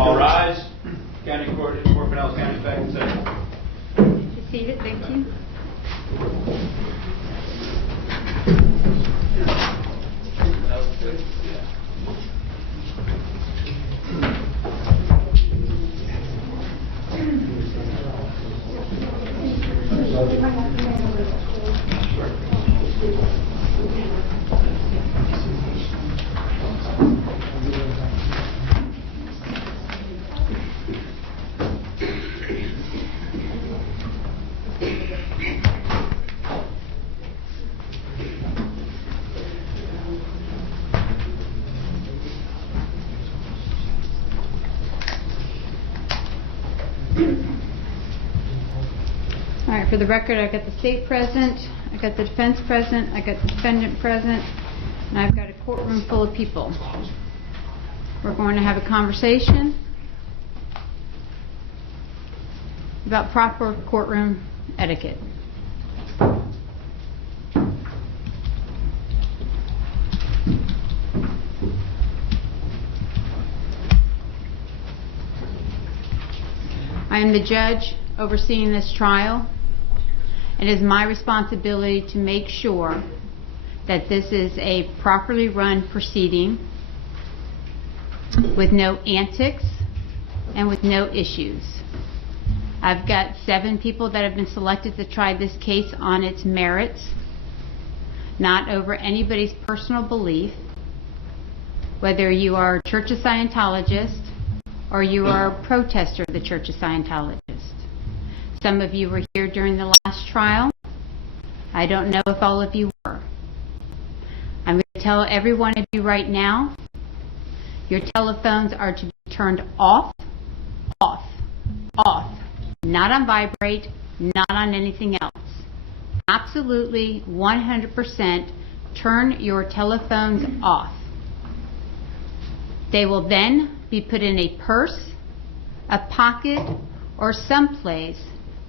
All rise. County Court in Fort Pinellas County is back in session. Be seated, thank you. All right, for the record, I got the state present, I got the defense present, I got the defendant present, and I've got a courtroom full of people. We're going to have a conversation about proper courtroom etiquette. I am the judge overseeing this trial. It is my responsibility to make sure that this is a properly run proceeding with no antics and with no issues. I've got 7 people that have been selected to try this case on its merits, not over anybody's personal belief, whether you are a Church of Scientologist or you are a protester of the Church of Scientologist. Some of you were here during the last trial. I don't know if all of you were. I'm going to tell every one of you right now, your telephones are to be turned off, off, off. Not on vibrate, not on anything else. Absolutely 100% turn your telephones off. They will then be put in a purse, a pocket, or someplace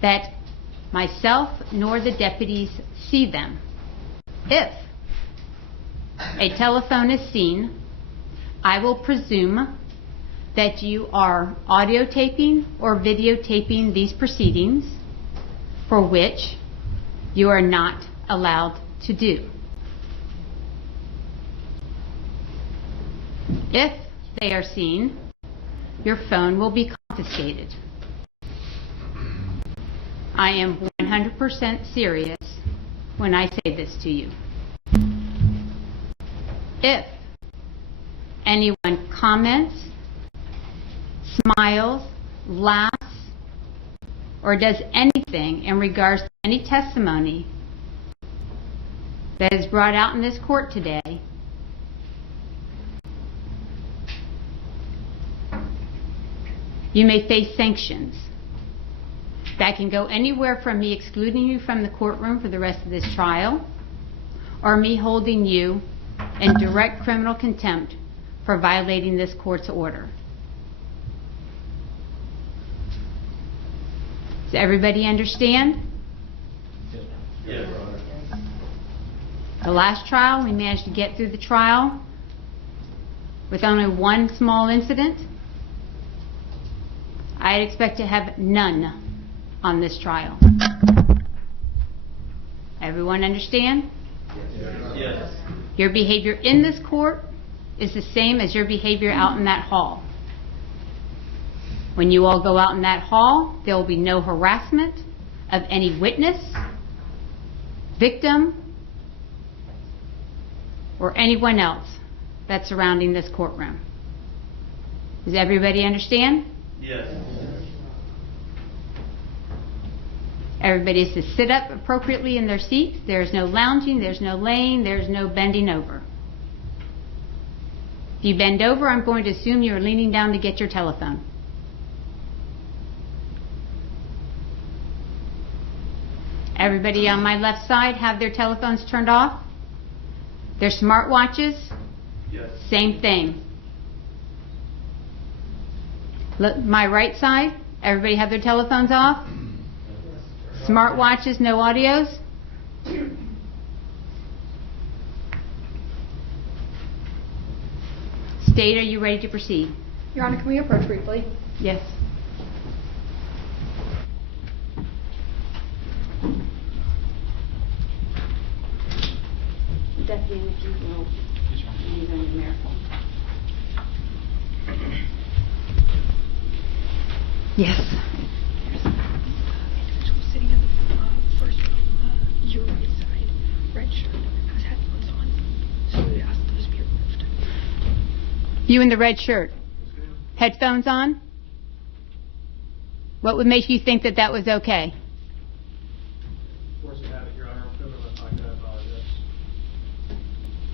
that myself nor the deputies see them. If a telephone is seen, I will presume that you are audio taping or videotaping these proceedings, for which you are not allowed to do. If they are seen, your phone will be confiscated. I am 100% serious when I say this to you. If anyone comments, smiles, laughs, or does anything in regards to any testimony that is brought out in this court today, you may face sanctions. That can go anywhere from me excluding you from the courtroom for the rest of this trial, or me holding you in direct criminal contempt for violating this court's order. Does everybody understand? Yes. The last trial, we managed to get through the trial with only one small incident. I'd expect to have none on this trial. Everyone understand? Yes. Your behavior in this court is the same as your behavior out in that hall. When you all go out in that hall, there will be no harassment of any witness, victim, or anyone else that's surrounding this courtroom. Does everybody understand? Yes. Everybody is to sit up appropriately in their seat. There's no lounging, there's no laying, there's no bending over. If you bend over, I'm going to assume you're leaning down to get your telephone. Everybody on my left side have their telephones turned off. Their smartwatches, Yes. same thing. My right side, everybody have their telephones off. Smartwatches, no audios. State, are you ready to proceed? Your Honor, can we approach briefly? Yes. Deputy, if you will, use on your miracle. Yes. Individual sitting in the first row, your right side, red shirt, has headphones on. So we ask those be removed. You in the red shirt. Headphones on? What would make you think that that was okay? Force of habit, Your Honor. I'm criminal if I could apologize.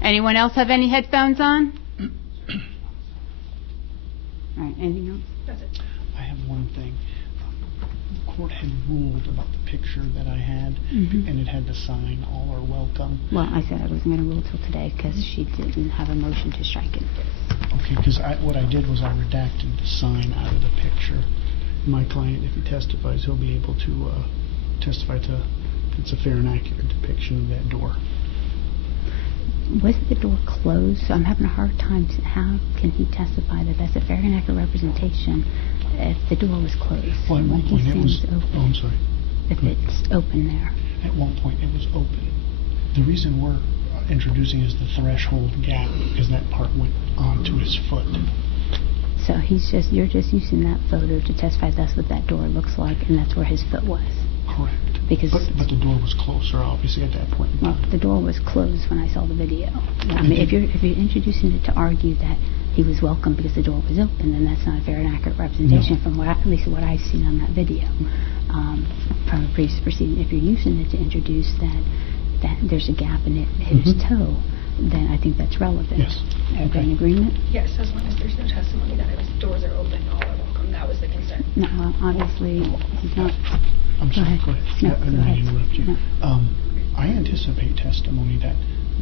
Anyone else have any headphones on? All right, anything else? That's it. I have one thing. The court had ruled about the picture that I had, and it had the sign, "All are welcome." Well, I said I wasn't going to rule till today because she didn't have a motion to strike it. Okay, because what I did was I redacted the sign out of the picture. My client, if he testifies, he'll be able to testify to it's a fair and accurate depiction of that door. Wasn't the door closed? So I'm having a hard time. How can he testify that that's a fair and accurate representation if the door was closed? Well, at one point it was open. Oh, I'm sorry. If it's open there. At one point it was open. The reason we're introducing is the threshold gap, because that part went onto his foot. So you're just using that photo to testify that's what that door looks like, and that's where his foot was. Correct. Because but the door was closer, obviously, at that point in time. well, the door was closed when I saw the video. I mean, if you're introducing it to argue that he was welcome because the door was open, then that's not a fair and accurate representation from at least what I've seen on that video from a previous proceeding. If you're using it to introduce that there's a gap in his toe, then I think that's relevant. Yes. Everybody in agreement? Yes, as long as there's no testimony that if doors are open, all are welcome. That was the concern. No, well, obviously he's not. I'm sorry, go ahead. No, I didn't go mean ahead. to interrupt you. No. I anticipate testimony that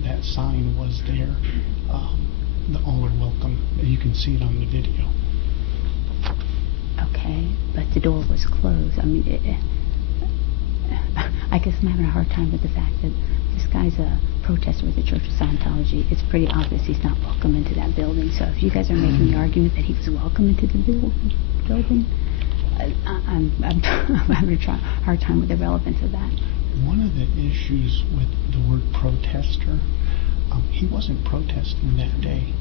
that sign was there. The all are welcome. You can see it on the video. Okay, but the door was closed. I mean, I guess I'm having a hard time with the fact that this guy's a protester with the Church of Scientology. It's pretty obvious he's not welcome into that building. So if you guys are making the argument that he was welcome into the building, I'm having a hard time with the relevance of that. One of the issues with the word protester, he wasn't protesting that day.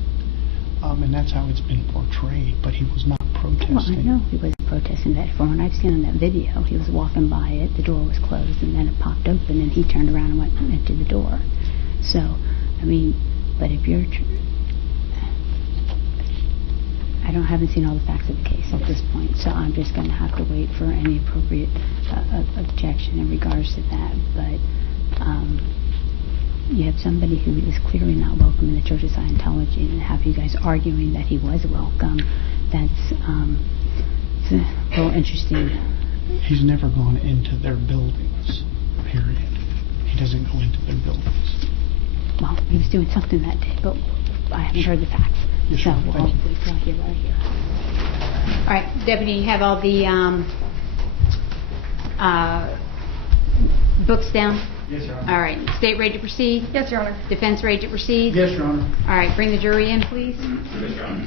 And that's how it's been portrayed, but he was not protesting. Well, I know he wasn't protesting that. From what I've seen on that video, he was walking by it, the door was closed, and then it popped open, and he turned around and went into the door. So, I mean, but if you're... I haven't seen all the facts of the case at this point, so I'm just going to have to wait for any appropriate objection in regards to that. But you have somebody who is clearly not welcome in the Church of Scientology, and have you guys arguing that he was welcome. That's it's a little interesting. He's never gone into their buildings, period. He doesn't go into their buildings. Well, he was doing something that day, but I haven't heard the facts. Yes, so sure. we'll wait till I hear right here. All right, Deputy, you have all the books down? Yes, Your Honor. All right. State ready to proceed? Yes, Your Honor. Defense ready to proceed? Yes, Your Honor. All right. Bring the jury in, please. Yes, Your Honor.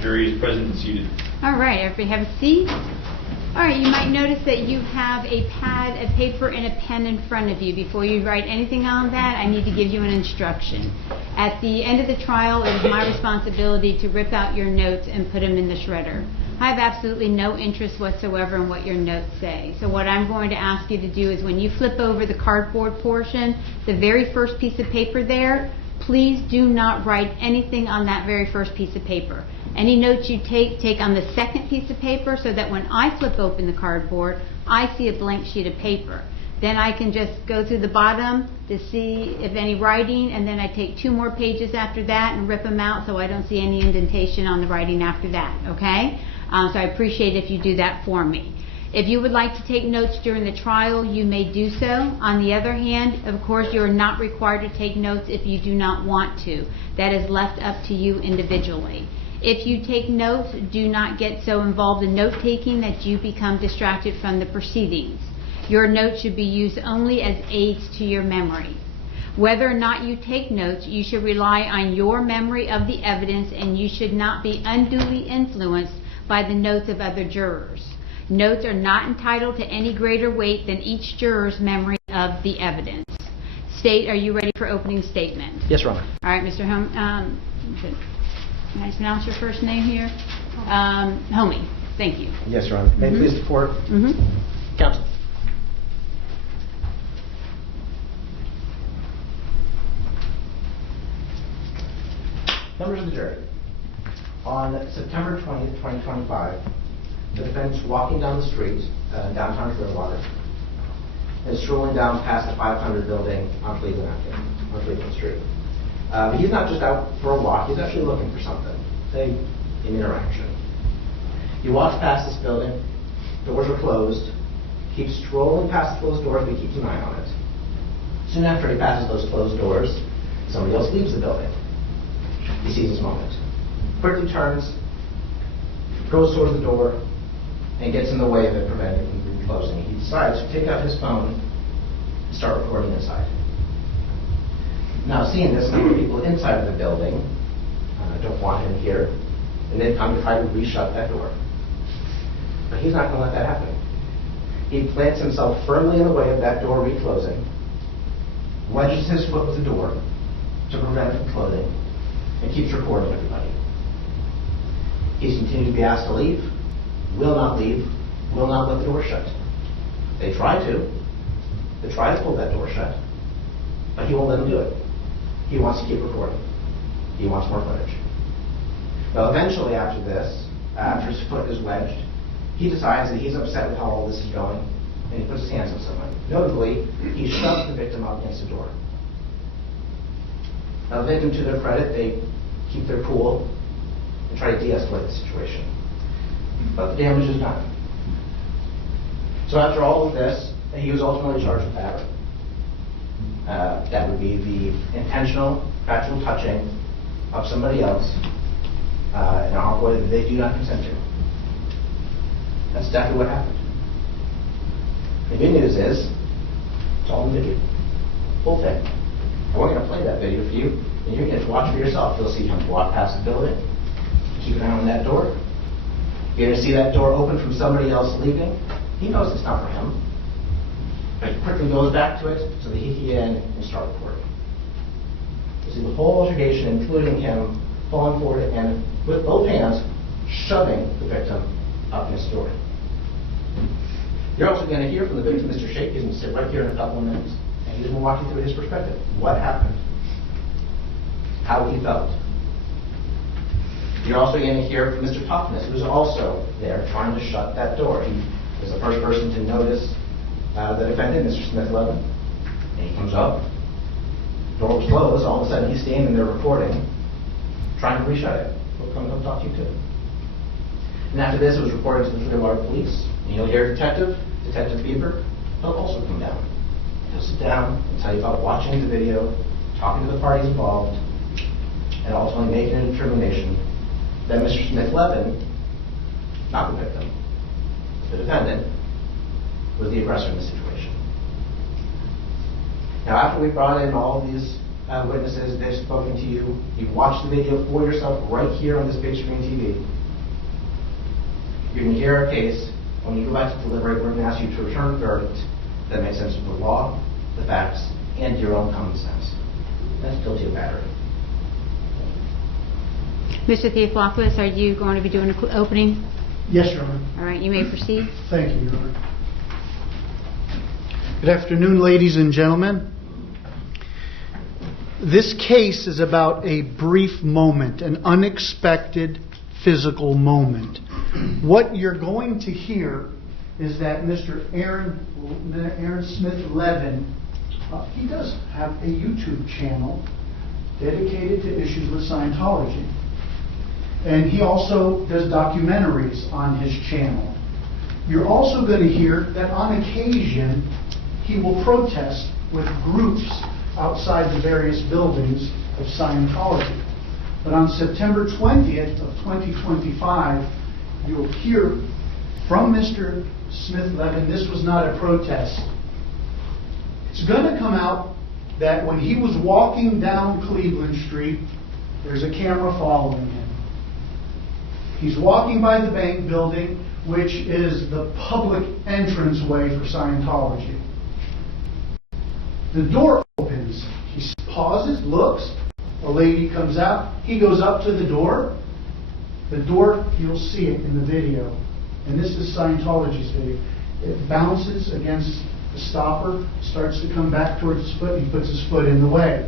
Jury is present and seated. All right, everybody have a seat. All right, you might notice that you have a pad, a paper, and a pen in front of you. Before you write anything on that, I need to give you an instruction. At the end of the trial, it is my responsibility to rip out your notes and put them in the shredder. I have absolutely no interest whatsoever in what your notes say. So what I'm going to ask you to do is when you flip over the cardboard portion, the very first piece of paper there, please do not write anything on that very first piece of paper. Any notes you take on the second piece of paper so that when I flip open the cardboard, I see a blank sheet of paper. Then I can just go through the bottom to see if any writing, and then I take 2 more pages after that and rip them out so I don't see any indentation on the writing after that, okay? So I appreciate if you do that for me. If you would like to take notes during the trial, you may do so. On the other hand, of course, you are not required to take notes if you do not want to. That is left up to you individually. If you take notes, do not get so involved in note-taking that you become distracted from the proceedings. Your notes should be used only as aids to your memory. Whether or not you take notes, you should rely on your memory of the evidence, and you should not be unduly influenced by the notes of other jurors. Notes are not entitled to any greater weight than each juror's memory of the evidence. State, are you ready for opening statement? Yes, Your Honor. All right, Mr. Can I pronounce your first name here? Homey. Thank you. Yes, Your Honor. May it please the court? Counsel. Members of the jury, on September 20th, 2025, the defendant's walking down the street in downtown Clearwater and strolling down past the 500 building on Cleveland Street. He's not just out for a walk, he's actually looking for something, say, an interaction. He walks past this building, doors are closed, keeps strolling past the closed doors, but he keeps an eye on it. Soon after he passes those closed doors, somebody else leaves the building. He sees his moment. Quickly turns, goes towards the door, and gets in the way of it, preventing it from closing. He decides to take out his phone and start recording inside. Now, seeing this, a number of people inside of the building don't want him here, and they come to try to re-shut that door. But he's not going to let that happen. He plants himself firmly in the way of that door reclosing, wedges his foot with the door to prevent it from closing, and keeps recording everybody. He's continued to be asked to leave, will not leave, will not let the door shut. They try to pull that door shut, but he won't let them do it. He wants to keep recording. He wants more footage. Well, eventually after this, after his foot is wedged, he decides that he's upset with how all this is going, and he puts his hands on someone. Notably, he shoves the victim up against the door. Now, the victim, to their credit, they keep their cool and try to de-escalate the situation. But the damage is done. So after all of this, he was ultimately charged with battery. That would be the intentional, factual touching of somebody else in a harmful way that they do not consent to. That's exactly what happened. The good news is, it's all in the video. Full thing. And we're going to play that video for you, and you're going to watch for yourself. You'll see him walk past the building, keep an eye on that door. You're going to see that door open from somebody else leaving. He knows it's not for him, but he quickly goes back to it so that he can get in and start recording. You see the whole altercation, including him falling forward and with both hands shoving the victim up against the door. You're also going to hear from the victim, Mr. Shake. He's going to sit right here in a couple of minutes, and he's going to walk you through his perspective. What happened? How he felt. You're also going to hear from Mr. Toughness, who's also there trying to shut that door. He was the first person to notice the defendant, Mr. Smith-Levin. And he comes up, the door was closed, all of a sudden he's standing there recording, trying to re-shut it. We'll come talk to you too. And after this, it was reported to the Clearwater Police. And you'll hear Detective Bieber. He'll also come down. He'll sit down and tell you about watching the video, talking to the parties involved, and ultimately making a determination that Mr. Smith-Levin, not the victim, the defendant, was the aggressor in the situation. Now, after we brought in all these witnesses. They've spoken to you. You've watched the video for yourself right here on this big screen TV. You're going to hear our case. When you go back to deliberate, we're going to ask you to return a verdict that makes sense with the law, the facts, and your own common sense. That's guilty of battery. Mr. Theophilopoulos, are you going to be doing an opening? Yes, Your Honor. All right, you may proceed. Thank you, Your Honor. Good afternoon, ladies and gentlemen. This case is about a brief moment, an unexpected physical moment. What you're going to hear is that Mr. Aaron Smith-Levin, he does have a YouTube channel dedicated to issues with Scientology. And he also does documentaries on his channel. You're also going to hear that on occasion he will protest with groups outside the various buildings of Scientology. But on September 20th of 2025, you'll hear from Mr. Smith-Levin, this was not a protest. It's going to come out that when he was walking down Cleveland Street, there's a camera following him. He's walking by the bank building, which is the public entranceway for Scientology. The door opens. He pauses, looks. A lady comes out. He goes up to the door. The door, you'll see it in the video. And this is Scientology's video. It bounces against the stopper, starts to come back towards his foot. He puts his foot in the way.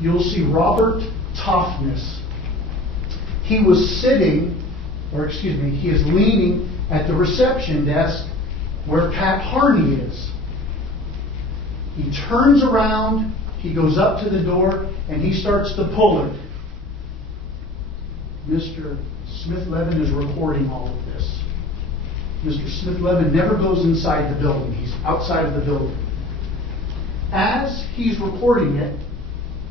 You'll see Robert Toughness. He was sitting, he is leaning at the reception desk where Pat Harney is. He turns around, he goes up to the door, and he starts to pull it. Mr. Smith-Levin is recording all of this. Mr. Smith-Levin never goes inside the building. He's outside of the building. As he's recording it,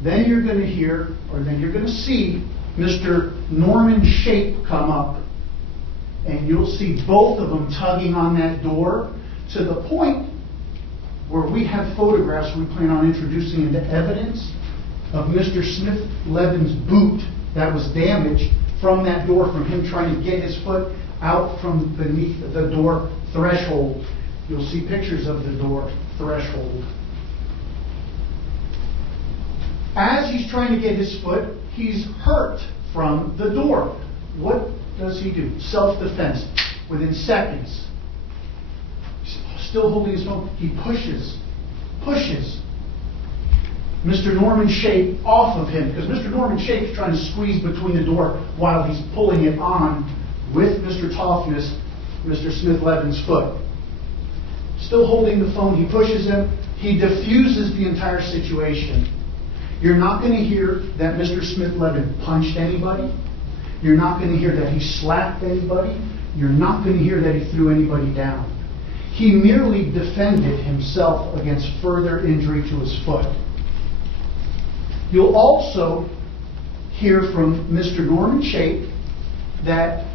then you're going to hear, or then you're going to see Mr. Norman Shape come up, and you'll see both of them tugging on that door to the point where we have photographs we plan on introducing into evidence of Mr. Smith-Levin's boot that was damaged from that door, from him trying to get his foot out from beneath the door threshold. You'll see pictures of the door threshold. As he's trying to get his foot, he's hurt from the door. What does he do? Self-defense. Within seconds. Still holding his phone, he pushes. Mr. Norman Shape off of him, because Mr. Norman Shape is trying to squeeze between the door while he's pulling it on with Mr. Toughness, Mr. Smith-Levin's foot. Still holding the phone, he pushes him. He diffuses the entire situation. You're not going to hear that Mr. Smith-Levin punched anybody. You're not going to hear that he slapped anybody. You're not going to hear that he threw anybody down. He merely defended himself against further injury to his foot. You'll also hear from Mr. Norman Shape that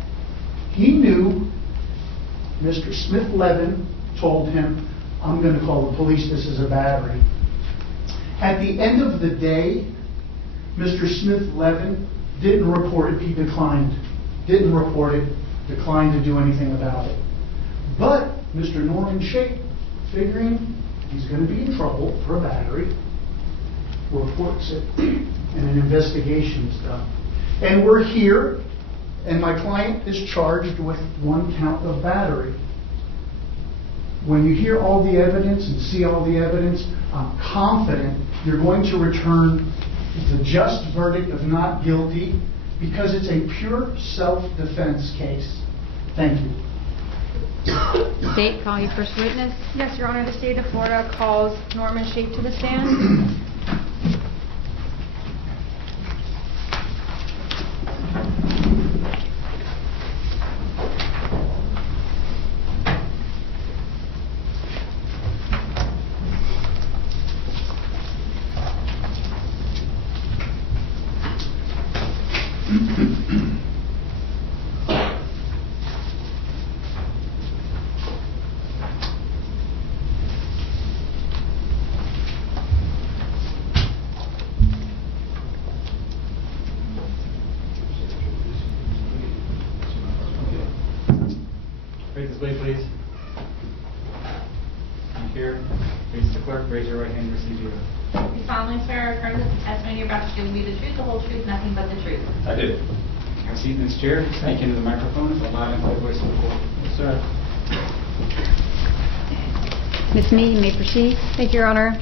he knew Mr. Smith-Levin told him, I'm going to call the police, this is a battery. At the end of the day, Mr. Smith-Levin didn't report it, he declined. Didn't report it, declined to do anything about it. But Mr. Norman Shape, figuring he's going to be in trouble for a battery, reports it, and an investigation is done. And we're here, and my client is charged with 1 count of battery. When you hear all the evidence and see all the evidence, I'm confident you're going to return the just verdict of not guilty, because it's a pure self-defense case. Thank you. State, call your first witness. Yes, Your Honor, the state of Florida calls Norman Shape to the stand. way, please. And here, face the clerk, raise your right hand, receive your oath. You solemnly swear or affirm that the testimony you're about to give will be the truth, the whole truth, nothing but the truth. I do. Have a seat in this chair. Speak into the microphone with a loud and clear voice of the court. Yes, sir. Ms. Mee, you may proceed. Thank you, Your Honor.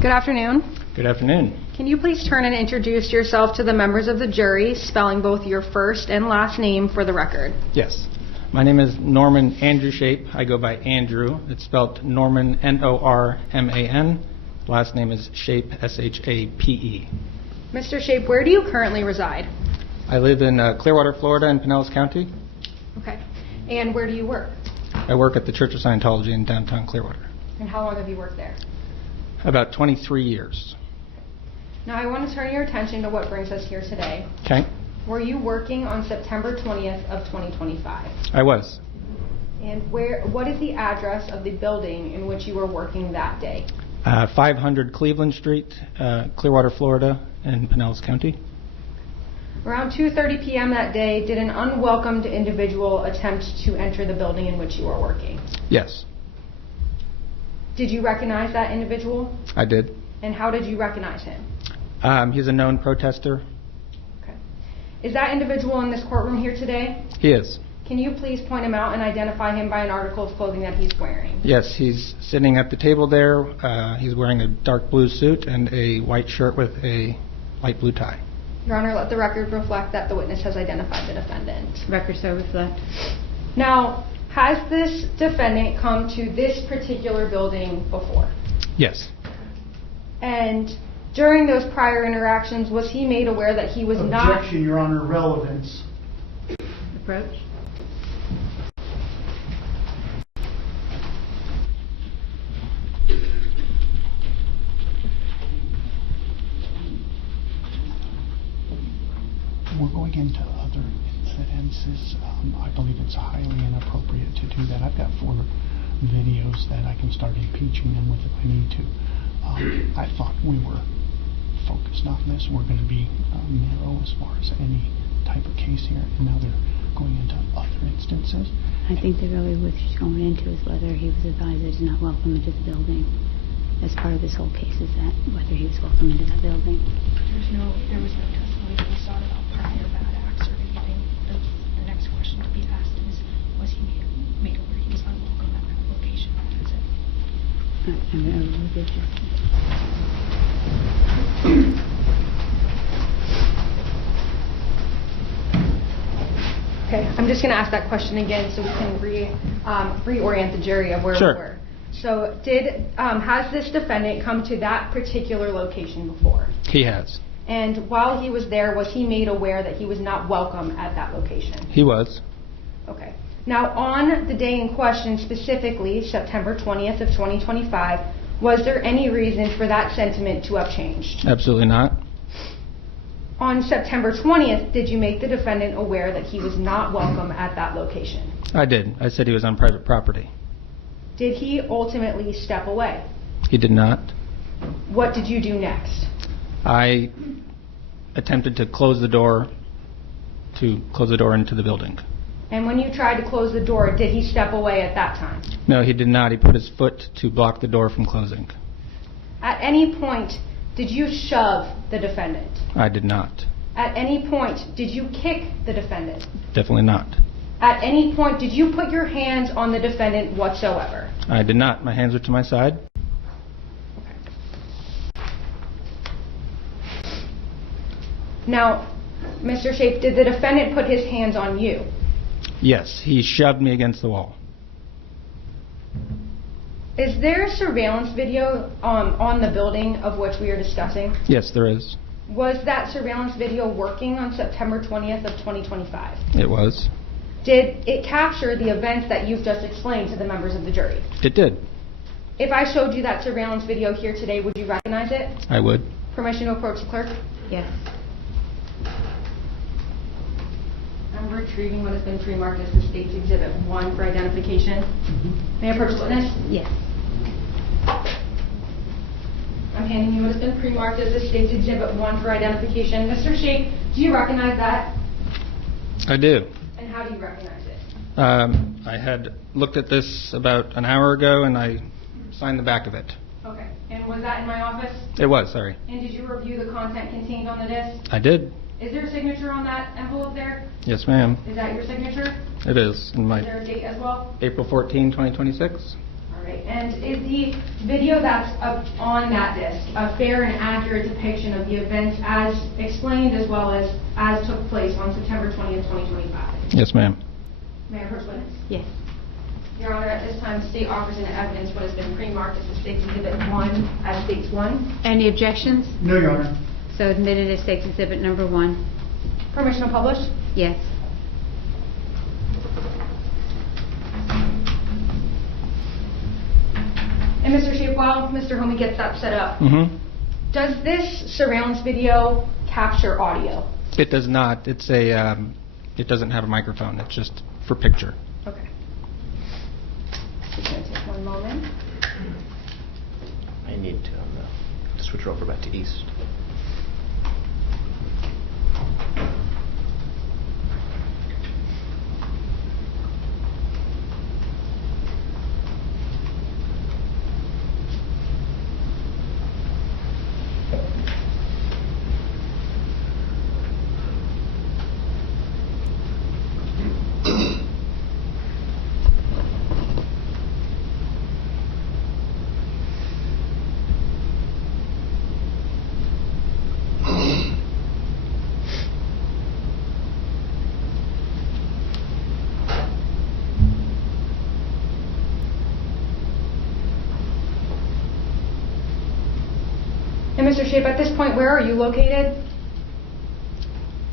Good afternoon. Good afternoon. Can you please turn and introduce yourself to the members of the jury, spelling both your first and last name for the record? Yes. My name is Norman Andrew Shape. I go by Andrew. It's spelled Norman, Norman. Last name is Shape, Shape. Mr. Shape, where do you currently reside? I live in Clearwater, Florida in Pinellas County. Okay. And where do you work? I work at the Church of Scientology in downtown Clearwater. And how long have you worked there? About 23 years. Now I want to turn your attention to what brings us here today. Okay. Were you working on September 20th of 2025? I was. And what is the address of the building in which you were working that day? 500 Cleveland Street, Clearwater, Florida in Pinellas County. Around 2:30 p.m. that day, did an unwelcomed individual attempt to enter the building in which you were working? Yes, Did you recognize that individual? I did. And how did you recognize him? He's a known protester. Okay. Is that individual in this courtroom here today? He is. Can you please point him out and identify him by an article of clothing that he's wearing? Yes, he's sitting at the table there. He's wearing a dark blue suit and a white shirt with a light blue tie. Your Honor, let the record reflect that the witness has identified the defendant. Record so reflect. Now, has this defendant come to this particular building before? Yes. And during those prior interactions, was he made aware that he was not... Objection, Your Honor, relevance. Approach. We're going into other incidences. I believe it's highly inappropriate to do that. I've got 4 videos that I can start impeaching them with if I need to. I thought we were focused on this. We're going to be narrow as far as any type of case here, and now they're going into other instances. I think that really what she's going into is whether he was advised that he's not welcome into the building. As part of this whole case is that whether he was welcome into that building. There was no testimony that was sought about prior bad acts or anything. The next question to be asked is, was he made aware he was unwelcome at that location? That's it. I'm going to overrule this. Okay, I'm just going to ask that question again so we can reorient the jury of where Sure. we were. So has this defendant come to that particular location before? He has. And while he was there, was he made aware that he was not welcome at that location? He was. Okay. Now, on the day in question, specifically September 20th of 2025, was there any reason for that sentiment to have changed? Absolutely not. On September 20th, did you make the defendant aware that he was not welcome at that location? I did. I said he was on private property. Did he ultimately step away? He did not. What did you do next? I attempted to close the door into the building. And when you tried to close the door, did he step away at that time? No, he did not. He put his foot to block the door from closing. At any point, did you shove the defendant? I did not. At any point, did you kick the defendant? Definitely not. At any point, did you put your hands on the defendant whatsoever? I did not. My hands were to my side. Now, Mr. Shape, did the defendant put his hands on you? Yes, he shoved me against the wall. Is there surveillance video on the building of which we are discussing? Yes, there is. Was that surveillance video working on September 20th of 2025? It was. Did it capture the events that you've just explained to the members of the jury? It did. If I showed you that surveillance video here today, would you recognize it? I would. Permission to approach the clerk? Yes. I'm retrieving what has been pre-marked as the State's Exhibit 1 for identification. May I approach the witness? Yes. I'm handing you what has been pre-marked as the State's Exhibit 1 for identification. Mr. Shape, do you recognize that? I do. And how do you recognize it? I had looked at this about an hour ago, and I signed the back of it. Okay. And was that in my office? It was, sorry. And did you review the content contained on the disc? I did. Is there a signature on that envelope there? Yes, ma'am. Is that your signature? It is. In my Is there a date as well? April 14, 2026. All right. And is the video that's up on that disc a fair and accurate depiction of the events as explained as well as took place on September 20th, 2025? Yes, ma'am. Mayor First Witness. Yes. Your Honor, at this time, the state offers into evidence what has been pre-marked as the State's Exhibit 1 as States 1. Any objections? No, Your Honor. So admitted as State's Exhibit number 1. Permission to publish? Yes. And Mr. Shape, while Mr. Homey gets that set up, Mm-hmm. does this surveillance video capture audio? It does not. It's a. It doesn't have a microphone. It's just for picture. Okay. Just going to take one moment. I need to switch over back to east. And Mr. Shape, at this point, where are you located?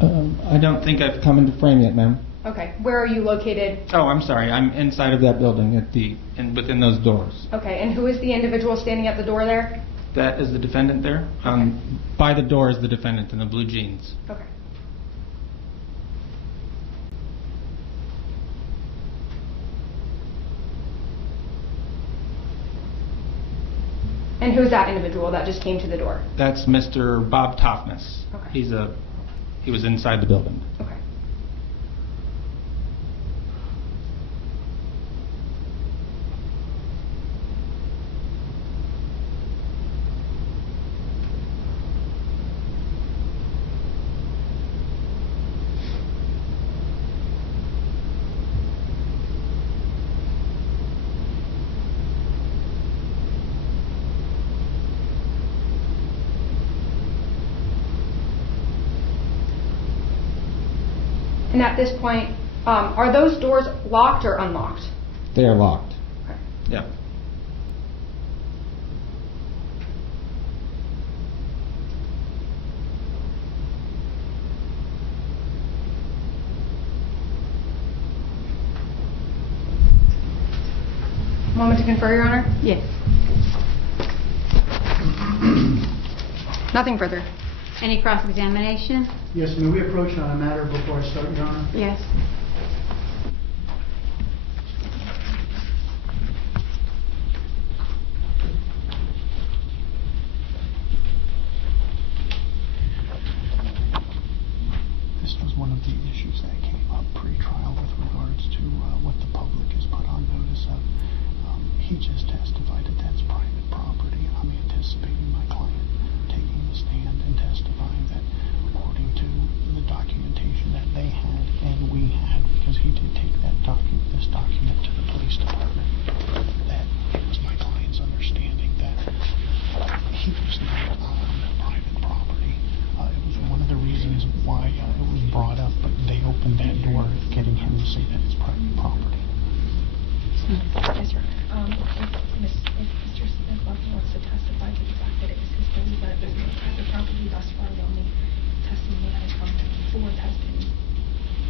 I don't think I've come into frame yet, ma'am. Okay. Where are you located? Oh, I'm sorry. I'm inside of that building within those doors. Okay. And who is the individual standing at the door there? That is the defendant there. By the door is the defendant in the blue jeans. Okay. And who's that individual that just came to the door? That's Mr. Bob Toffness. Okay. He was inside the building. Okay. And at this point, are those doors locked or unlocked? They are locked. Okay. Yeah. Moment to confer, Your Honor. Yes. Nothing further. Any cross-examination? Yes, may we approach on a matter before I start, Your Honor? Yes. This was one of the issues that came up pre-trial with regards to what the public is put on notice of. He just testified that that's private property, and I'm anticipating my client taking the stand and testifying that according to the documentation that they had and we had, because he did take this document to the police department, that it was my client's understanding that he was not on private property. It was one of the reasons why it was brought up, but they opened that door, getting him to say that it's private property. Yes, Your Honor. If Mr. Smith-Levin wants to testify to the fact that it was his belief that it was private property, thus far the only testimony that has come forward has been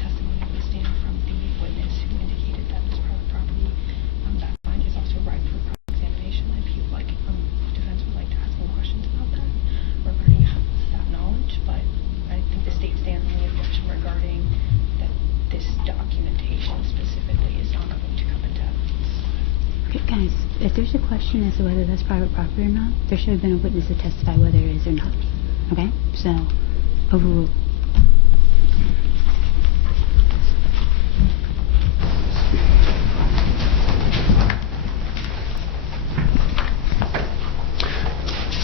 testimony of the stand from the witness who indicated that it was private property. That finding is also ripe for cross-examination. If you'd like, defense would like to ask more questions about that regarding that knowledge, but I think the state stands on the objection regarding that this documentation specifically is not going to come into evidence. Okay, guys, if there's a question as to whether that's private property or not, there should have been a witness to testify whether it is or not. Okay? So, overruled.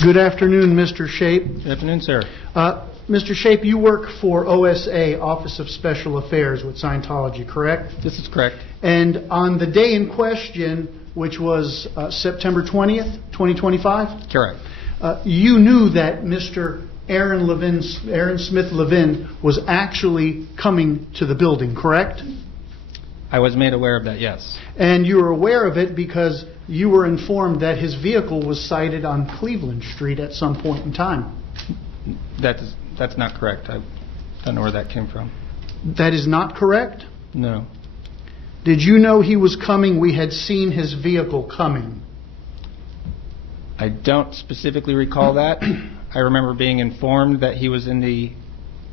Good afternoon, Mr. Shape. Good afternoon, sir. Mr. Shape, you work for OSA, Office of Special Affairs with Scientology, correct? This is correct. And on the day in question, which was September 20th, 2025? Correct. You knew that Mr. Aaron Smith-Levin was actually coming to the building, correct? I was made aware of that, yes. And you were aware of it because you were informed that his vehicle was sighted on Cleveland Street at some point in time. That's not correct. I don't know where that came from. That is not correct? No. Did you know he was coming? We had seen his vehicle coming. I don't specifically recall that. I remember being informed that he was in the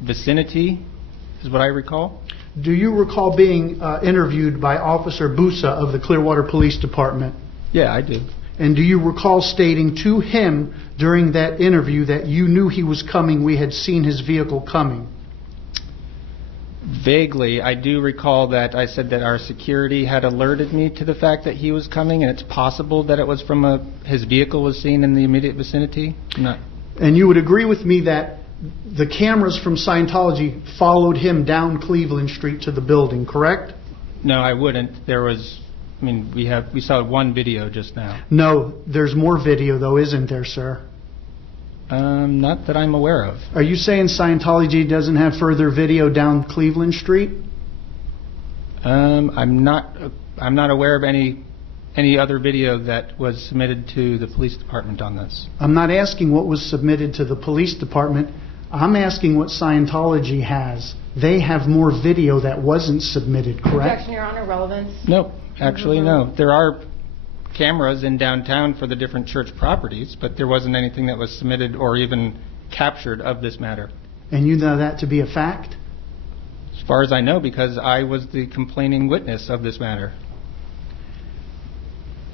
vicinity, is what I recall. Do you recall being interviewed by Officer Busa of the Clearwater Police Department? Yeah, I do. And do you recall stating to him during that interview that you knew he was coming, we had seen his vehicle coming? Vaguely, I do recall that I said that our security had alerted me to the fact that he was coming, and it's possible that it was from his vehicle was seen in the immediate vicinity. No. And you would agree with me that the cameras from Scientology followed him down Cleveland Street to the building, correct? No, I wouldn't. We saw one video just now. No, there's more video though, isn't there, sir? Not that I'm aware of. Are you saying Scientology doesn't have further video down Cleveland Street? I'm not aware of any other video that was submitted to the police department on this. I'm not asking what was submitted to the police department. I'm asking what Scientology has. They have more video that wasn't submitted, correct? Objection, Your Honor, relevance. No, actually no. There are cameras in downtown for the different church properties, but there wasn't anything that was submitted or even captured of this matter. And you know that to be a fact? As far as I know, because I was the complaining witness of this matter.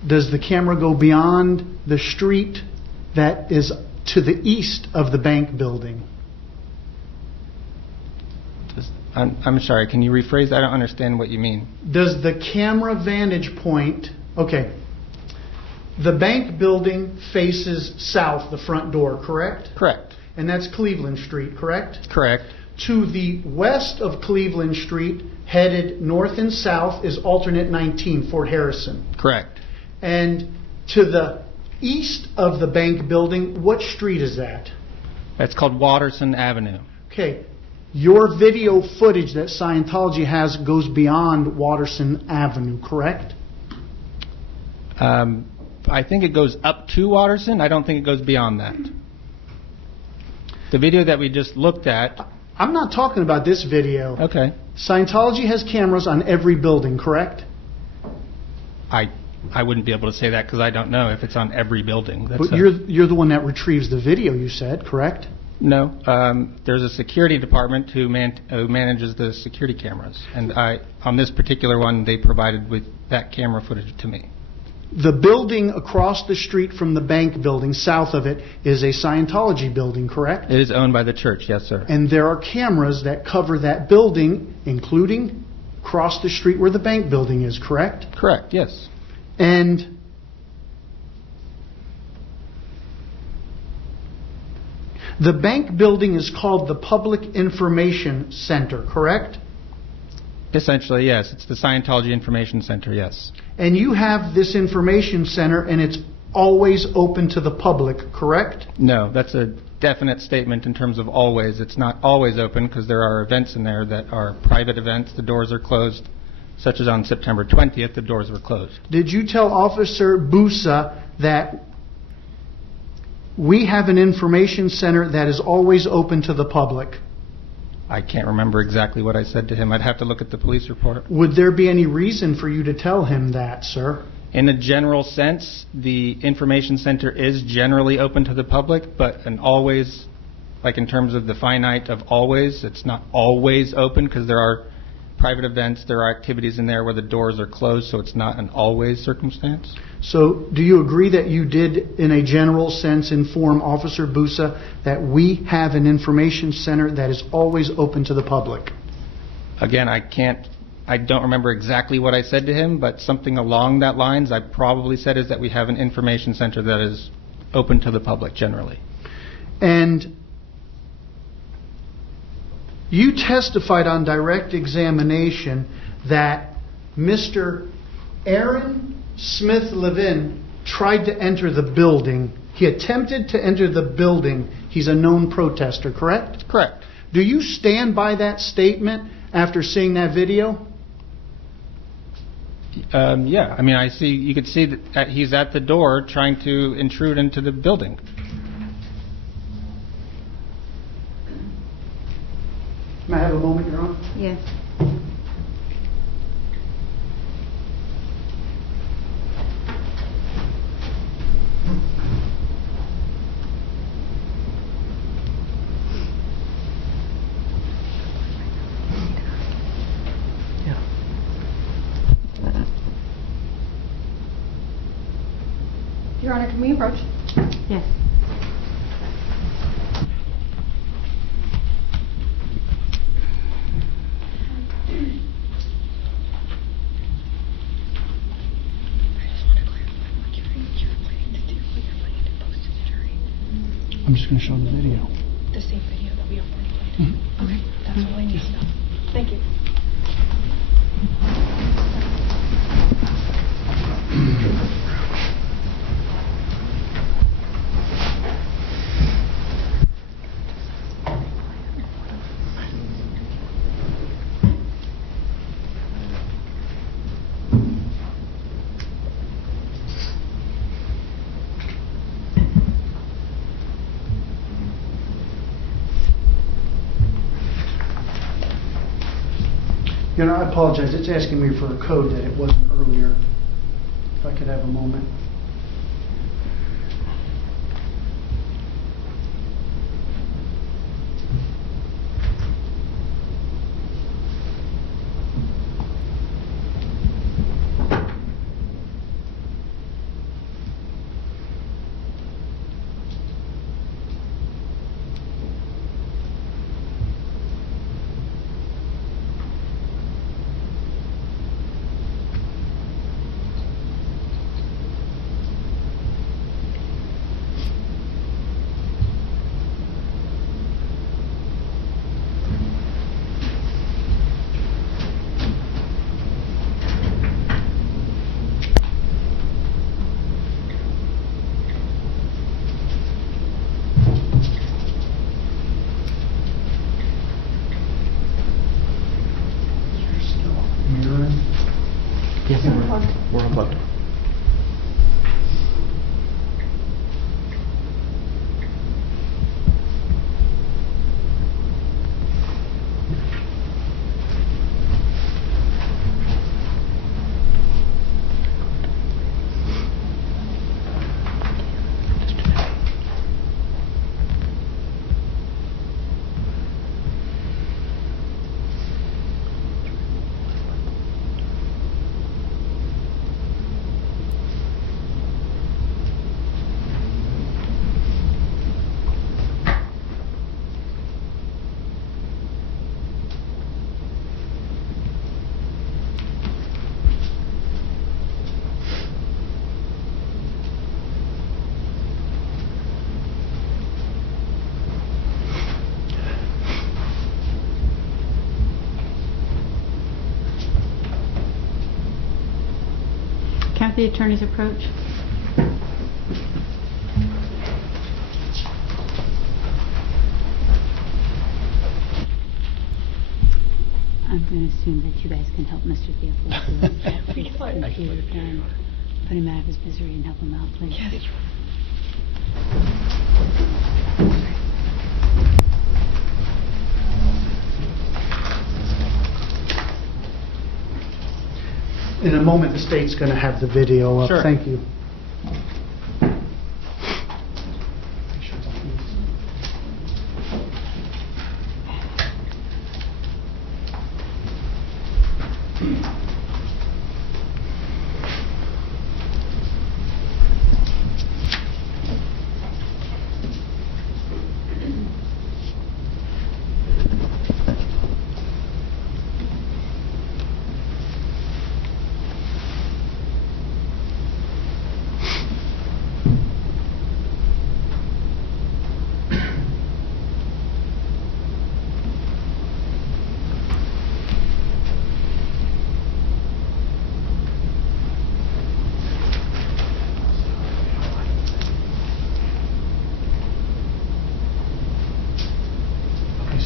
Does the camera go beyond the street that is to the east of the bank building? I'm sorry, can you rephrase that? I don't understand what you mean. Does the camera vantage point... Okay. The bank building faces south, the front door, correct? Correct. And that's Cleveland Street, correct? Correct. To the west of Cleveland Street, headed north and south, is alternate 19, Fort Harrison. Correct. And to the east of the bank building, what street is that? That's called Watterson Avenue. Okay. Your video footage that Scientology has goes beyond Watterson Avenue, correct? I think it goes up to Watterson. I don't think it goes beyond that. The video that we just looked at... I'm not talking about this video. Okay. Scientology has cameras on every building, correct? I wouldn't be able to say that because I don't know if it's on every building. But you're the one that retrieves the video, you said, correct? No. There's a security department who manages the security cameras. And on this particular one, they provided with that camera footage to me. The building across the street from the bank building, south of it, is a Scientology building, correct? It is owned by the church, yes, sir. And there are cameras that cover that building, including across the street where the bank building is, correct? Correct, yes. And the bank building is called the Public Information Center, correct? Essentially, yes. It's the Scientology Information Center, yes. And you have this information center and it's always open to the public, correct? No, that's a definite statement in terms of always. It's not always open because there are events in there that are private events. The doors are closed, such as on September 20th, the doors were closed. Did you tell Officer Busa that we have an information center that is always open to the public? I can't remember exactly what I said to him. I'd have to look at the police report. Would there be any reason for you to tell him that, sir? In a general sense, the information center is generally open to the public, but an always, like in terms of the finite of always, it's not always open because there are private events, there are activities in there where the doors are closed, so it's not an always circumstance. So do you agree that you did, in a general sense, inform Officer Busa that we have an information center that is always open to the public? Again, I don't remember exactly what I said to him, but something along that lines I probably said is that we have an information center that is open to the public generally. And you testified on direct examination that Mr. Aaron Smith-Levin tried to enter the building. He attempted to enter the building. He's a known protester, correct? Correct. Do you stand by that statement after seeing that video? Yeah, I mean, you could see that he's at the door trying to intrude into the building. May I have a moment, Your Honor? Yes. Your Honor, can we approach? Yes. I'm just going to show the video. The same video that we already played. Okay, that's all I need to know. Thank you. You know, I apologize. It's asking me for a code that it wasn't earlier. If I could have a moment. Yes, we're unplugged. Count the attorney's approach. I'm going to assume that you guys can help Mr. Theophilus. If you can put him out of his misery and help him out, please. Yes. In a moment, the state's going to have the video up. Sure. Thank you.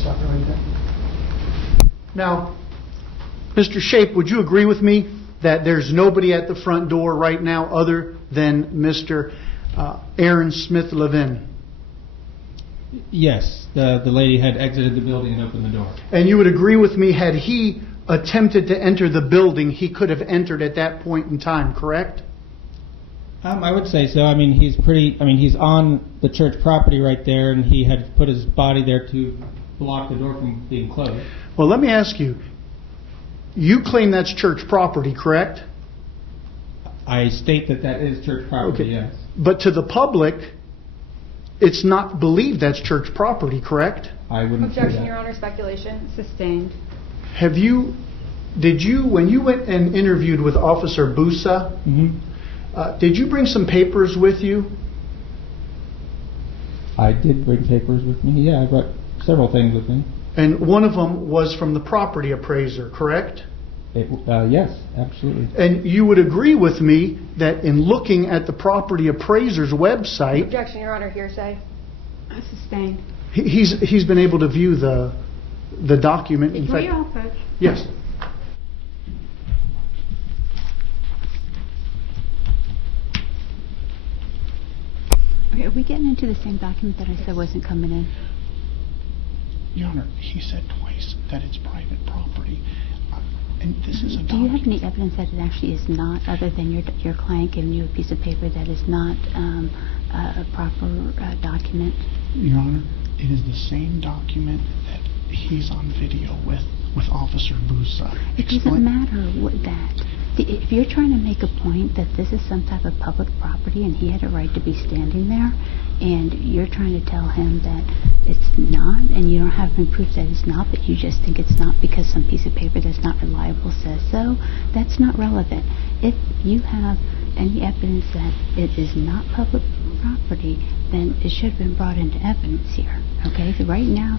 Stop it right there. Now, Mr. Shape, would you agree with me that there's nobody at the front door right now other than Mr. Aaron Smith-Levin? Yes, the lady had exited the building and opened the door. And you would agree with me, had he attempted to enter the building, he could have entered at that point in time, correct? I would say so. I mean, he's on the church property right there, and he had put his body there to block the door from being closed. Well, let me ask you. You claim that's church property, correct? I state that is church property, Okay. yes. But to the public, it's not believed that's church property, correct? I wouldn't say Objection, that. Your Honor, speculation. Sustained. Did you, when you went and interviewed with Officer Busa, did you bring some papers with you? I did bring papers with me. Yeah, I brought several things with me. And one of them was from the property appraiser, correct? Yes, absolutely. And you would agree with me that in looking at the property appraiser's website, Objection, Your Honor, hearsay. Sustained. he's been able to view the document. In Before fact, you all approach. yes. Okay, are we getting into the same document that I said wasn't coming in? Your Honor, he said twice that it's private property. And this is a Do you have document. any evidence that it actually is not, other than your client giving you a piece of paper that is not a proper document? Your Honor, it is the same document that he's on video with Officer Busa. It doesn't matter what that. If you're trying to make a point that this is some type of public property and he had a right to be standing there, and you're trying to tell him that it's not, and you don't have any proof that it's not, but you just think it's not because some piece of paper that's not reliable says so, that's not relevant. If you have any evidence that it is not public property, then it should have been brought into evidence here. Okay, so right now,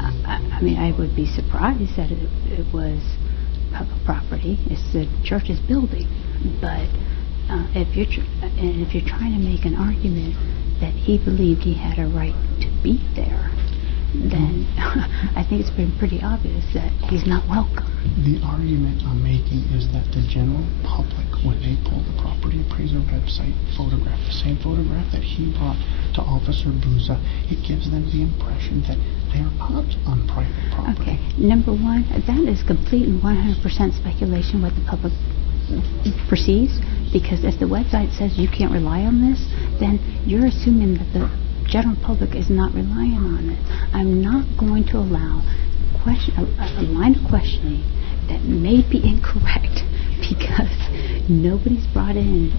I would be surprised that it was public property. It's the church's building. But if you're trying to make an argument that he believed he had a right to be there, then I think it's been pretty obvious that he's not welcome. The argument I'm making is that the general public, when they pull the property appraiser website photograph, the same photograph that he brought to Officer Busa, it gives them the impression that they're not on private property. Okay, number one, that is complete and 100% speculation what the public perceives, because if the website says you can't rely on this, then you're assuming that the general public is not relying on it. I'm not going to allow a line of questioning that may be incorrect because nobody's brought in.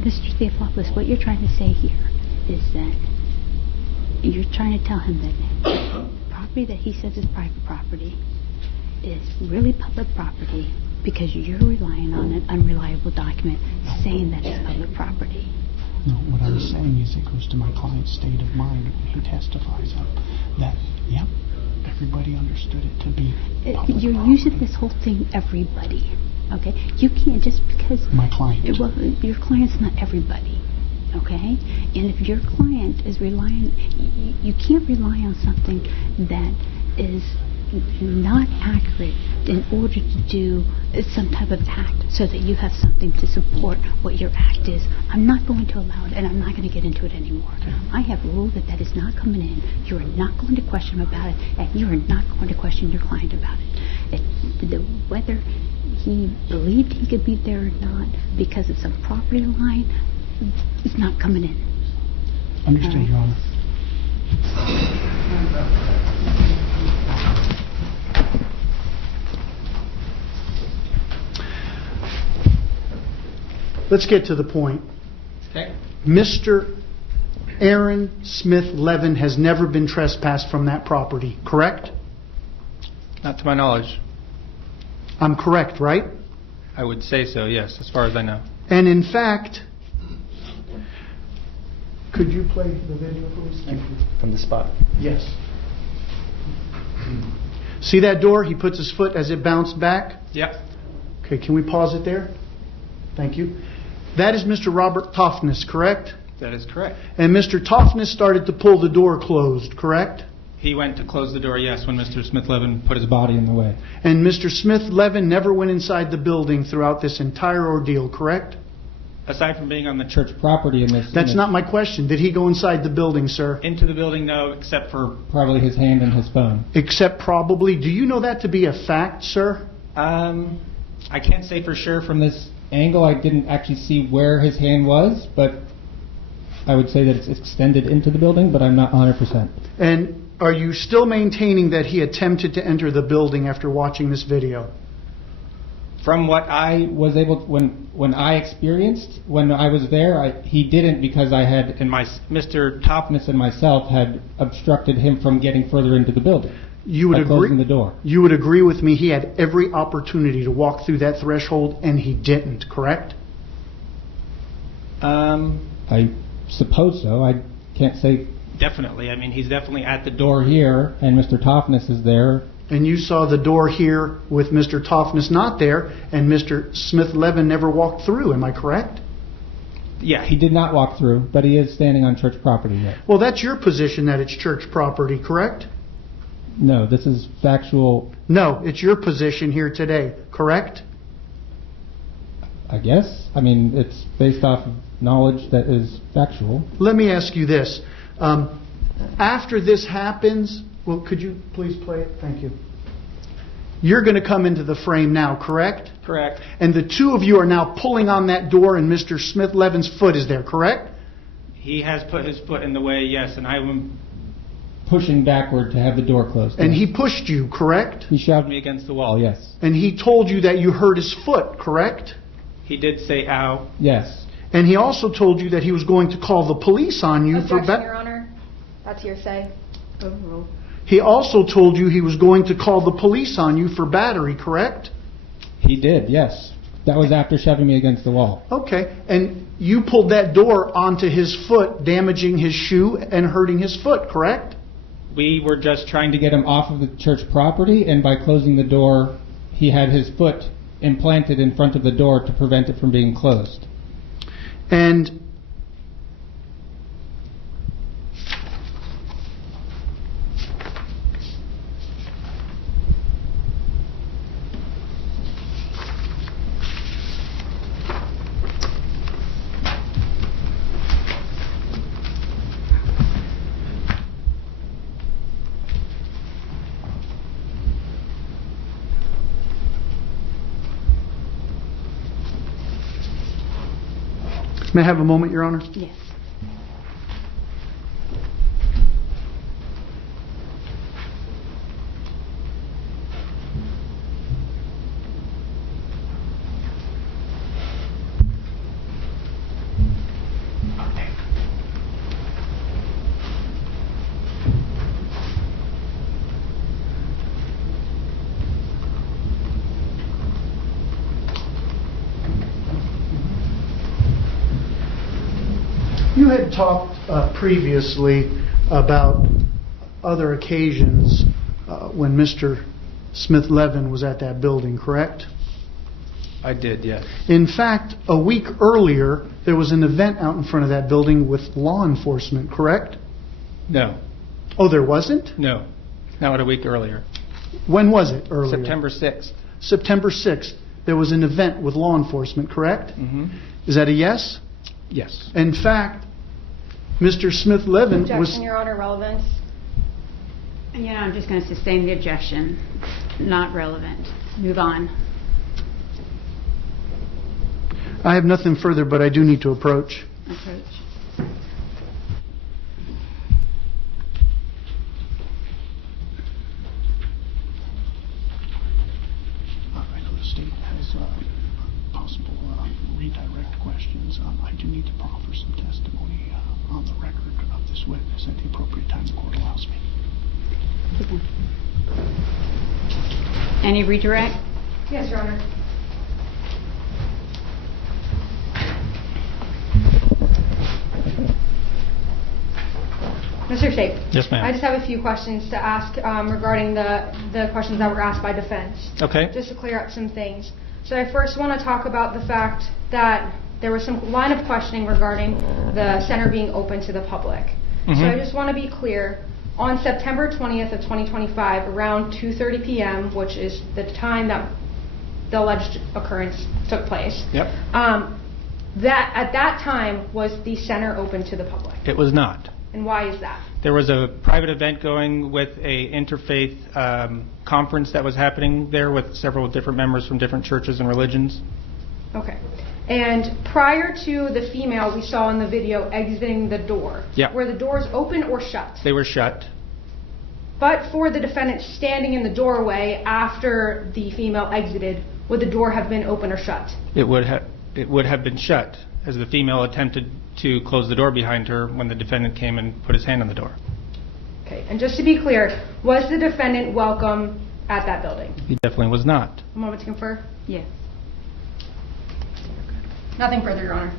Mr. Theophilopoulos, what you're trying to say here is that you're trying to tell him that property that he says is private property is really public property because you're relying on an unreliable document saying that it's public property. No, what I'm saying is it goes to my client's state of mind when he testifies up that, yep, everybody understood it to be public You're property. using this whole thing, everybody. Okay? You can't just because... My client. Well, your client's not everybody. Okay? And if your client is relying... You can't rely on something that is not accurate in order to do some type of act so that you have something to support what your act is. I'm not going to allow it, and I'm not going to get into it anymore. I have ruled that is not coming in. You are not going to question him about it, and you are not going to question your client about it. Whether he believed he could be there or not because of some property line is not coming in. Understood, All right. Your Honor. Let's get to the point. Okay. Mr. Aaron Smith-Levin has never been trespassed from that property, correct? Not to my knowledge. I'm correct, right? I would say so, yes, as far as I know. And in fact, could you play the video, please? Thank you. From the spot. Yes. See that door? He puts his foot as it bounced back. Yep. Okay, can we pause it there? Thank you. That is Mr. Robert Toffness, correct? That is correct. And Mr. Toffness started to pull the door closed, correct? He went to close the door, yes, when Mr. Smith-Levin put his body in the way. And Mr. Smith-Levin never went inside the building throughout this entire ordeal, correct? Aside from being on the church property in this... That's not my question. Did he go inside the building, sir? Into the building, no, except for probably his hand and his phone. Except probably. Do you know that to be a fact, sir? I can't say for sure from this angle. I didn't actually see where his hand was, but I would say that it's extended into the building, but I'm not 100%. And are you still maintaining that he attempted to enter the building after watching this video? From what I was able to, when I experienced, when I was there, he didn't, because I had, and Mr. Toffness and myself had obstructed him from getting further into the building. You would by agree. Closing the door. You would agree with me. He had every opportunity to walk through that threshold, and he didn't. Correct? I suppose so. I can't say definitely. I mean, he's definitely at the door here, and Mr. Toffness is there. And you saw the door here with Mr. Toffness not there, and Mr. Smith-Levin never walked through. Am I correct? Yeah, he did not walk through, but he is standing on church property yet. Well, that's your position that it's church property, correct? No, this is factual. No, it's your position here today, correct? I guess. I mean, it's based off of knowledge that is factual. Let me ask you this. After this happens, well, could you please play it? Thank you. You're going to come into the frame now, correct? Correct. And the two of you are now pulling on that door, and Mr. Smith-Levin's foot is there, correct? He has put his foot in the way, yes, and I am pushing backward to have the door closed. And yes. he pushed you, correct? He shoved me against the wall, yes. And he told you that you hurt his foot, correct? He did say ow. Yes. And he also told you that he was going to call the police on you for... Objection, Your Honor. That's hearsay. Overruled. He also told you he was going to call the police on you for battery, correct? He did, yes. That was after shoving me against the wall. Okay. And you pulled that door onto his foot, damaging his shoe and hurting his foot, correct? We were just trying to get him off of the church property, and by closing the door, he had his foot implanted in front of the door to prevent it from being closed. And may I have a moment, Your Honor? Yes. You had talked previously about other occasions when Mr. Smith-Levin was at that building, correct? I did, yes. In fact, a week earlier, there was an event out in front of that building with law enforcement, correct? No. Oh, there wasn't? No. Not a week earlier. When was it earlier? September 6th. September 6th. There was an event with law enforcement, correct? Mm-hmm. Is that a yes? Yes. In fact, Mr. Smith-Levin was... Objection, Your Honor, relevance. Yeah, I'm just going to sustain the objection. Not relevant. Move on. I have nothing further, but I do need to approach. Approach. I know the state has possible redirect questions. I do need to proffer some testimony on the record of this witness at the appropriate time the court allows me. Any redirect? Yes, Your Honor. Mr. Shape. Yes, ma'am. I just have a few questions to ask regarding the questions that were asked by defense. Okay. Just to clear up some things. So I first want to talk about the fact that there was some line of questioning regarding the center being open to the public. Mm-hmm. So I just want to be clear On September 20th of 2025, around 2:30 p.m., which is the time that the alleged occurrence took place. Yep. That at that time was the center open to the public. It was not. And why is that? There was a private event going with a interfaith conference that was happening there with several different members from different churches and religions. Okay. And prior to the female we saw in the video exiting the door, Yeah. were the doors open or shut? They were shut. But for the defendant standing in the doorway after the female exited, would the door have been open or shut? It would have been shut as the female attempted to close the door behind her when the defendant came and put his hand on the door. Okay. And just to be clear, was the defendant welcome at that building? He definitely was not. A moment to confer. Yes. Nothing further, Your Honor.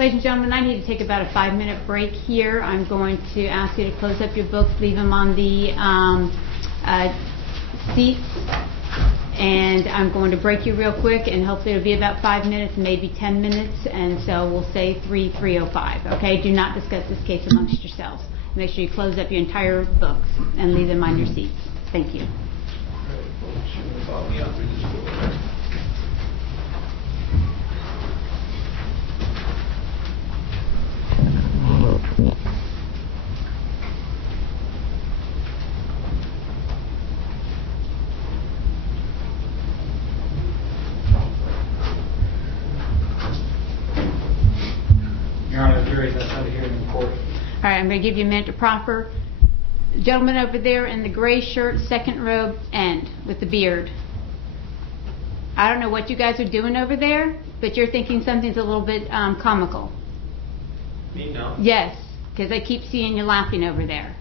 Ladies and gentlemen, I need to take about a 5-minute break here. I'm going to ask you to close up your books, leave them on the seats, and I'm going to break you real quick, and hopefully it'll be about 5 minutes, maybe 10 minutes, and so we'll say 3:05. Okay? Do not discuss this case amongst yourselves. Make sure you close up your entire books and leave them on your seats. Thank you. Your Honor, the jury has had a hearing in court. All right, I'm going to give you a minute to proffer. Gentleman over there in the gray shirt, second row end with the beard. I don't know what you guys are doing over there, but you're thinking something's a little bit comical. Me, no. Yes, because I keep seeing you laughing over there.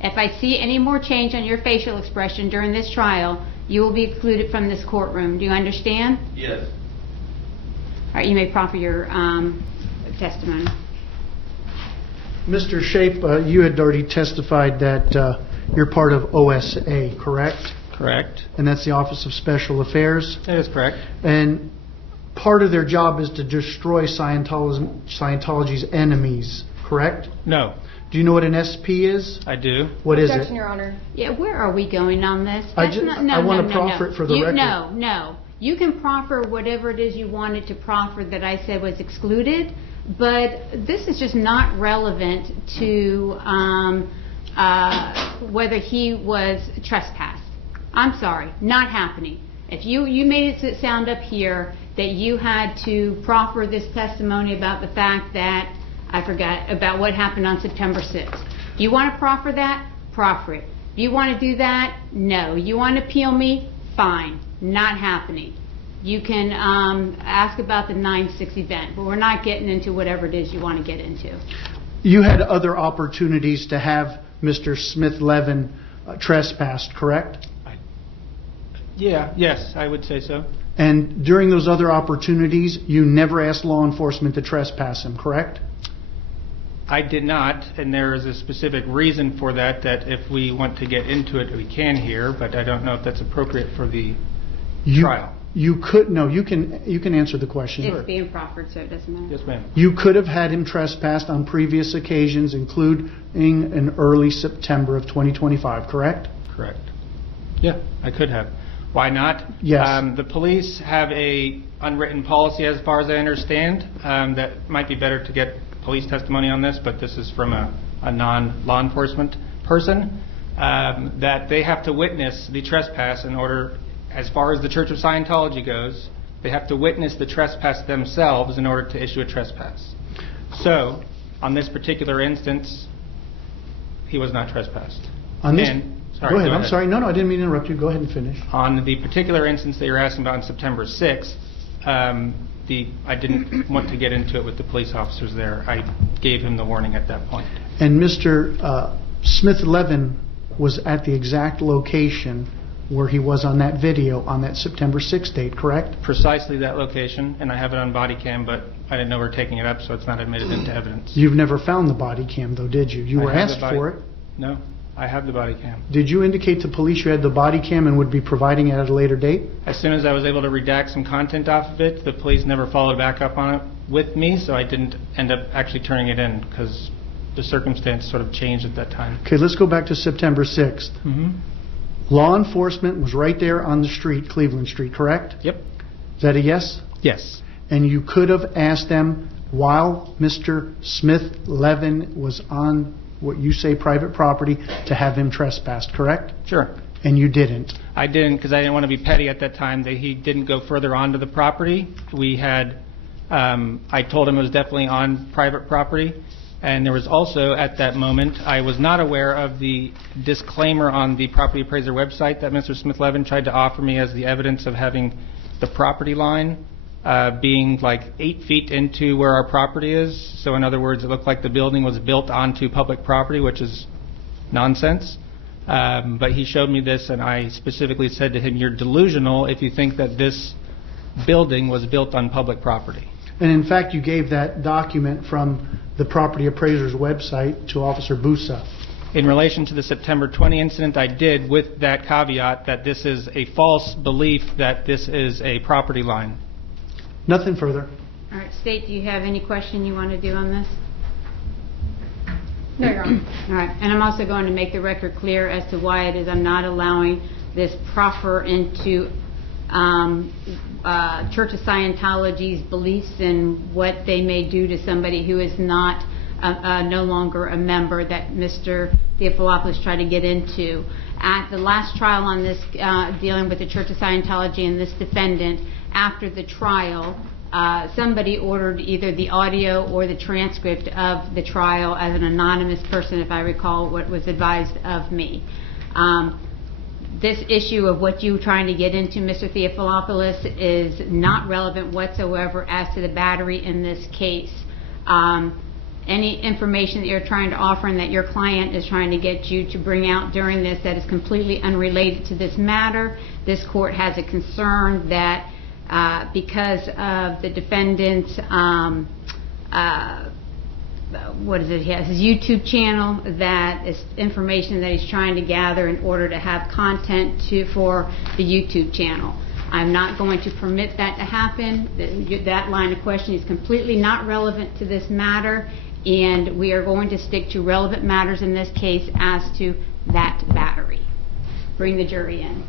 If I see any more change on your facial expression during this trial, you will be excluded from this courtroom. Do you understand? Yes. All right, you may proffer your testimony. Mr. Shape, you had already testified that you're part of OSA, correct? Correct. And that's the Office of Special Affairs. That is correct. And part of their job is to destroy Scientology's enemies, correct? No, Do you know what an SP is? I do. What is Objection, it? Your Honor. Yeah, where are we going on this? I That's ju- not- I wanna proffer it for the record. No. You can proffer whatever it is you wanted to proffer that I said was excluded, but this is just not relevant to whether he was trespassed. I'm sorry, not happening. If you made it sound up here that you had to proffer this testimony about the fact that, I forgot, about what happened on September 6th. You want to proffer that? Proffer it. You want to do that? No. You want to appeal me? Fine. Not happening. You can ask about the 9/6 event, but we're not getting into whatever it is you want to get into. You had other opportunities to have Mr. Smith-Levin trespassed, correct? Yes, I would say so. And during those other opportunities, you never asked law enforcement to trespass him, correct? I did not, and there is a specific reason for that if we want to get into it, we can here, but I don't know if that's appropriate for the trial. You could, no, you can answer the question. It's being proffered, so it doesn't matter. Yes, ma'am. You could have had him trespassed on previous occasions, including in early September of 2025, correct? Correct. Yeah, I could have. Why not? Yes. The police have a unwritten policy, as far as I understand, that might be better to get police testimony on this, but this is from a non-law enforcement person, that they have to witness the trespass in order, as far as the Church of Scientology goes, they have to witness the trespass themselves in order to issue a trespass. So, on this particular instance, he was not trespassed. On this, Sorry, go ahead. I'm sorry. No, I didn't mean to interrupt you. Go ahead and finish. On the particular instance that you're asking about on September 6th, I didn't want to get into it with the police officers there. I gave him the warning at that point. And Mr. Smith-Levin was at the exact location where he was on that video on that September 6th date, correct? Precisely that location, and I have it on body cam, but I didn't know we were taking it up, so it's not admitted into evidence. You've never found the body cam, though, did you? You I were have the asked body- for it. No, I have the body cam. Did you indicate to police you had the body cam and would be providing it at a later date? As soon as I was able to redact some content off of it, the police never followed back up on it with me, so I didn't end up actually turning it in because the circumstance sort of changed at that time. Okay, let's go back to September 6th. Law enforcement was right there on the street, Cleveland Street, correct? Yep. Is that a yes? Yes. And you could have asked them while Mr. Smith-Levin was on what you say private property to have him trespassed, correct? Sure. And you didn't. I didn't, because I didn't want to be petty at that time. That he didn't go further onto the property. We had, I told him it was definitely on private property. And there was also, at that moment, I was not aware of the disclaimer on the property appraiser website that Mr. Smith-Levin tried to offer me as the evidence of having the property line being like 8 feet into where our property is. So in other words, it looked like the building was built onto public property, which is nonsense. But he showed me this, and I specifically said to him, "You're delusional if you think that this building was built on public property." And in fact, you gave that document from the property appraiser's website to Officer Busa. In relation to the September 20 incident, I did, with that caveat that this is a false belief that this is a property line. Nothing further. All right, State, do you have any question you want to do on this? No, Your Honor. All right, and I'm also going to make the record clear as to why it is I'm not allowing this proffer into Church of Scientology's beliefs and what they may do to somebody who is not no longer a member that Mr. Theophilopoulos tried to get into. At the last trial on this, dealing with the Church of Scientology and this defendant, after the trial, somebody ordered either the audio or the transcript of the trial as an anonymous person, if I recall what was advised of me. This issue of what you're trying to get into, Mr. Theophilopoulos, is not relevant whatsoever as to the battery in this case. Any information that you're trying to offer and that your client is trying to get you to bring out during this that is completely unrelated to this matter, this court has a concern that because of the defendant's he has his YouTube channel, that is information that he's trying to gather in order to have content for the YouTube channel. I'm not going to permit that to happen. That line of question is completely not relevant to this matter, and we are going to stick to relevant matters in this case as to that battery. Bring the jury in.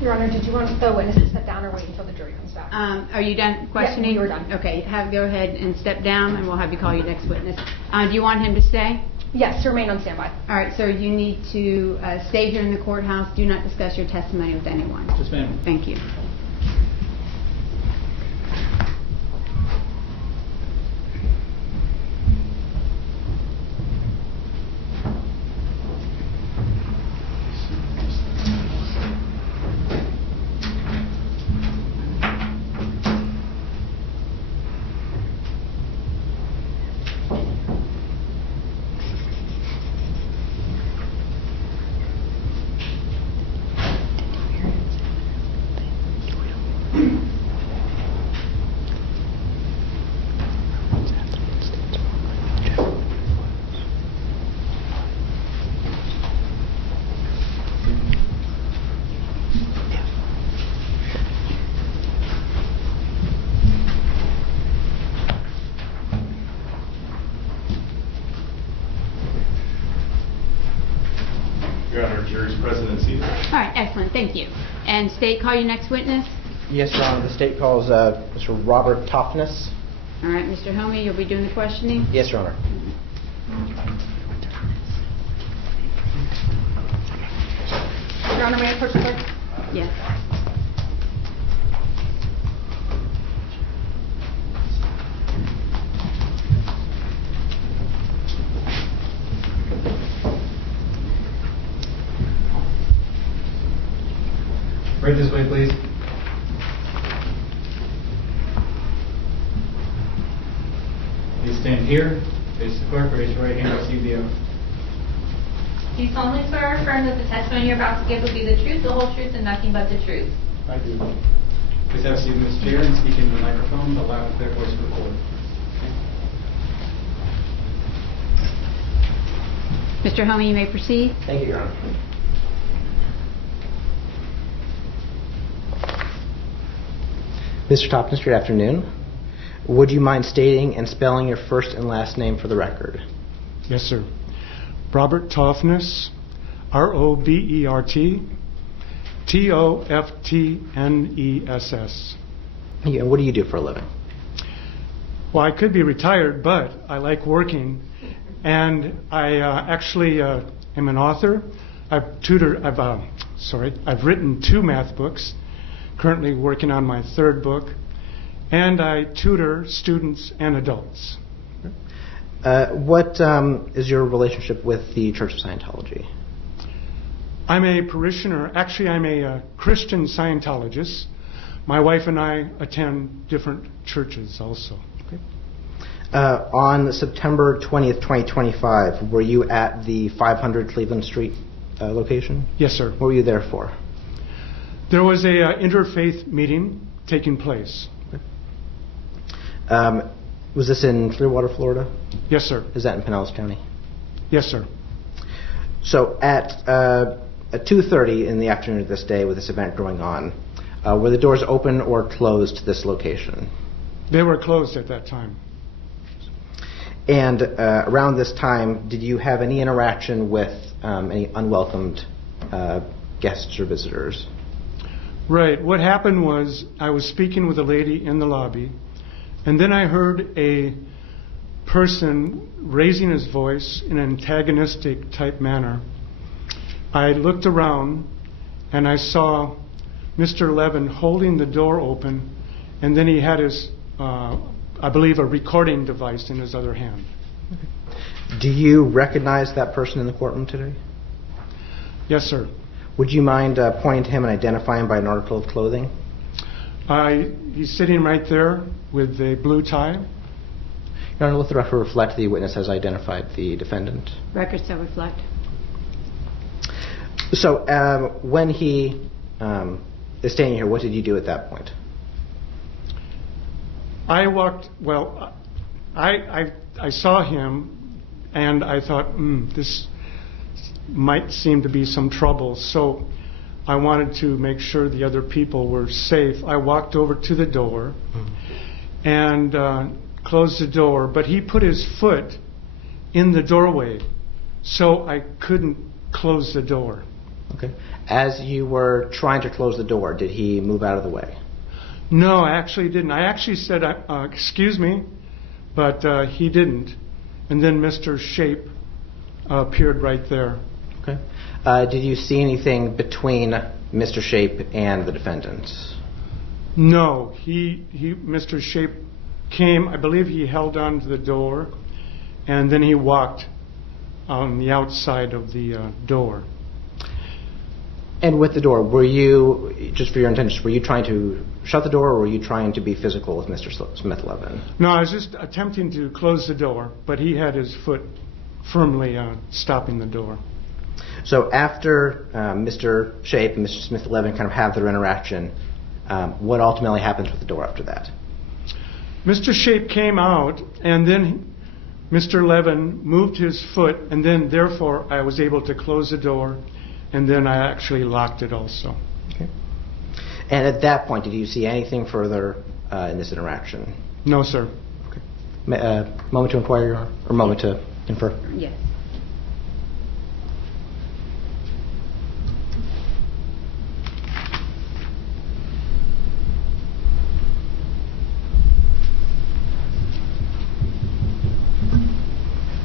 Your Honor, did you want the witness to step down or wait until the jury comes back? Are you done questioning? Yeah, we're done. Okay, go ahead and step down, and we'll have you call your next witness. Do you want him to stay? Yes, to remain on standby. All right, sir, you need to stay here in the courthouse. Do not discuss your testimony with anyone. Yes, ma'am. Thank you. Your Honor, jury's present and seated. All right, excellent, thank you. And State, call your next witness. Yes, Your Honor. The state calls Mr. Robert Toughness. All right, Mr. Homey, you'll be doing the questioning. Yes, Your Honor. Your Honor, may I approach the clerk? Yes. Right this way, please. Please stand here, face the clerk, raise your right hand, receive the oath. Do you solemnly swear or affirm that the testimony you're about to give will be the truth, the whole truth, and nothing but the truth? I do. Please have a seat in this chair and speak into the microphone, the loud and clear voice record. Mr. Homey, you may proceed. Thank you, Your Honor. Mr. Topkins, good afternoon. Would you mind stating and spelling your first and last name for the record? Yes, sir. Robert Toftness, R-O-B-E-R-T, T-O-F-T-N-E-S-S. And what do you do for a living? Well, I could be retired, but I like working, and I actually am an author. I've written 2 math books, currently working on my 3rd book, and I tutor students and adults. What is your relationship with the Church of Scientology? I'm a parishioner. Actually, I'm a Christian Scientologist. My wife and I attend different churches also. Okay. On September 20th, 2025, were you at the 500 Cleveland Street location? Yes, sir. What were you there for? There was a interfaith meeting taking place. Okay. Was this in Clearwater, Florida? Yes, sir. Is that in Pinellas County? Yes, sir. So at 2:30 in the afternoon of this day with this event going on, were the doors open or closed to this location? They were closed at that time. And around this time, did you have any interaction with any unwelcomed guests or visitors? Right. What happened was I was speaking with a lady in the lobby, and then I heard a person raising his voice in an antagonistic type manner. I looked around and I saw Mr. Levin holding the door open, and then he had his, I believe, a recording device in his other hand. Do you recognize that person in the courtroom today? Yes, sir. Would you mind pointing to him and identifying him by an article of clothing? He's sitting right there with a blue tie. Your Honor, let the record reflect the witness has identified the defendant. Record so reflect. So when he is standing here, what did you do at that point? I saw him and I thought, this might seem to be some trouble. So I wanted to make sure the other people were safe. I walked over to the door and closed the door, but he put his foot in the doorway, so I couldn't close the door. Okay. As you were trying to close the door, did he move out of the way? No, I actually didn't. I actually said, excuse me, but he didn't. And then Mr. Shape appeared right there. Okay. Did you see anything between Mr. Shape and the defendant? No. Mr. Shape came, I believe he held on to the door, and then he walked on the outside of the door. And with the door, were you, just for your intentions, were you trying to shut the door, or were you trying to be physical with Mr. Smith-Levin? No, I was just attempting to close the door, but he had his foot firmly stopping the door. So after Mr. Shape and Mr. Smith-Levin kind of have their interaction, what ultimately happens with the door after that? Mr. Shape came out, and then Mr. Levin moved his foot, and then therefore I was able to close the door, and then I actually locked it also. Okay. And at that point, did you see anything further in this interaction? No, sir. Okay. Moment to inquire, Your Honor, or moment to infer? Yes.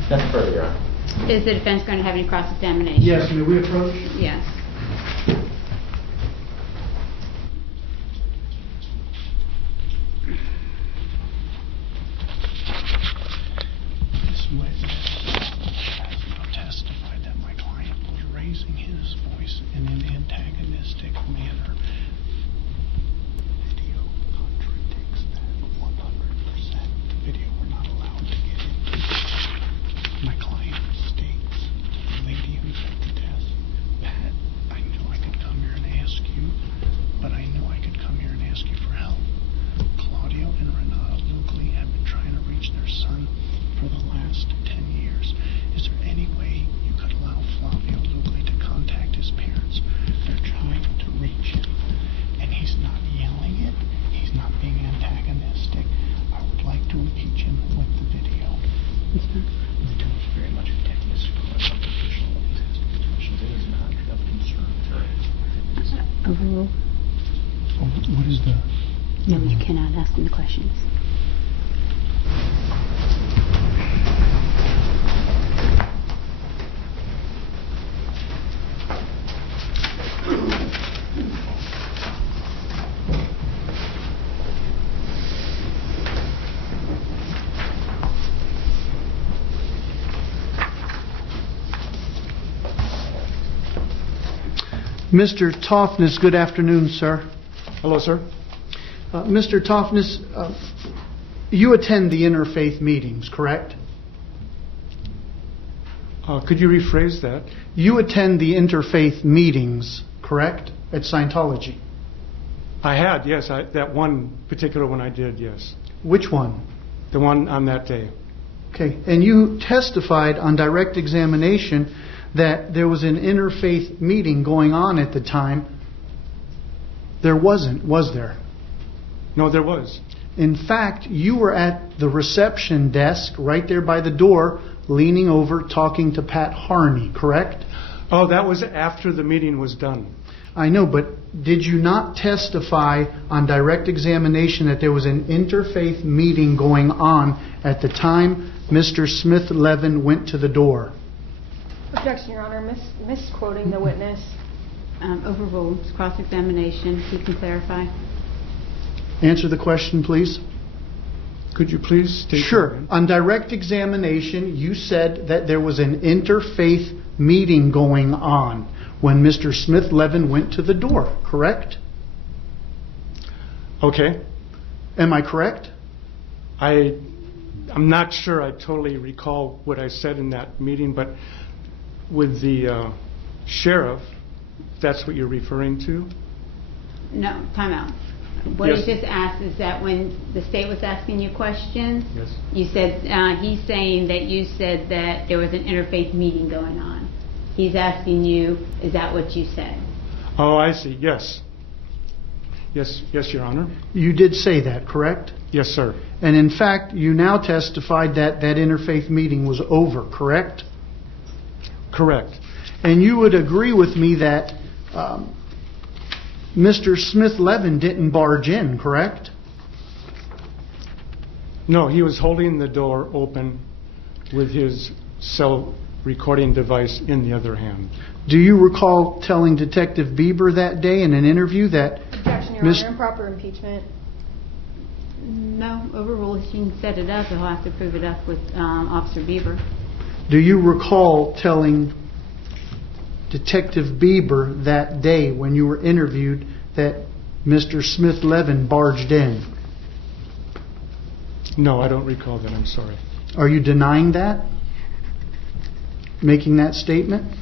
Nothing further, Your Honor. Is the defense going to have any cross-examination? Yes, may we approach? Yes. This witness has now testified that my client was raising his voice in an antagonistic manner. Video contradicts that 100%. The video we're not allowed to get into. My client states, the lady who took the test, Pat Overruled. What is the... No, you cannot ask them the questions. Mr. Toffness, good afternoon, sir. Hello, sir. Mr. Toffness, you attend the interfaith meetings, correct? Could you rephrase that? You attend the interfaith meetings, correct, at Scientology? I had, yes. That one particular one I did, yes. Which one? The one on that day. Okay, and you testified on direct examination that there was an interfaith meeting going on at the time. There wasn't, was there? No, there was. In fact, you were at the reception desk right there by the door, leaning over, talking to Pat Harney, correct? Oh, that was after the meeting was done. I know, but did you not testify on direct examination that there was an interfaith meeting going on at the time Mr. Smith-Levin went to the door? Objection, Your Honor. Misquoting the witness. Overruled. It's cross-examination. You can clarify. Answer the question, please. Could you please state Sure. that? On direct examination, you said that there was an interfaith meeting going on when Mr. Smith-Levin went to the door, correct? Okay. Am I correct? I'm not sure I totally recall what I said in that meeting, but with the sheriff, that's what you're referring to? No, time out. What Yes. he just asked is that when the state was asking you questions, Yes. you said, he's saying that you said that there was an interfaith meeting going on. He's asking you, is that what you said? Oh, I see. Yes. Yes, Your Honor. You did say that, correct? Yes, sir. And in fact, you now testified that that interfaith meeting was over, correct? Correct. And you would agree with me that Mr. Smith-Levin didn't barge in, correct? No, he was holding the door open with his cell recording device in the other hand. Do you recall telling Detective Bieber that day in an interview that... Objection, Your Miss- Honor. Improper impeachment. No, overruled. You can set it up. He'll have to prove it up with Officer Bieber. Do you recall telling Detective Bieber that day when you were interviewed that Mr. Smith-Levin barged in? No, I don't recall that. I'm sorry. Are you denying that? Making that statement?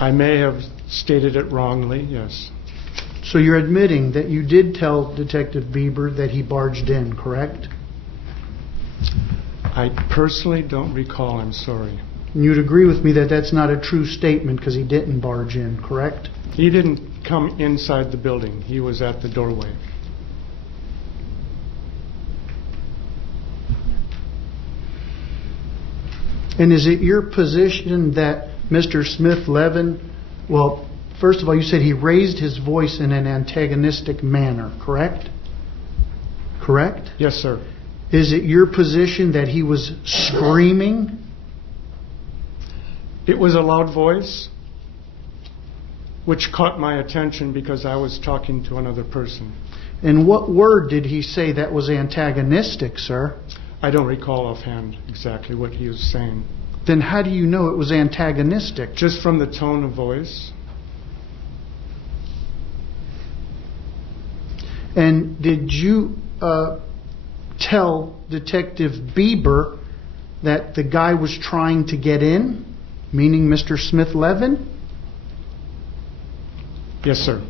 I may have stated it wrongly, yes. So you're admitting that you did tell Detective Bieber that he barged in, correct? I personally don't recall. I'm sorry. And you'd agree with me that that's not a true statement because he didn't barge in, correct? He didn't come inside the building. He was at the doorway. And is it your position that Mr. Smith-Levin, well, first of all, you said he raised his voice in an antagonistic manner, correct? Correct? Yes, sir. Is it your position that he was screaming? It was a loud voice, which caught my attention because I was talking to another person. And what word did he say that was antagonistic, sir? I don't recall offhand exactly what he was saying. Then how do you know it was antagonistic? Just from the tone of voice. And did you tell Detective Bieber that the guy was trying to get in, meaning Mr. Smith-Levin? Yes, sir.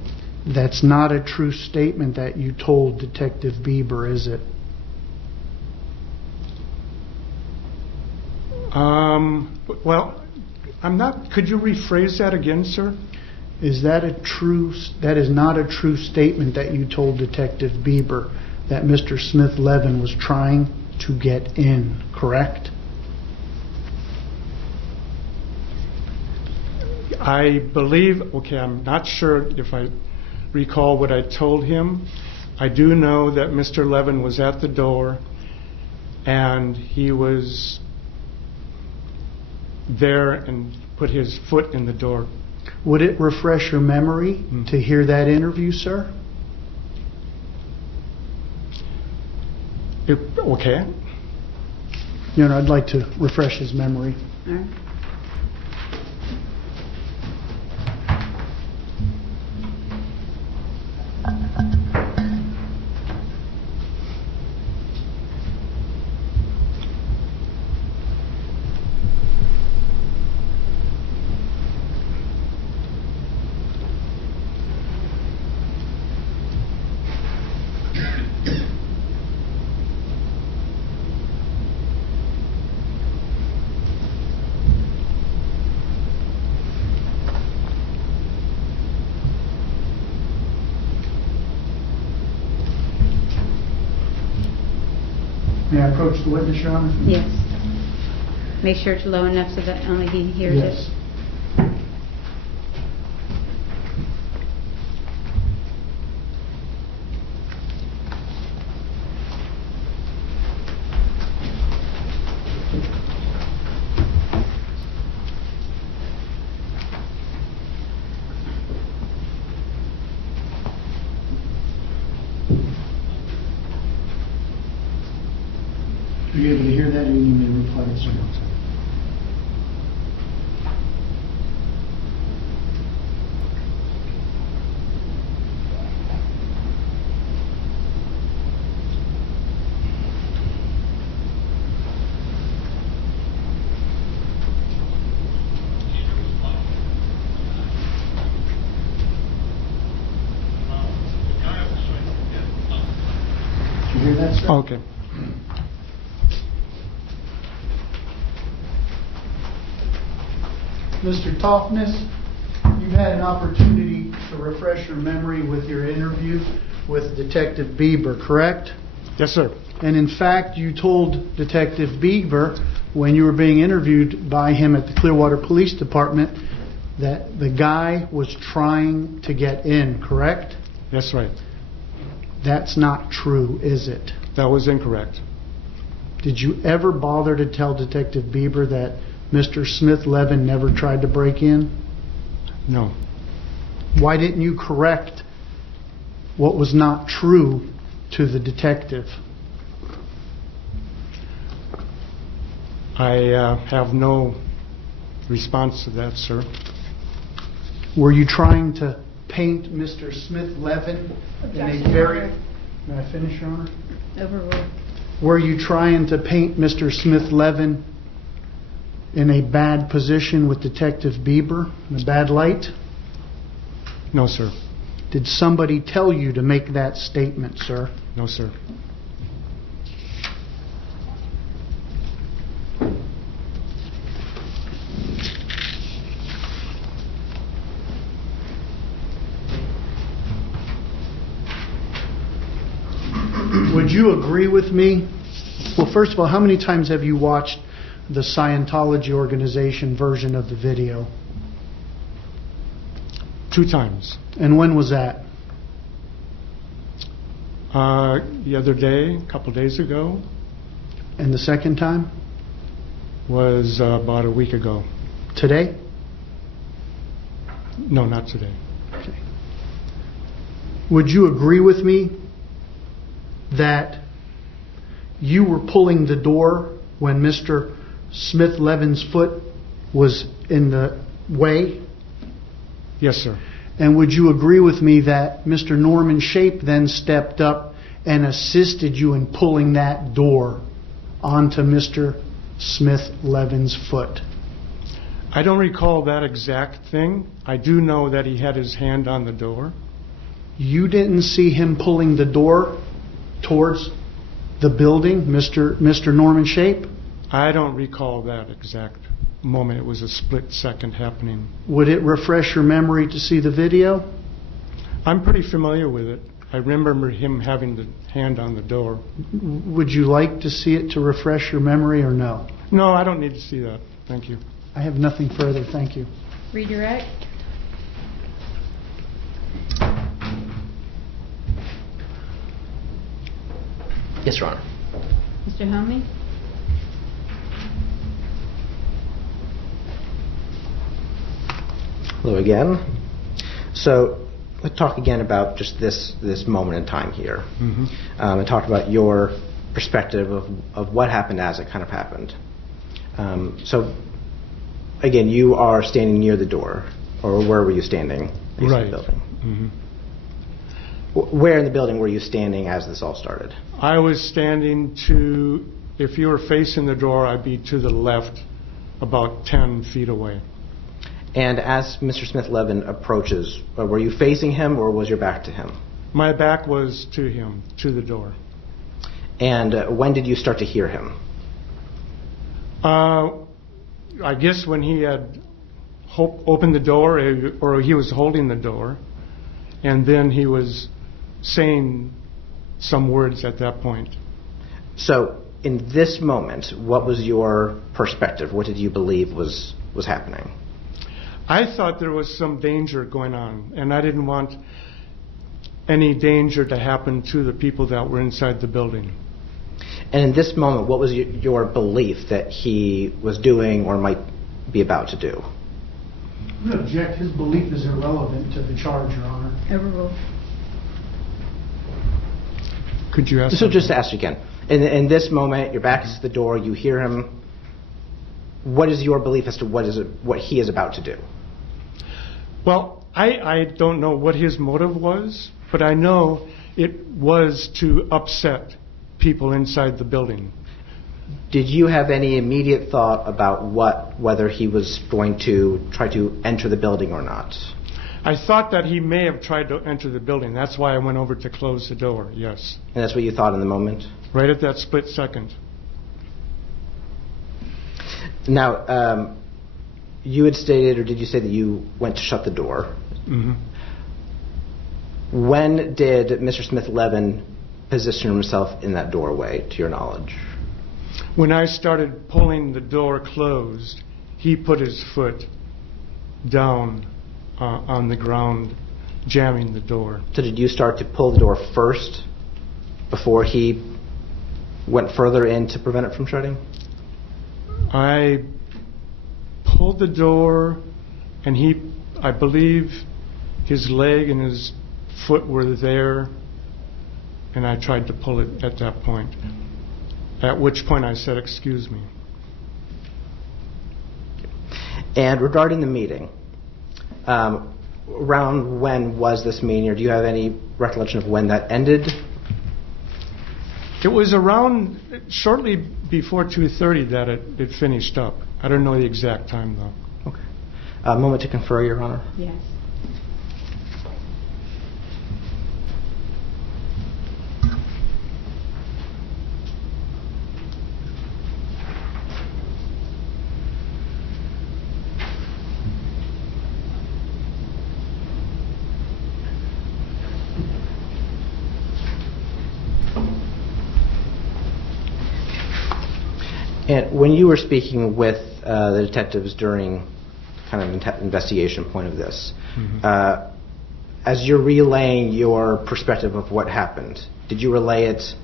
That's not a true statement that you told Detective Bieber, is it? Well, I'm not. Could you rephrase that again, sir? Is that a true? That is not a true statement that you told Detective Bieber that Mr. Smith-Levin was trying to get in, correct? I believe, okay, I'm not sure if I recall what I told him. I do know that Mr. Levin was at the door and he was there and put his foot in the door. Would it refresh your memory to hear that interview, sir? Okay. You know, I'd like to refresh his memory. All right. May I approach the witness, Your Honor? Yes. Make sure it's low enough so that only he hears Yes. it. Are you able to hear that, or you need me to reply to someone? Did you hear that, sir? Okay. Mr. Toftness, you've had an opportunity to refresh your memory with your interview with Detective Bieber, correct? Yes, sir. And in fact, you told Detective Bieber, when you were being interviewed by him at the Clearwater Police Department, that the guy was trying to get in, correct? That's right. That's not true, is it? That was incorrect. Did you ever bother to tell Detective Bieber that Mr. Smith-Levin never tried to break in? No. Why didn't you correct what was not true to the detective? I have no response to that, sir. Were you trying to paint Mr. Smith-Levin in a very... May I finish, Your Honor? Overruled. Were you trying to paint Mr. Smith-Levin in a bad position with Detective Bieber, in a bad light? No, sir. Did somebody tell you to make that statement, sir? No, sir. Would you agree with me? Well, first of all, how many times have you watched the Scientology organization version of the video? 2 times. And when was that? The other day, a couple days ago, And the second time? was about a week ago. Today? No, not today. Okay. Would you agree with me that you were pulling the door when Mr. Smith-Levin's foot was in the way? Yes, sir. And would you agree with me that Mr. Norman Shape then stepped up and assisted you in pulling that door onto Mr. Smith-Levin's foot? I don't recall that exact thing. I do know that he had his hand on the door. You didn't see him pulling the door towards the building, Mr. Norman Shape? I don't recall that exact moment. It was a split second happening. Would it refresh your memory to see the video? I'm pretty familiar with it. I remember him having the hand on the door. Would you like to see it to refresh your memory or no? No, I don't need to see that. Thank you. I have nothing further. Thank you. Redirect. Yes, Your Honor. Mr. Homey? Hello again. So let's talk again about just this moment in time here. And talk about your perspective of what happened as it kind of happened. So again, you are standing near the door, or where were you standing? Right. In the building. Where in the building were you standing as this all started? I was standing if you were facing the door, I'd be to the left, about 10 feet away. And as Mr. Smith-Levin approaches, were you facing him or was your back to him? My back was to him, to the door. And when did you start to hear him? I guess when he had opened the door, or he was holding the door, and then he was saying some words at that point. So in this moment, what was your perspective? What did you believe was happening? I thought there was some danger going on, and I didn't want any danger to happen to the people that were inside the building. And in this moment, what was your belief that he was doing or might be about to do? I'm going to object. His belief is irrelevant to the charge, Your Honor. Overruled. Could you ask? So just ask again. In this moment, your back is to the door, you hear him. What is your belief as to what he is about to do? Well, I don't know what his motive was, but I know it was to upset people inside the building. Did you have any immediate thought about whether he was going to try to enter the building or not? I thought that he may have tried to enter the building. That's why I went over to close the door, yes. And that's what you thought in the moment? Right at that split second. Now, you had stated, or did you say that you went to shut the door? Mm-hmm. When did Mr. Smith-Levin position himself in that doorway, to your knowledge? When I started pulling the door closed, he put his foot down on the ground, jamming the door. So did you start to pull the door first before he went further in to prevent it from shutting? I pulled the door, and I believe his leg and his foot were there, and I tried to pull it at that point. At which point I said, "Excuse me." And regarding the meeting, around when was this meeting, or do you have any recollection of when that ended? It was around shortly before 2:30 that it finished up. I don't know the exact time, though. Okay. A moment to confer, Your Honor. Yes. And when you were speaking with the detectives during kind of investigation point of this, as you're relaying your perspective of what happened, did you relay it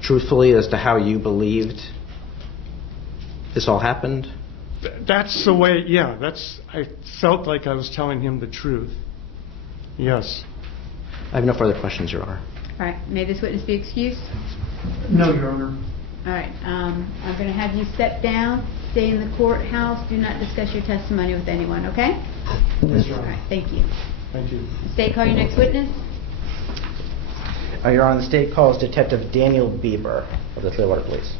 truthfully as to how you believed this all happened? That's the way, yeah, I felt like I was telling him the truth. Yes. I have no further questions, Your Honor. All right. May this witness be excused? No, Your Honor. All right. I'm going to have you step down, stay in the courthouse. Do not discuss your testimony with anyone, okay? Yes, Your All Honor. right. Thank you. Thank you. State, call your next witness. Your Honor, the state calls Detective Daniel Bieber of the Clearwater Police.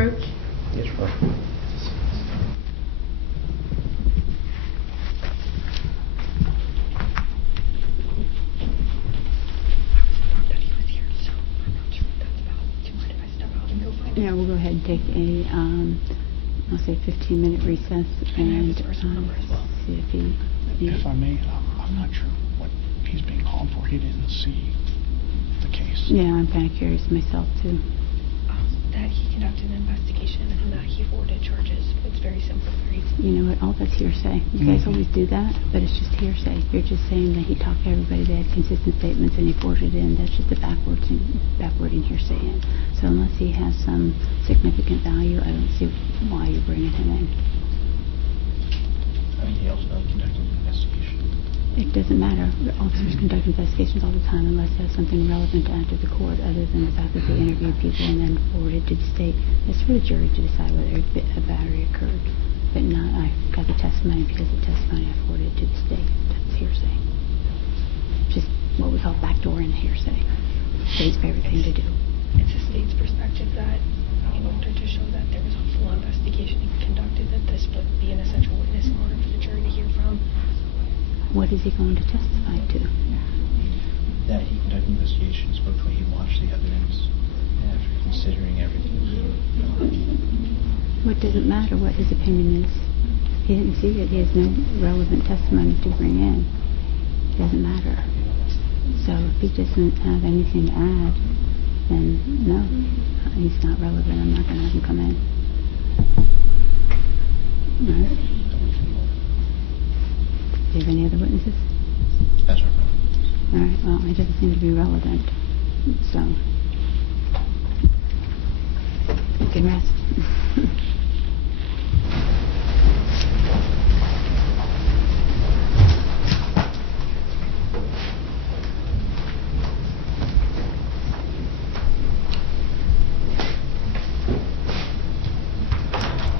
Froach? Yes, Froach. Yeah, we'll go ahead and take a, I'll say 15-minute recess and see if he... If I may, I'm not sure what he's being called for. He didn't see the case. Yeah, I'm kind of curious myself, too. That he conducted an investigation and that he forwarded charges. It's very simple, very easy. You know what, all that's hearsay. You guys always do that, but it's just hearsay. You're just saying that he talked to everybody, they had consistent statements, and he forwarded it in. That's just a backwarding hearsay in. So unless he has some significant value, I don't see why you're bringing him in. I mean, he also conducted an investigation. It doesn't matter. The officers conduct investigations all the time unless they have something relevant to add to the court other than the fact that they interviewed people and then forwarded to the state. It's for the jury to decide whether a battery occurred. But not, I got the testimony because the testimony I forwarded to the state. That's hearsay. Just what we call backdoor in hearsay. State's favorite thing to do. It's the state's perspective that in order to show that there was a full investigation conducted, that this would be an essential witness in order for the jury to hear from. What is he going to testify to? That he conducted investigations, but when he watched the evidence, after considering everything, What does it matter what his opinion is? He didn't see it. He has no relevant testimony to bring in. It doesn't matter. So if he doesn't have anything to add, then no, he's not relevant. I'm not going to have him come in. All right. Do you have any other witnesses? that's our problem. All right, well, it doesn't seem to be relevant, so you can rest.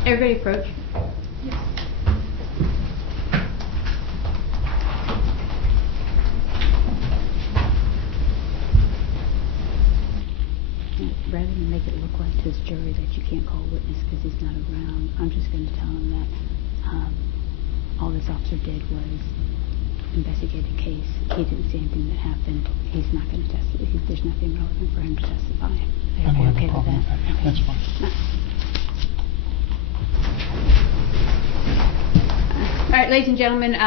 Everybody approach. Rather than make it look like to his jury that you can't call a witness because he's not around, I'm just going to tell him that all this officer did was investigate the case. He didn't see anything that happened. He's not going to testify. There's nothing relevant for him to testify. I don't have a problem with that. Okay. That's fine. All right, ladies and gentlemen,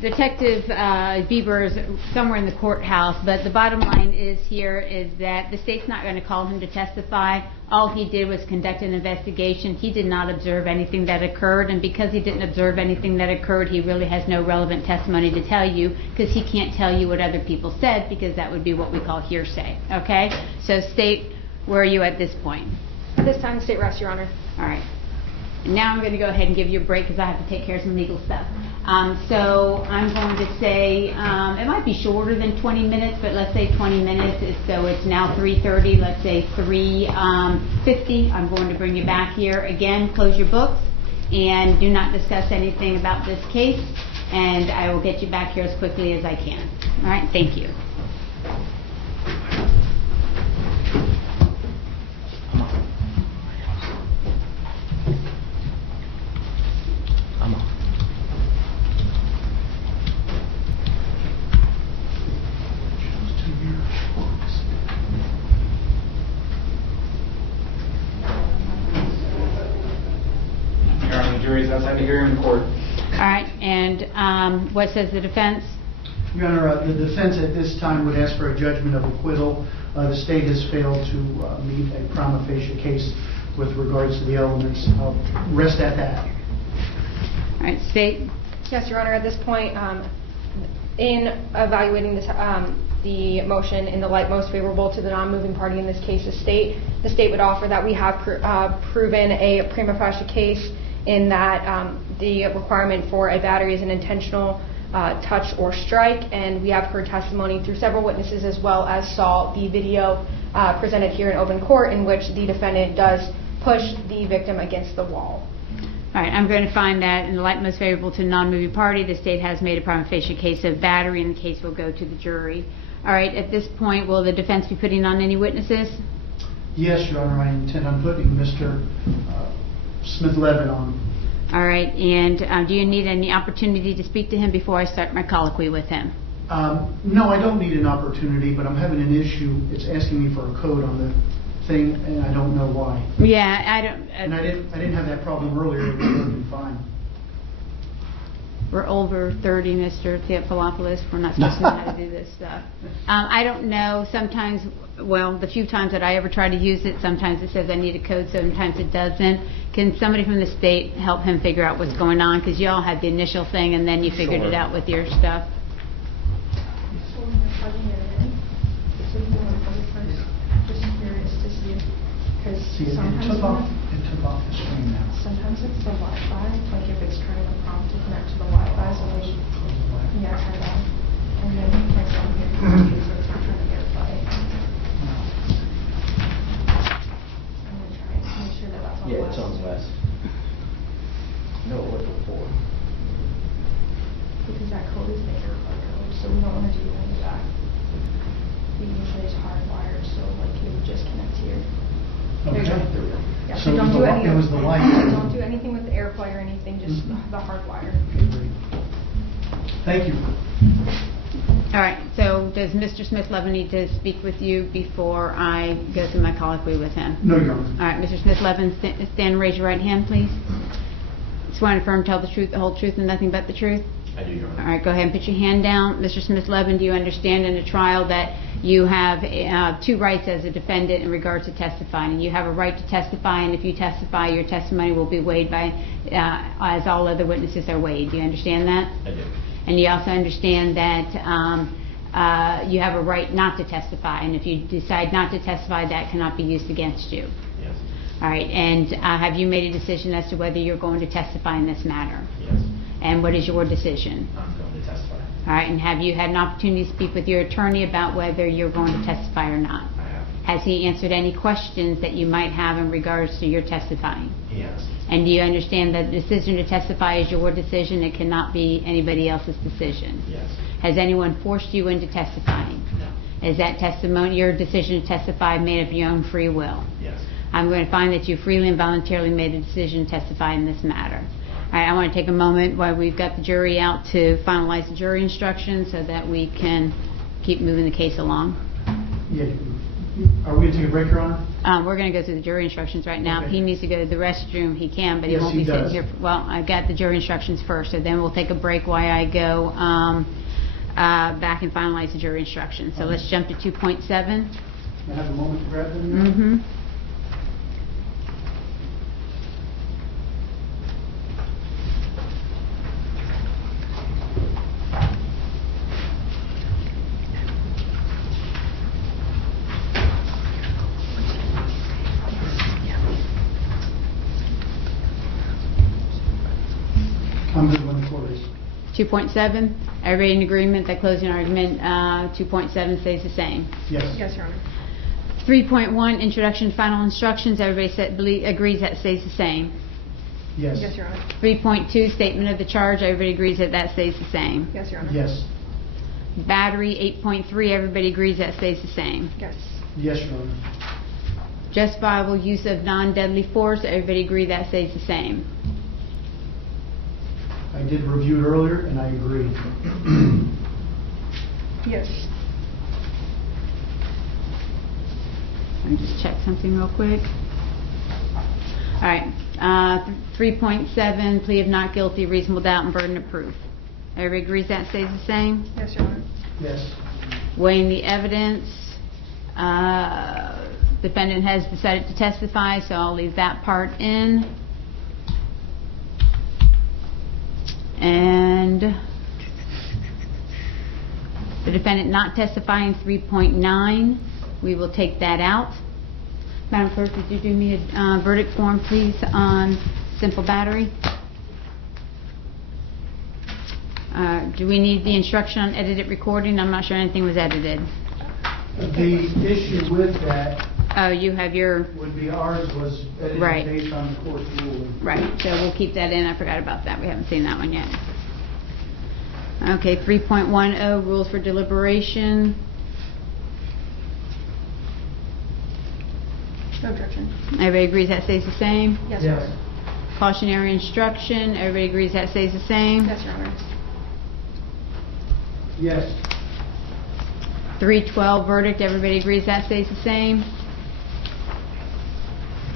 Detective Bieber is somewhere in the courthouse, but the bottom line is here is that the state's not going to call him to testify. All he did was conduct an investigation. He did not observe anything that occurred, and because he didn't observe anything that occurred, he really has no relevant testimony to tell you because he can't tell you what other people said because that would be what we call hearsay, okay? So state, where are you at this point? At this time, state rests, Your Honor. All right. And now I'm going to go ahead and give you a break because I have to take care of some legal stuff. So I'm going to say, it might be shorter than 20 minutes, but let's say 20 minutes. So it's now 3:30, let's say 3:50. I'm going to bring you back here again. Close your books and do not discuss anything about this case. And I will get you back here as quickly as I can. All right, thank you. Outside the hearing in court. All right, and what says the defense? Your Honor, the defense at this time would ask for a judgment of acquittal. The state has failed to meet a prima facie case with regards to the elements. I'll rest at that. All right, state. Yes, Your Honor, at this point, in evaluating the motion in the light most favorable to the non-moving party in this case, the state would offer that we have proven a prima facie case in that the requirement for a battery is an intentional touch or strike, and we have heard testimony through several witnesses as well as saw the video presented here in open court in which the defendant does push the victim against the wall. All right, I'm going to find that in the light most favorable to the non-moving party, the state has made a prima facie case of battery, and the case will go to the jury. All right, at this point, will the defense be putting on any witnesses? Yes, Your Honor, I intend on putting Mr. Smith-Levin on. All right, and do you need any opportunity to speak to him before I start my colloquy with him? No, I don't need an opportunity, but I'm having an issue. It's asking me for a code on the thing, and I don't know why. Yeah, I don't... And I didn't have that problem earlier. It was working fine. We're over 30, Mr. Theophilopoulous. We're not supposed to know how to do this stuff. I don't know. Sometimes, well, the few times that I ever try to use it, sometimes it says I need a code, sometimes it doesn't. Can somebody from the state help him figure out what's going on? Because you all had the initial thing, and then you figured it out with your stuff. So when you're plugging it in, so you want to plug it first, just curious to see if, because See, it took off the screen now. sometimes it's the Wi-Fi, like if it's trying to prompt to connect to the Wi-Fi, so there's, yeah, turn it on. And then like on here, so it's not trying to verify. I'm gonna try and make sure that that's on Yeah, it's on west. west. No, it wasn't before. Because that code is the error code, so we don't want to do any of that. We usually is hardwired, so like it would just connect here. There you go. Okay. Yeah, So so don't do any it of was the light. Don't do anything with the AirPlay or anything, just the hardwire. Okay, great. Thank you. All right, so does Mr. Smith-Levin need to speak with you before I go through my colloquy with him? No, Your Honor. All right, Mr. Smith-Levin, stand and raise your right hand, please. Swear and affirm to tell the truth, the whole truth, and nothing but the truth? I do, Your Honor. All right, go ahead and put your hand down. Mr. Smith-Levin, do you understand in a trial that you have two rights as a defendant in regards to testifying? You have a right to testify, and if you testify, your testimony will be weighed by, as all other witnesses are weighed. Do you understand that? I do. And you also understand that you have a right not to testify, and if you decide not to testify, that cannot be used against you. Yes. All right, and have you made a decision as to whether you're going to testify in this matter? Yes. And what is your decision? I'm going to testify. All right, and have you had an opportunity to speak with your attorney about whether you're going to testify or not? I have. Has he answered any questions that you might have in regards to your testifying? Yes. And do you understand that the decision to testify is your decision? It cannot be anybody else's decision? Yes. Has anyone forced you into testifying? No. Is that testimony, your decision to testify, made of your own free will? Yes. I'm going to find that you freely and voluntarily made a decision to testify in this matter. All right, I want to take a moment while we've got the jury out to finalize the jury instructions so that we can keep moving the case along. Yeah. Are we going to take a break, Your Honor? We're going to go through the jury instructions right now. Okay. If he needs to go to the restroom, he can, but he Yes, won't he be sitting does. here. Well, I've got the jury instructions first, so then we'll take a break while I go back and finalize the jury instructions. So let's jump to 2.7. Can I have a moment to grab them? Your Honor? Mm-hmm. I'm good when the court is. 2.7, everybody in agreement that closing argument 2.7 stays the same. Yes. Yes, Your Honor. 3.1, introduction, final instructions, everybody agrees that stays the same. Yes. Yes, Your Honor. 3.2, statement of the charge, everybody agrees that that stays the same. Yes, Your Honor. Yes. Battery 8.3, everybody agrees that stays the same. Yes. Yes, Your Honor. Justifiable use of non-deadly force, everybody agree that stays the same. I did review it earlier, and I agree. Yes. Let me just check something real quick. All right, 3.7, plea of not guilty, reasonable doubt, and burden of proof. Everybody agrees that stays the same? Yes, Your Honor. Yes. Weighing the evidence, defendant has decided to testify, so I'll leave that part in. And the defendant not testifying, 3.9, we will take that out. Madam Clerk, would you do me a verdict form, please, on simple battery? Do we need the instruction on edited recording? I'm not sure anything was edited. The issue with that Oh, you have your, would be ours was edited Right. based on the court's ruling. right, so we'll keep that in. I forgot about that. We haven't seen that one yet. Okay, 3.10, rules for deliberation. No objection. Everybody agrees that stays the same? Yes, Your Honor. Cautionary instruction, everybody agrees that stays the same? Yes, Your Honor. Yes. 312 verdict, everybody agrees that stays the same?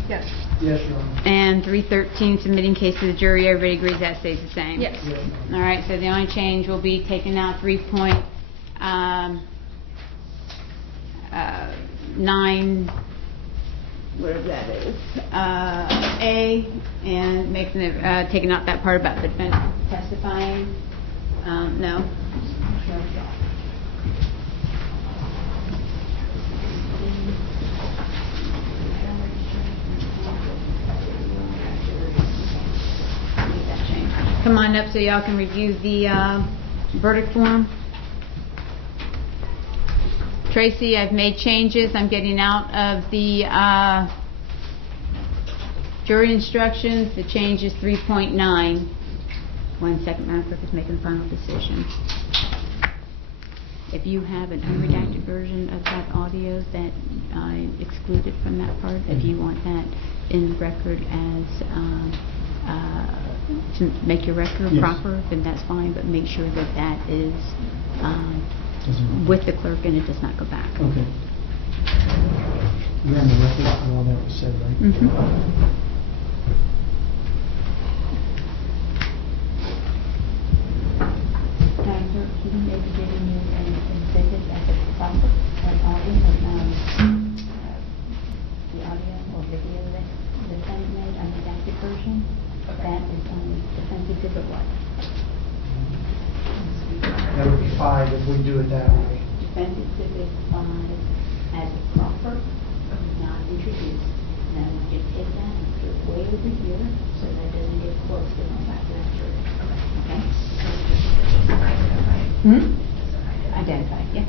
Yes. Yes, Your Honor. And 313 submitting case to the jury, everybody agrees that stays the same? Yes. Yes, Your Honor. All right, so the only change will be taking out 3.9, whatever that is, A, and making it, taking out that part about the defendant testifying. No. Come on up so y'all can review the verdict form. Tracy, I've made changes. I'm getting out of the jury instructions. The change is 3.9. 1 second, Madam Clerk is making the final decision. If you have an unredacted version of that audio that I excluded from that part, if you want that in the record as to make your record Yes. proper, then that's fine, but make sure that that is with the clerk and it does not go back. Okay. You're on the record for all that was said, right? Madam Clerk, he may be giving you an exhibit as a proper, an audio, the audio or video that the defendant made, unredacted version. That is on defense exhibit what? That would be 5 if we do it that way. Defense exhibit 5 as a proper, not introduced. Now you can take that and put it way over here so that it doesn't get close to the back of that jury. Okay? Identified, yeah.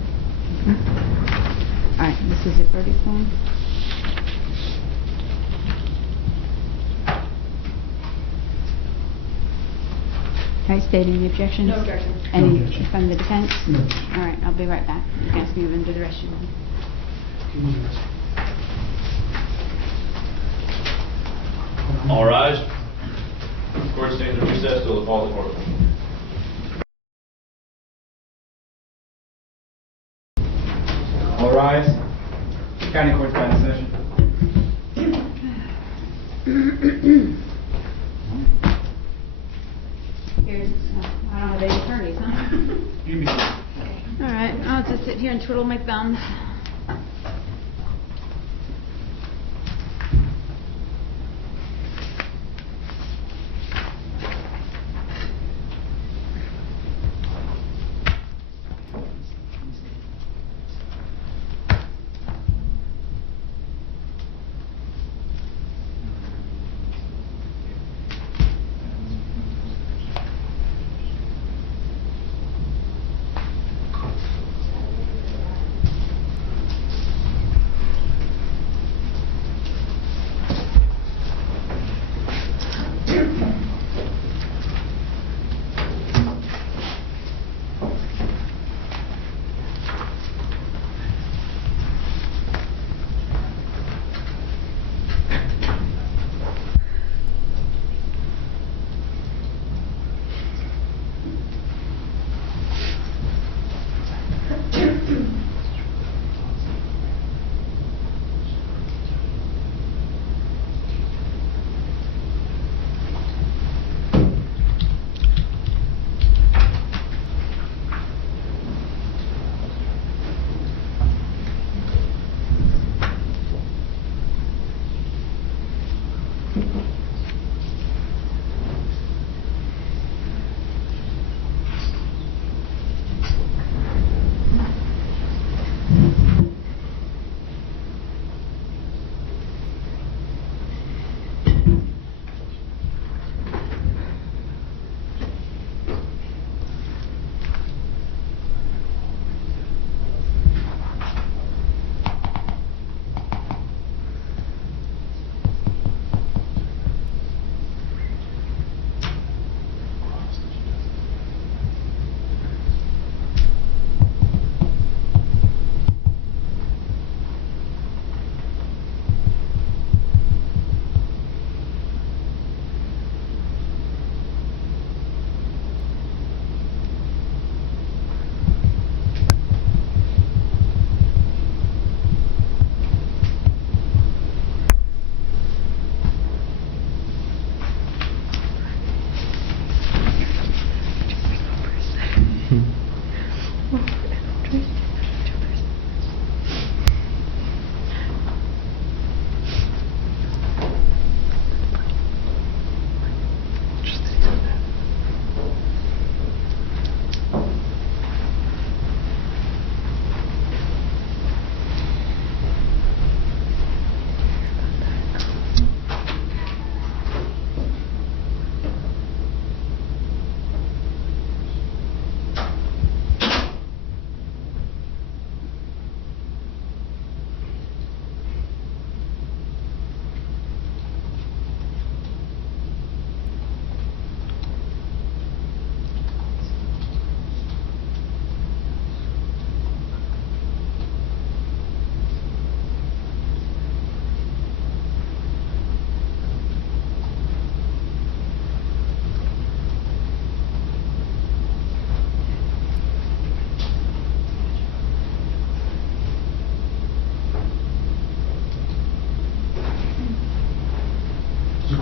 All right, this is a verdict form. All right, stating the objection. No objection. Any No objection. from the defense? No. All right, I'll be right back. You guys can move into the rest of them. All rise. Court stands in recess till the call to order. All rise. County Court's back in session. Here's, I don't have any attorneys, huh? All right, I'll just sit here and twiddle my thumbs.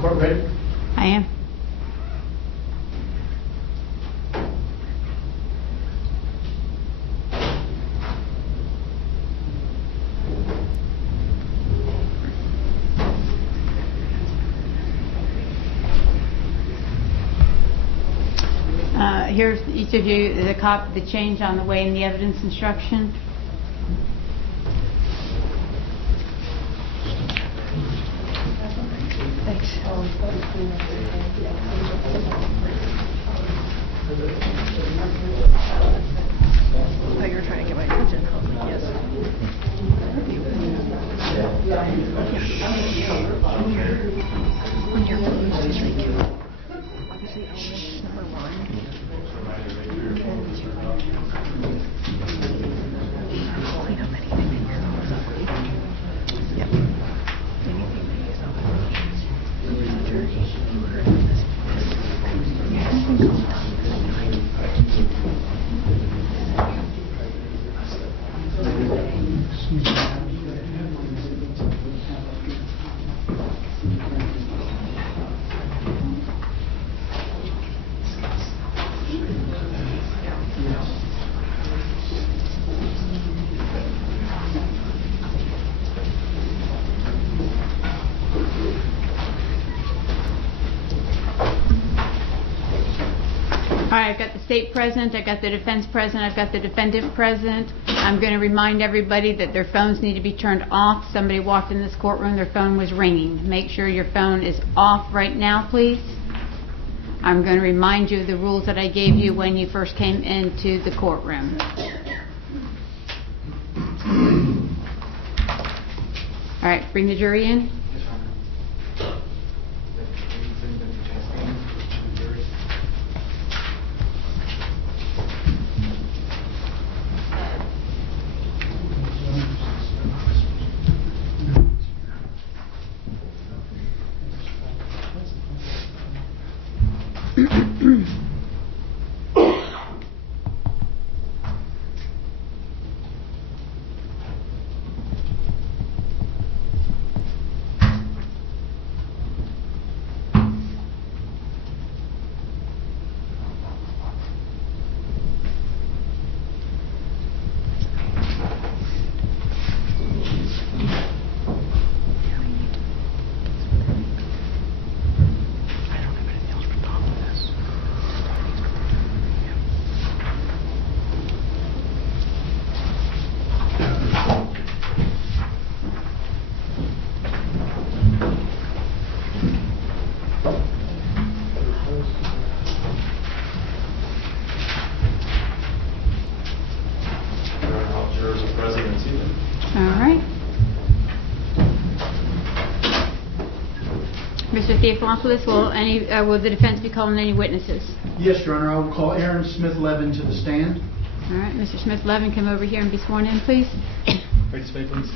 Court ready? I am. Here's each of you the change on the way in the evidence instruction. Thanks. Oh, you're trying to get my attention. Yes. On your phone, just like, obviously, elements number 1. Pulling up anything in your phone. Yep. Anything that is on the jury who heard of this. Yes. All right, I've got the state present, I've got the defense present, I've got the defendant present. I'm going to remind everybody that their phones need to be turned off. Somebody walked in this courtroom, their phone was ringing. Make sure your phone is off right now, please. I'm going to remind you of the rules that I gave you when you first came into the courtroom. All right, bring the jury in. Mr. Theophilopoulos, will the defense be calling any witnesses? Yes, Your Honor. I will call Aaron Smith-Levin to the stand. All right, Mr. Smith-Levin, come over here and be sworn in, please. Ready to speak, please.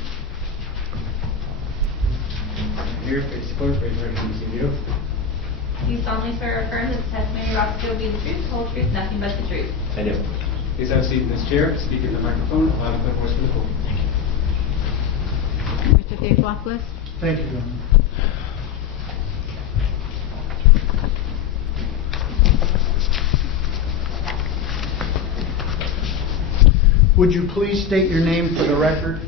Here, face the clerk, raise your right hand and you. Do you solemnly swear or affirm that the testimony you're about to give will be the truth, the whole truth, nothing but the truth? I do. Please have a seat in this chair. Speak in the microphone. Allow the clear voice for the court. Mr. Theophilopoulos. Thank you, Your Honor. Would you please state your name for the record?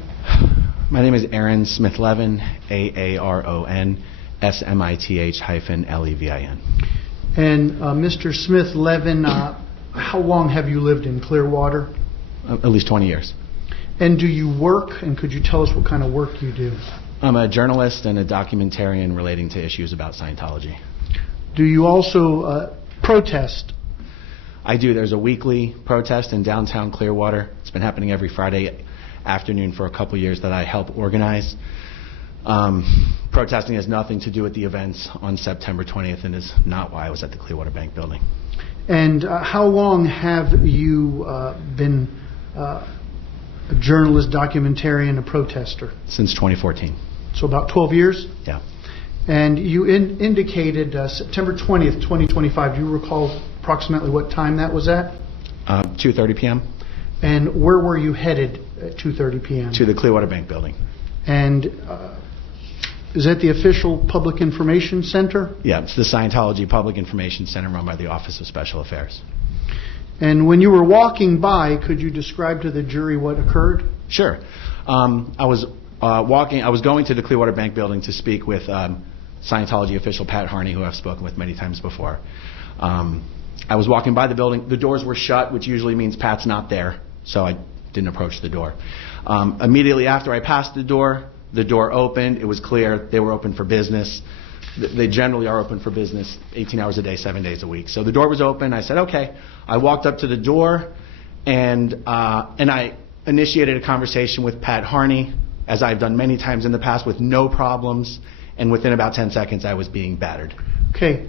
My name is Aaron Smith-Levin, Aaron Smith-Levin. And Mr. Smith-Levin, how long have you lived in Clearwater? At least 20 years. And do you work, and could you tell us what kind of work you do? I'm a journalist and a documentarian relating to issues about Scientology. Do you also protest? I do. There's a weekly protest in downtown Clearwater. It's been happening every Friday afternoon for a couple years that I help organize. Protesting has nothing to do with the events on September 20th and is not why I was at the Clearwater Bank building. And how long have you been a journalist, documentarian, a protester? Since 2014. So about 12 years? Yeah. And you indicated September 20th, 2025. Do you recall approximately what time that was at? 2:30 p.m. And where were you headed at 2:30 p.m.? To the Clearwater Bank building. And Is that the official Public Information Center? Yeah, it's the Scientology Public Information Center run by the Office of Special Affairs. And when you were walking by, could you describe to the jury what occurred? Sure. I was going to the Clearwater Bank building to speak with Scientology official Pat Harney, who I've spoken with many times before. I was walking by the building. The doors were shut, which usually means Pat's not there, so I didn't approach the door. Immediately after I passed the door opened. It was clear they were open for business. They generally are open for business 18 hours a day, 7 days a week. So the door was open. I said, okay. I walked up to the door, and I initiated a conversation with Pat Harney, as I've done many times in the past, with no problems. And within about 10 seconds, I was being battered. Okay.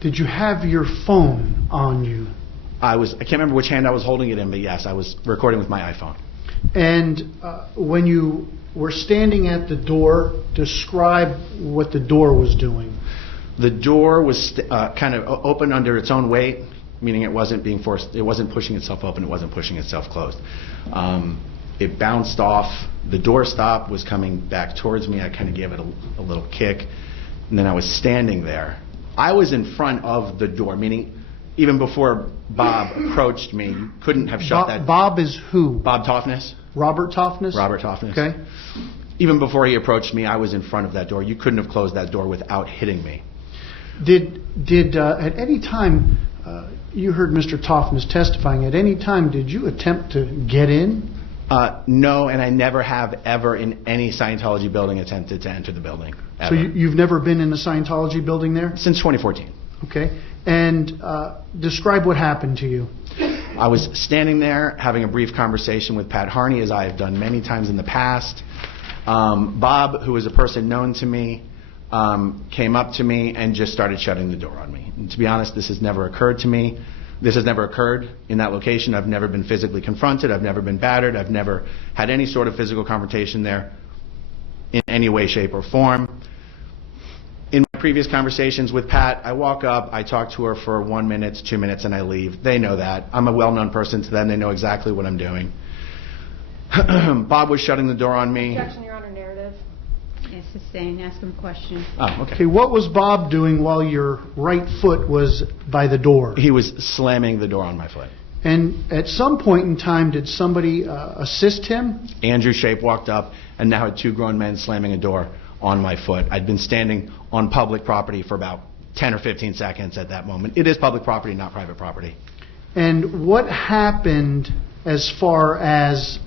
Did you have your phone on you? I can't remember which hand I was holding it in, but yes, I was recording with my iPhone. And when you were standing at the door, describe what the door was doing. The door was kind of open under its own weight, meaning it wasn't being forced. It wasn't pushing itself open. It wasn't pushing itself closed. It bounced off. The door stop was coming back towards me. I kind of gave it a little kick, and then I was standing there. I was in front of the door, meaning even before Bob approached me, you couldn't have shut that. Bob is who? Bob Toffness. Robert Toffness? Robert Toffness. Okay. Even before he approached me, I was in front of that door. You couldn't have closed that door without hitting me. Did at any time, you heard Mr. Toffness testifying, at any time did you attempt to get in? No, and I never have ever in any Scientology building attempted to enter the building. Ever. So you've never been in the Scientology building there? Since 2014. Okay. And describe what happened to you. I was standing there having a brief conversation with Pat Harney, as I have done many times in the past. Bob, who is a person known to me, came up to me and just started shutting the door on me. And to be honest, this has never occurred to me. This has never occurred in that location. I've never been physically confronted. I've never been battered. I've never had any sort of physical confrontation there in any way, shape, or form. In my previous conversations with Pat, I walk up, I talk to her for 1 minute, 2 minutes, and I leave. They know that. I'm a well-known person to them. They know exactly what I'm doing. Bob was shutting the door on me. Objection, Your Honor, narrative. Yes, sustain. Ask him a question. Oh, okay. Okay, what was Bob doing while your right foot was by the door? He was slamming the door on my foot. And at some point in time, did somebody assist him? Andrew Shape walked up and now had two grown men slamming a door on my foot. I'd been standing on public property for about 10 or 15 seconds at that moment. It is public property, not private property. And what happened as far as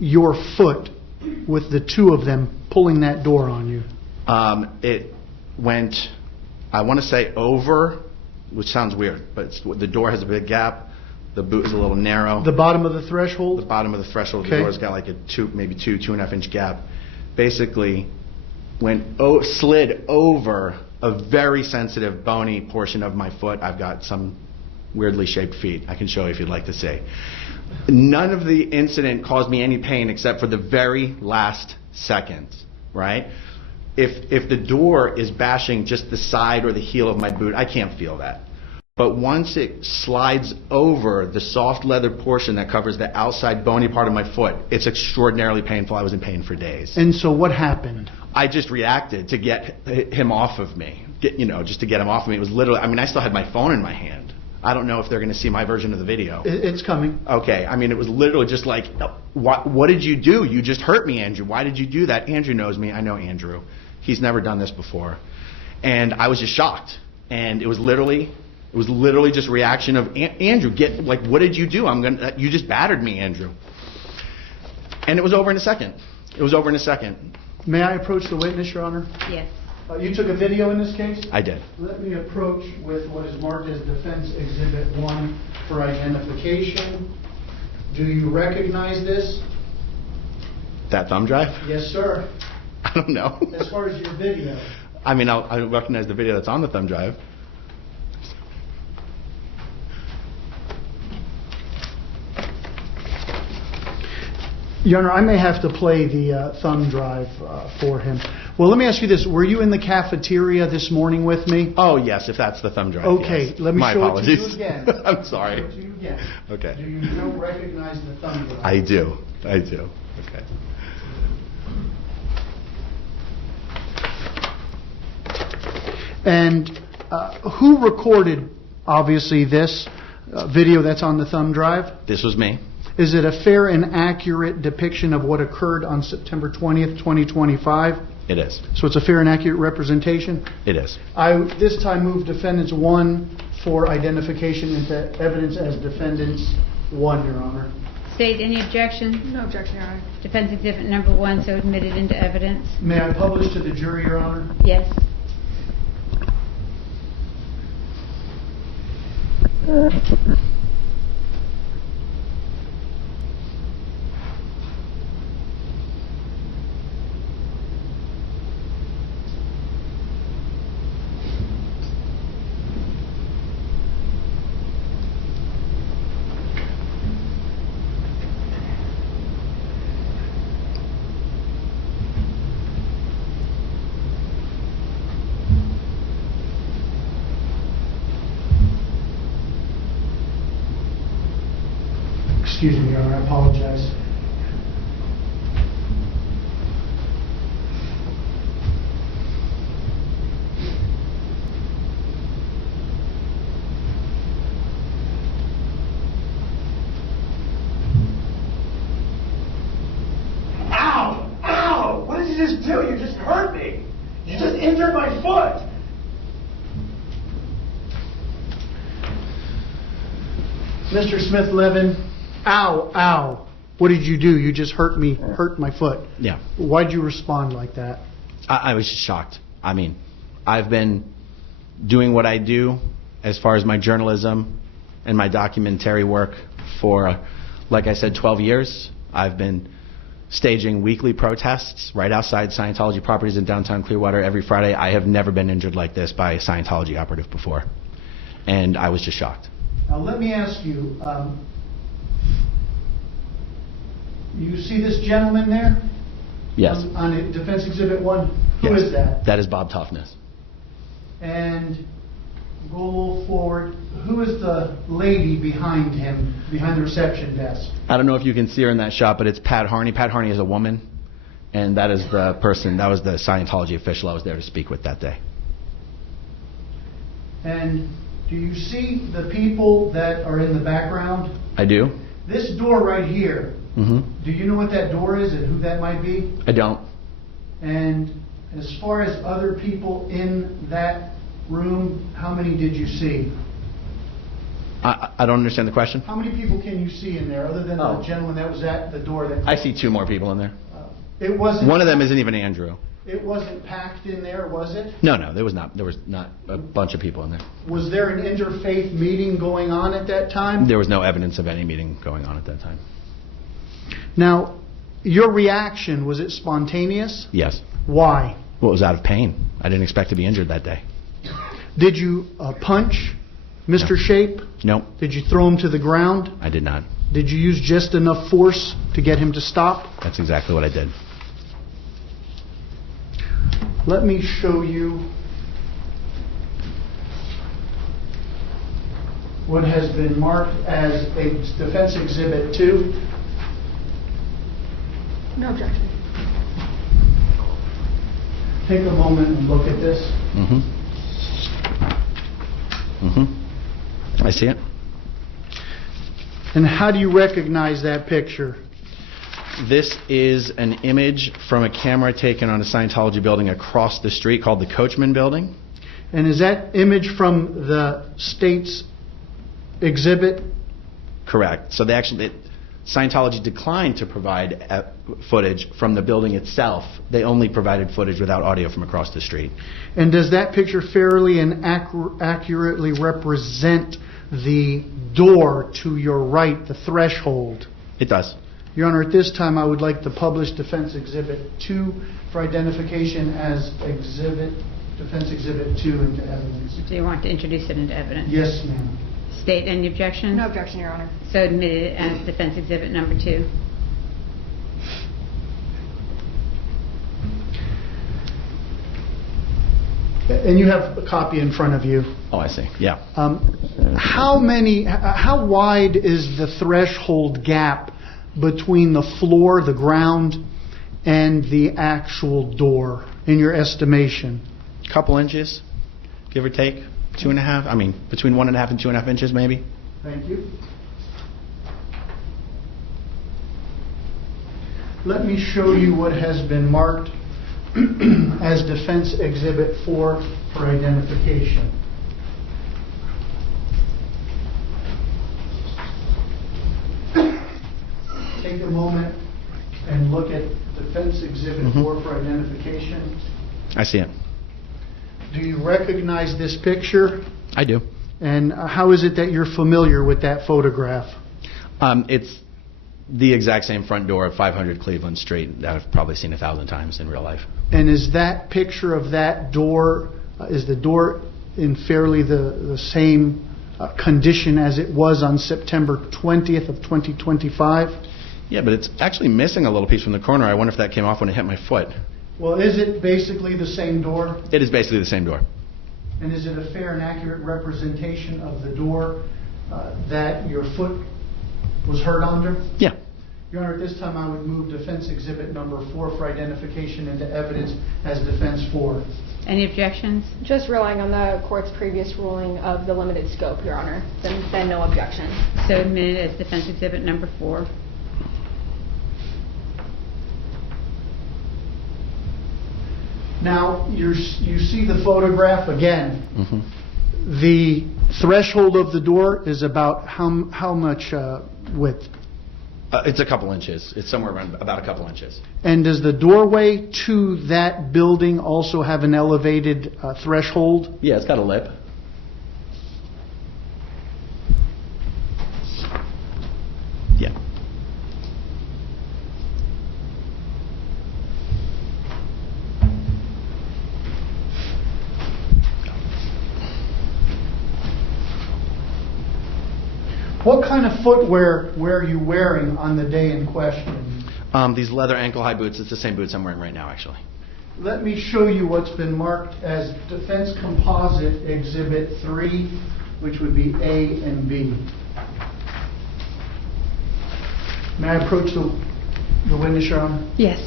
your foot with the two of them pulling that door on you? It went, I want to say over, which sounds weird, but the door has a big gap. The boot is a little narrow. The bottom of the threshold? The bottom of the threshold. Okay. The door's got like a maybe 2.5 inch gap. Basically, slid over a very sensitive, bony portion of my foot. I've got some weirdly shaped feet. I can show you if you'd like to see. None of the incident caused me any pain except for the very last seconds, right? If the door is bashing just the side or the heel of my boot, I can't feel that. But once it slides over the soft leather portion that covers the outside bony part of my foot, it's extraordinarily painful. I was in pain for days. And so what happened? I just reacted to get him off of me, just to get him off of me. It was literally, I still had my phone in my hand. I don't know if they're going to see my version of the video. It's coming. Okay, it was literally just like, what did you do? You just hurt me, Andrew. Why did you do that? Andrew knows me. I know Andrew. He's never done this before. And I was just shocked. And it was literally just reaction of, Andrew, what did you do? You just battered me, Andrew. And it was over in a second. May I approach the witness, Your Honor? Yes. You took a video in this case? I did. Let me approach with what is marked as Defense Exhibit 1 for identification. Do you recognize this? That thumb drive? Yes, sir. I don't know. As far as your video. I recognize the video that's on the thumb drive. Your Honor, I may have to play the thumb drive for him. Well, let me ask you this. Were you in the cafeteria this morning with me? Oh, yes, if that's the thumb drive. Okay, yes. let me My show apologies. it to you again. I'm sorry. Show it to you again. Okay. Do you recognize the thumb drive? I do. Okay. And who recorded, obviously, this video that's on the thumb drive? This was me. Is it a fair and accurate depiction of what occurred on September 20th, 2025? It is. So it's a fair and accurate representation? It is. I this time move defendants 1 for identification into evidence as defendants 1, Your Honor. State, any objection? No objection, Your Honor. Defense exhibit number 1, so admitted into evidence. May I publish to the jury, Your Honor? Yes. Excuse me, Your Honor, I apologize. Ow! Ow! What did you just do? You just hurt me. You just injured my foot. Mr. Smith-Levin, ow, ow. What did you do? You just hurt my foot. Yeah. Why'd you respond like that? I was just shocked. I mean, I've been doing what I do as far as my journalism and my documentary work for, like I said, 12 years. I've been staging weekly protests right outside Scientology properties in downtown Clearwater every Friday. I have never been injured like this by a Scientology operative before. And I was just shocked. Now let me ask you, you see this gentleman there? Yes. On Defense Exhibit 1? Who Yes. is that? That is Bob Toughness. And go a little forward. Who is the lady behind him, behind the reception desk? I don't know if you can see her in that shot, but it's Pat Harney. Pat Harney is a woman, and that is the person, that was the Scientology official I was there to speak with that day. And do you see the people that are in the background? I do. This door right here, Mm-hmm. do you know what that door is and who that might be? I don't. And as far as other people in that room, how many did you see? I don't understand the question. How many people can you see in there other than the gentleman that was at the door? That I see 2 more people in there. It wasn't. One of them isn't even Andrew. It wasn't packed in there, was it? No, there was not. There was not a bunch of people in there. Was there an interfaith meeting going on at that time? There was no evidence of any meeting going on at that time. Now, your reaction, was it spontaneous? Yes. Why? Well, it was out of pain. I didn't expect to be injured that day. Did you punch Mr. No. Shape? Nope. Did you throw him to the ground? I did not. Did you use just enough force to get him to stop? That's exactly what I did. Let me show you what has been marked as a Defense Exhibit 2. No objection. Take a moment and look at this. Mm-hmm. Mm-hmm. I see it. And how do you recognize that picture? This is an image from a camera taken on a Scientology building across the street called the Coachman Building. And is that image from the state's exhibit? Correct. So they actually, Scientology declined to provide footage from the building itself. They only provided footage without audio from across the street. And does that picture fairly and accurately represent the door to your right, the threshold? It does. Your Honor, at this time I would like to publish Defense Exhibit 2 for identification as Defense Exhibit 2 into evidence. Do you want to introduce it into evidence? Yes, ma'am. State any objection? No objection, Your Honor. So admitted as Defense Exhibit number 2. And you have a copy in front of you. Oh, I see. Yeah. How wide is the threshold gap between the floor, the ground, and the actual door, in your estimation? Couple inches. give or take, 2.5. I mean, between 1.5 and 2.5 inches, maybe. Thank you. Let me show you what has been marked as Defense Exhibit 4 for identification. Take a moment and look at Defense Exhibit 4 for identification. I see it. Do you recognize this picture? I do. And how is it that you're familiar with that photograph? It's the exact same front door of 500 Cleveland Street that I've probably seen 1,000 times in real life. And is that picture of that door, is the door in fairly the same condition as it was on September 20th of 2025? Yeah, but it's actually missing a little piece from the corner. I wonder if that came off when it hit my foot. Well, is it basically the same door? It is basically the same door. And is it a fair and accurate representation of the door that your foot was hurt under? Yeah. Your Honor, at this time I would move Defense Exhibit number 4 for identification into evidence as Defense 4. Any objections? Just relying on the court's previous ruling of the limited scope, Your Honor. Then no objection. So admitted as Defense Exhibit number 4. Now, you see the photograph again. The threshold of the door is about how much width? It's a couple inches. It's somewhere around about a couple inches. And does the doorway to that building also have an elevated threshold? Yeah, it's got a lip. Yeah. What kind of footwear were you wearing on the day in question? These leather ankle-high boots. It's the same boots I'm wearing right now, actually. Let me show you what's been marked as Defense Composite Exhibit 3, which would be A and B. May I approach the witness, Your Honor? Yes.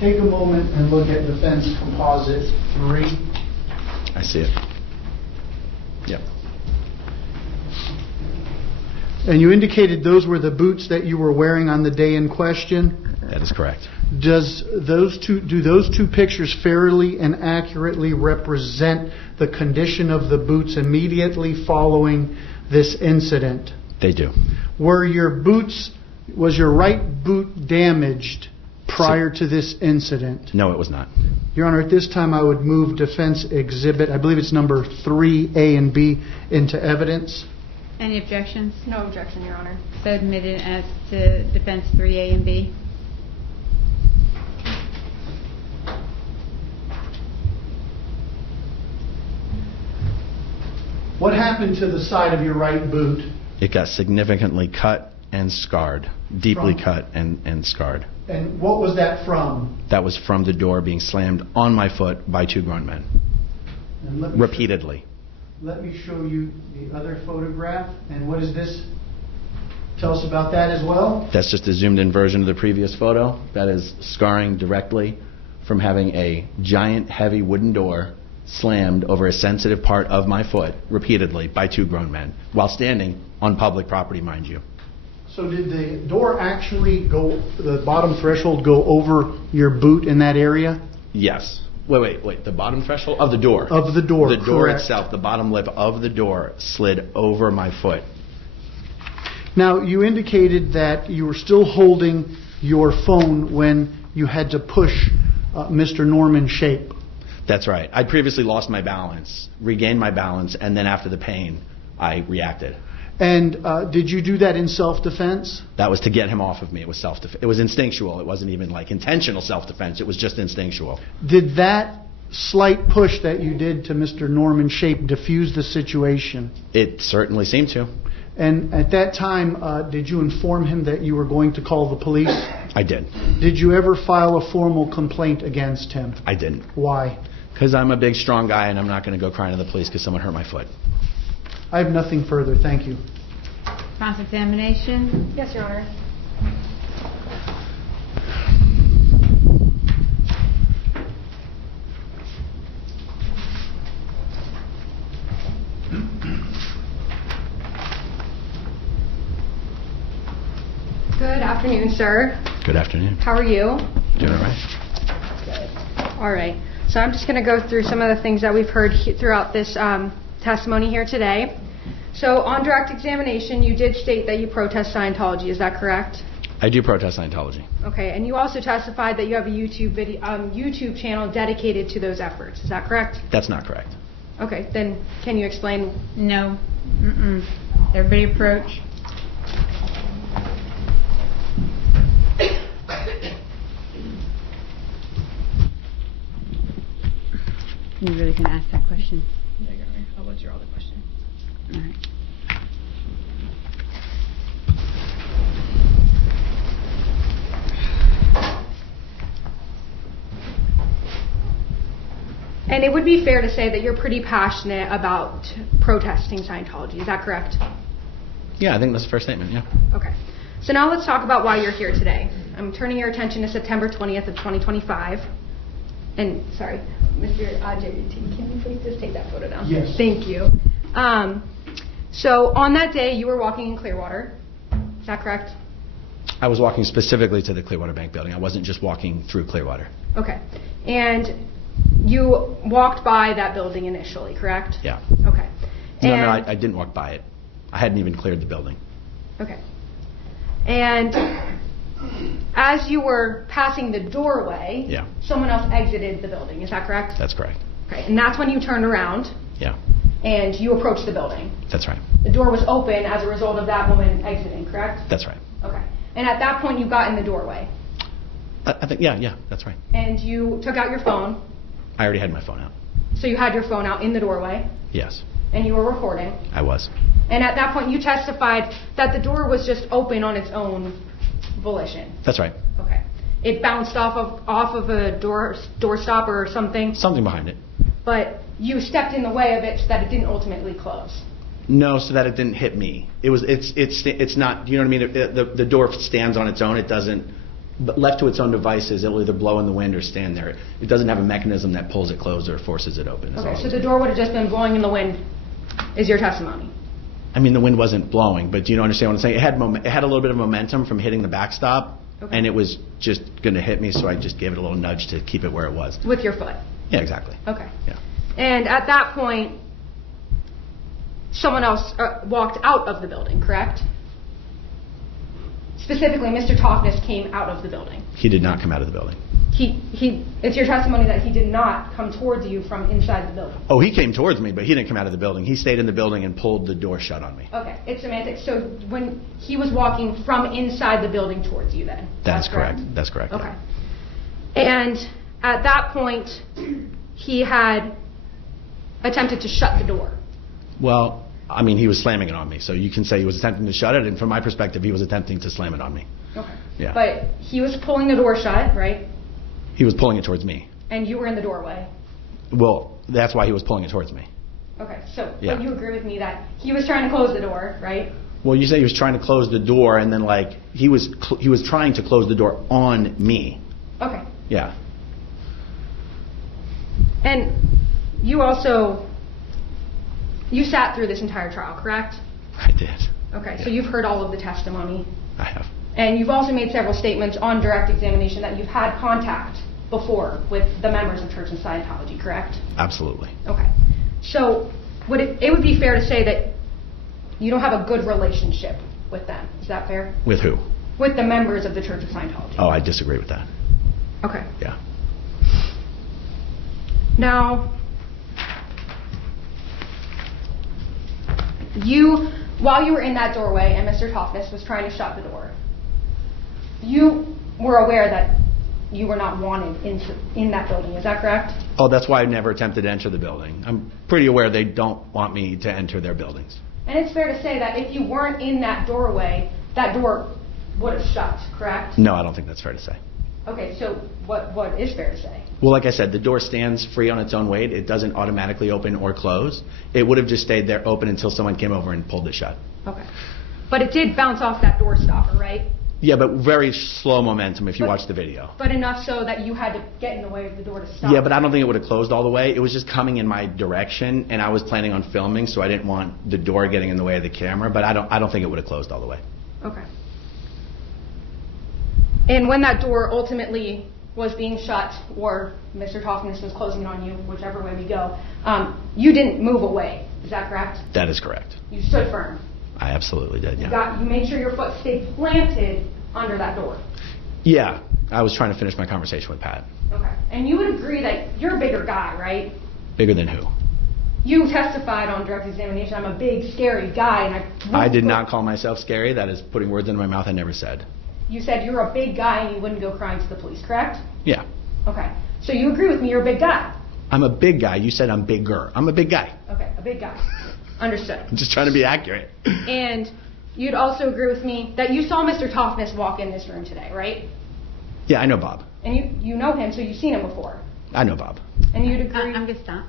Take a moment and look at Defense Composite 3. I see it. Yep. And you indicated those were the boots that you were wearing on the day in question? That is correct. Do those two pictures fairly and accurately represent the condition of the boots immediately following this incident? They do. Was your right boot damaged prior to this incident? No, it was not. Your Honor, at this time I would move Defense Exhibit, I believe it's number 3, A and B, into evidence. Any objections? No objection, Your Honor. So admitted as to Defense 3A and B. What happened to the side of your right boot? It got significantly cut and scarred. Deeply cut and scarred. And what was that from? That was from the door being slammed on my foot by two grown men. Repeatedly. Let me show you the other photograph. And what is this? Tell us about that as well. That's just a zoomed in version of the previous photo. That is scarring directly from having a giant heavy wooden door slammed over a sensitive part of my foot repeatedly by two grown men while standing on public property, mind you. So did the door actually the bottom threshold go over your boot in that area? Yes. Wait. The bottom threshold of the door. Of the door, The door correct. itself, the bottom lip of the door slid over my foot. Now, you indicated that you were still holding your phone when you had to push Mr. Norman Shape. That's right. I'd previously lost my balance, regained my balance, and then after the pain, I reacted. And did you do that in self-defense? That was to get him off of me. It was self-defense. It was instinctual. It wasn't even like intentional self-defense. It was just instinctual. Did that slight push that you did to Mr. Norman Shape diffuse the situation? It certainly seemed to. And at that time, did you inform him that you were going to call the police? I did. Did you ever file a formal complaint against him? I didn't. Why? Because I'm a big, strong guy, and I'm not going to go crying to the police because someone hurt my foot. I have nothing further. Thank you. Cross-examination. Yes, Your Honor. afternoon, sir. Good afternoon. How are you? Doing all right. Good. All right. So I'm just going to go through some of the things that we've heard throughout this testimony here today. So on direct examination, you did state that you protest Scientology. Is that correct? I do protest Scientology. Okay. And you also testified that you have a YouTube channel dedicated to those efforts. Is that correct? That's not correct. Okay. Then can you explain? No. Everybody approach. You really can ask that question. What's your other question? All right. And it would be fair to say that you're pretty passionate about protesting Scientology. Is that correct? Yeah, I think that's a fair statement, yeah. Okay. So now let's talk about why you're here today. I'm turning your attention to September 20th of 2025. And, sorry, Mr. JBT, can you please just take that photo down? Yes. Thank you. So on that day, you were walking in Clearwater. Is that correct? I was walking specifically to the Clearwater Bank building. I wasn't just walking through Clearwater. Okay. And you walked by that building initially, correct? Yeah. Okay. No, I didn't walk by it. I hadn't even cleared the building. Okay. And as you were passing the doorway, Yeah. someone else exited the building. Is that correct? That's correct. Okay. And that's when you turned around Yeah. and you approached the building. That's right. The door was open as a result of that woman exiting, correct? That's right. Okay. And at that point, you got in the doorway. I think, yeah, that's right. And you took out your phone. I already had my phone out. So you had your phone out in the doorway. Yes, And you were recording. I was. And at that point, you testified that the door was just open on its own volition. That's right. Okay. It bounced off of a doorstop or something, Something behind it. but you stepped in the way of it so that it didn't ultimately close. No, so that it didn't hit me. It's not, you know what I mean? The door stands on its own. It doesn't, but left to its own devices, it'll either blow in the wind or stand there. It doesn't have a mechanism that pulls it closed or forces it open. Okay, so the door would have just been blowing in the wind, is your testimony? I mean, the wind wasn't blowing, but do you understand what I'm saying? It had a little bit of momentum from hitting the backstop, Okay. and it was just going to hit me, so I just gave it a little nudge to keep it where it was. With your foot? Yeah, exactly. Okay. Yeah. And at that point, someone else walked out of the building, correct? Specifically, Mr. Toughness came out of the building. He did not come out of the building. It's your testimony that he did not come towards you from inside the building. Oh, he came towards me, but he didn't come out of the building. He stayed in the building and pulled the door shut on me. Okay, it's semantics. So when he was walking from inside the building towards you then? That's correct. That's correct. Okay. And at that point, he had attempted to shut the door. Well, I mean, he was slamming it on me, so you can say he was attempting to shut it, and from my perspective, he was attempting to slam it on me. Okay. Yeah. But he was pulling the door shut, right? He was pulling it towards me. And you were in the doorway. Well, that's why he was pulling it towards me. Okay, so Yeah. but you agree with me that he was trying to close the door, right? Well, you say he was trying to close the door, and then like he was trying to close the door on me. Okay. Yeah. And you sat through this entire trial, correct? I did. Okay, Yeah. so you've heard all of the testimony. I have. And you've also made several statements on direct examination that you've had contact before with the members of Church of Scientology, correct? Absolutely. Okay. So it would be fair to say that you don't have a good relationship with them. Is that fair? With who? With the members of the Church of Scientology. Oh, I disagree with that. Okay. Yeah. Now, while you were in that doorway and Mr. Toughness was trying to shut the door, you were aware that you were not wanted in that building. Is that correct? Oh, that's why I never attempted to enter the building. I'm pretty aware they don't want me to enter their buildings. And it's fair to say that if you weren't in that doorway, that door would have shut, correct? No, I don't think that's fair to say. Okay, so what is fair to say? Well, like I said, the door stands free on its own weight. It doesn't automatically open or close. It would have just stayed there open until someone came over and pulled it shut. Okay. But it did bounce off that door stopper, right? Yeah, but very slow momentum if you watch the video. But enough so that you had to get in the way of the door to stop. Yeah, but I don't think it would have closed all the way. It was just coming in my direction, and I was planning on filming, so I didn't want the door getting in the way of the camera. But I don't think it would have closed all the way. Okay. And when that door ultimately was being shut, or Mr. Toffness was closing it on you, whichever way we go, you didn't move away. Is that correct? That is correct. You stood firm. I absolutely did, yeah. You made sure your foot stayed planted under that door. Yeah, I was trying to finish my conversation with Pat. Okay. And you would agree that you're a bigger guy, right? Bigger than who? You testified on direct examination, I'm a big, scary guy, and I did not call myself scary. That is putting words into my mouth I never said. You said you're a big guy and you wouldn't go crying to the police, correct? Yeah. Okay. So you agree with me, you're a big guy? I'm a big guy. You said I'm bigger. I'm a big guy. Okay, a big guy. Understood. I'm just trying to be accurate. And you'd also agree with me that you saw Mr. Toffness walk in this room today, right? Yeah, I know Bob. And you know him, so you've seen him before. I know Bob. And you'd agree... I'm going to stop.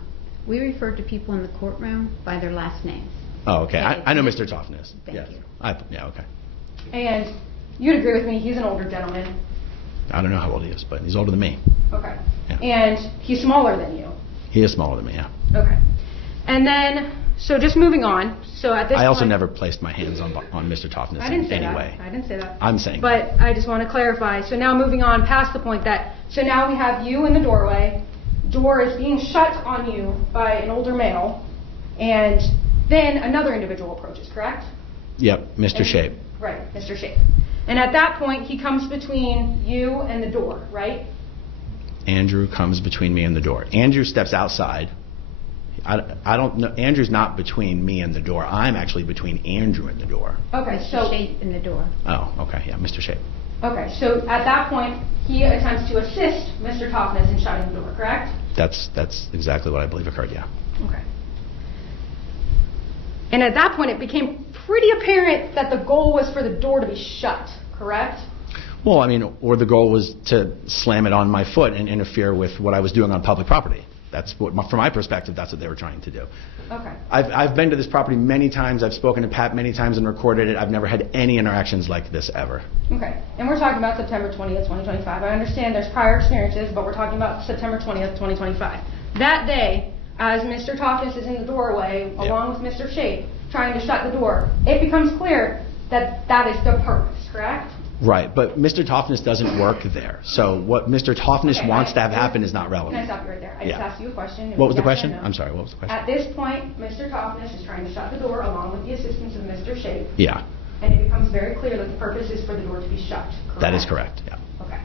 We refer to people in the courtroom by their last names. Oh, okay. I know Mr. Toffness. Thank yes. you. Yeah, okay. And you'd agree with me, he's an older gentleman. I don't know how old he is, but he's older than me. Okay. Yeah. And he's smaller than you. He is smaller than me, yeah. Okay. And then, so just moving on, so at this I also point, never placed my hands on Mr. Toffness I didn't in say any that. way. I didn't say that. I'm saying. But I just want to clarify. So now moving on past the point that, so now we have you in the doorway, door is being shut on you by an older male, and then another individual approaches, correct? Yep, Mr. Shape. Right, Mr. Shape. And at that point, he comes between you and the door, right? Andrew comes between me and the door. Andrew steps outside. I don't know. Andrew's not between me and the door. I'm actually between Andrew and the door. Okay, Mr. so... Shape in the door. Oh, okay. Yeah, Mr. Shape. Okay, so at that point, he attempts to assist Mr. Toffness in shutting the door, correct? That's exactly what I believe occurred, yeah. Okay. And at that point, it became pretty apparent that the goal was for the door to be shut, correct? Well, I mean, or the goal was to slam it on my foot and interfere with what I was doing on public property. That's what, from my perspective, that's what they were trying to do. Okay. I've been to this property many times. I've spoken to Pat many times and recorded it. I've never had any interactions like this ever. Okay. And we're talking about September 20th, 2025. I understand there's prior experiences, but we're talking about September 20th, 2025. That day, as Mr. Toffness is in the doorway, along with Mr. Shape, trying to shut the door, it becomes clear that that is the purpose, correct? Right, but Mr. Toffness doesn't work there. So what Mr. Toffness wants to have happen is not relevant. Can I stop you right there? I just asked you a question. What was the Yes or question? no. I'm sorry, what was the question? At this point, Mr. Toffness is trying to shut the door along with the assistance of Mr. Shape. Yeah. And it becomes very clear that the purpose is for the door to be shut, correct? That is correct, yeah. Okay.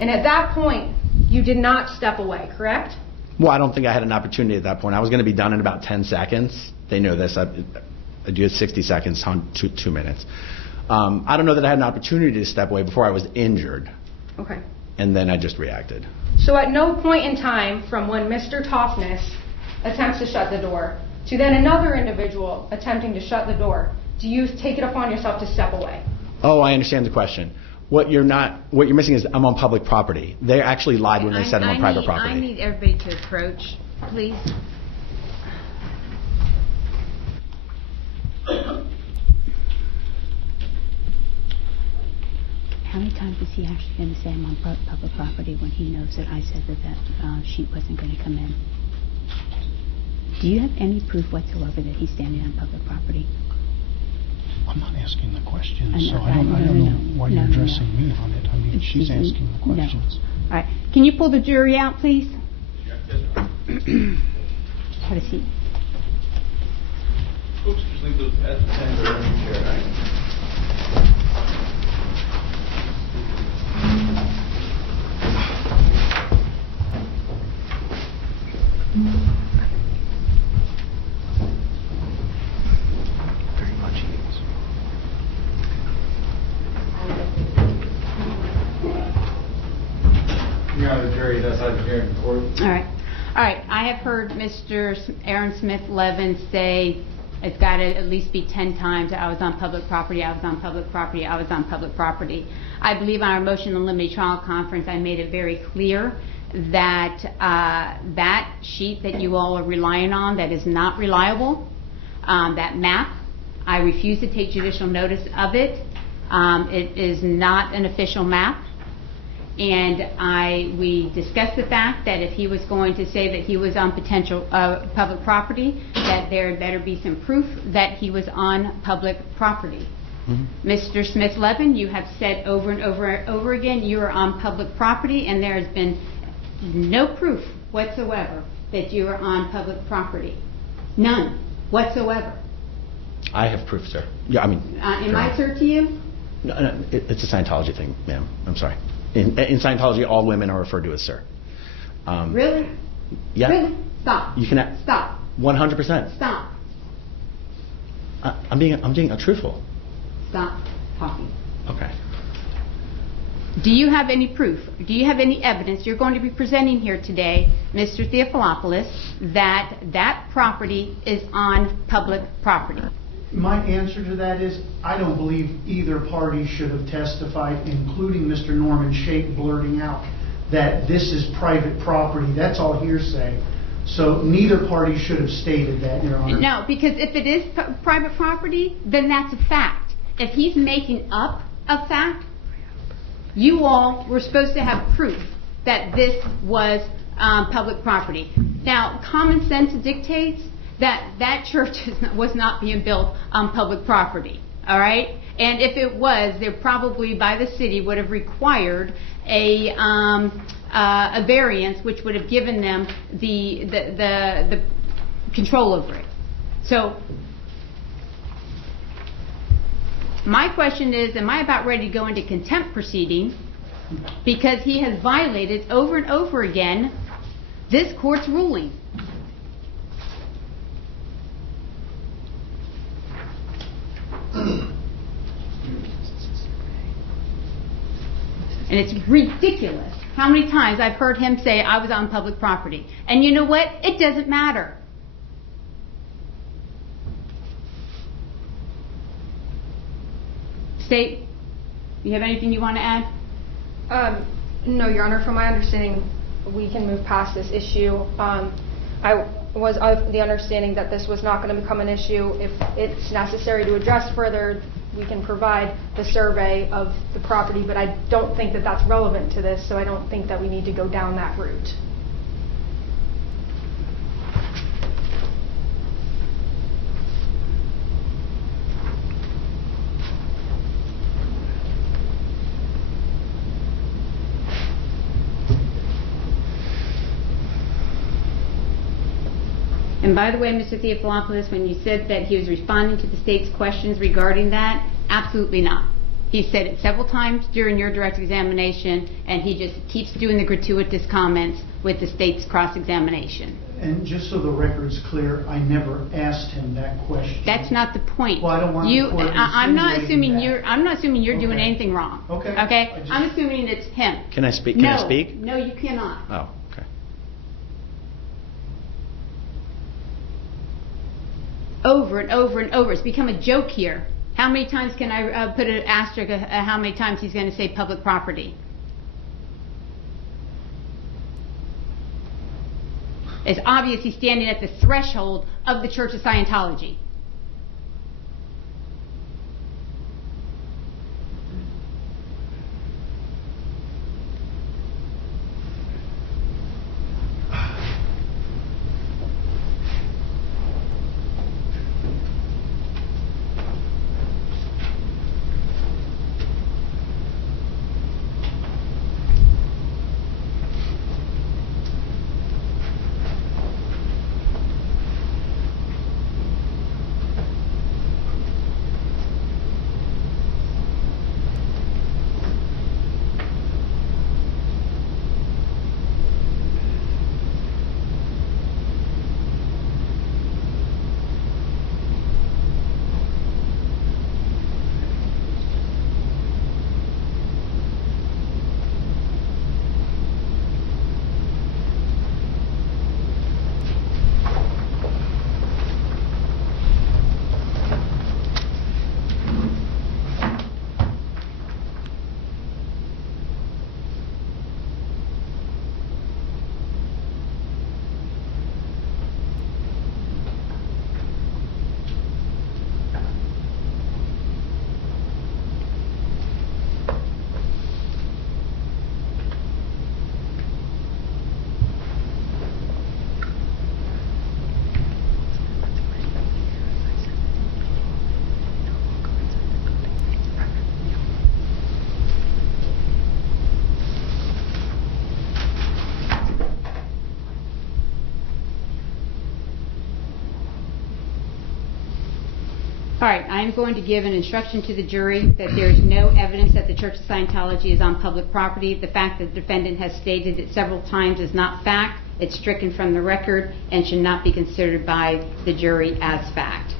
And at that point, you did not step away, correct? Well, I don't think I had an opportunity at that point. I was going to be done in about 10 seconds. They know this. I do 60 seconds on 2 minutes. I don't know that I had an opportunity to step away before I was injured. Okay. And then I just reacted. So at no point in time from when Mr. Toffness attempts to shut the door to then another individual attempting to shut the door, do you take it upon yourself to step away? Oh, I understand the question. What you're missing is I'm on public property. They actually lied when they said I'm on private property. I need everybody to approach, please. How many times is he actually going to say I'm on public property when he knows that I said that sheet wasn't going to come in? Do you have any proof whatsoever that he's standing on public property? I'm not asking the questions, so I don't know why you're addressing me on it. I mean, she's asking the questions. All right. Can you pull the jury out, please? Have a seat. Folks, just leave those pads and or in the chair, right? The jury does have a hearing in court. All right. All right. I have heard Mr. Aaron Smith-Levin say it's got to at least be 10 times I was on public property, I was on public property, I was on public property. I believe on our motion to limit trial conference, I made it very clear that that sheet that you all are relying on, that is not reliable. That map, I refuse to take judicial notice of it. It is not an official map. And we discussed the fact that if he was going to say that he was on potential public property, that there better be some proof that he was on public property. Mr. Smith-Levin, you have said over and over again you are on public property, and there has been no proof whatsoever that you are on public property. None whatsoever. I have proof, sir. Yeah, I mean... Am I sir to you? No, it's a Scientology thing, ma'am. I'm sorry. In Scientology, all women are referred to as sir. Really? Yeah. Really? Stop. You can... Stop. 100%. Stop. I'm being truthful. Stop talking. Okay. Do you have any proof? Do you have any evidence you're going to be presenting here today, Mr. Theophilopoulos, that that property is on public property? My answer to that is, I don't believe either party should have testified, including Mr. Norman Shake blurting out that this is private property. That's all hearsay. So neither party should have stated that, Your Honor. No, because if it is private property, then that's a fact. If he's making up a fact, you all were supposed to have proof that this was public property. Now, common sense dictates that that church was not being built on public property, all right? And if it was, they probably by the city would have required a variance, which would have given them the control over it. So my question is, am I about ready to go into contempt proceedings because he has violated over and over again this court's ruling? And it's ridiculous how many times I've heard him say I was on public property. And you know what? It doesn't matter. State, you have anything you want to add? No, Your Honor. From my understanding, we can move past this issue. I was of the understanding that this was not going to become an issue. If it's necessary to address further, we can provide the survey of the property, but I don't think that that's relevant to this, so I don't think that we need to go down that route. And by the way, Mr. Theophilopoulos, when you said that he was responding to the state's questions regarding that, absolutely not. He said it several times during your direct examination, and he just keeps doing the gratuitous comments with the state's cross-examination. And just so the record's clear, I never asked him that question. That's not the point. Well, I don't want the court I'm not assuming insinuating that. I'm not assuming you're doing Okay. anything wrong. Okay. Okay? I just- I'm assuming it's him. Can I speak? No. Can I speak? No, you cannot. Oh, okay. Over and over and over. It's become a joke here. How many times can I put an asterisk how many times he's going to say public property? It's obvious he's standing at the threshold of the Church of Scientology. All right, I'm going to give an instruction to the jury that there is no evidence that the Church of Scientology is on public property. The fact that the defendant has stated it several times is not fact. It's stricken from the record and should not be considered by the jury as fact.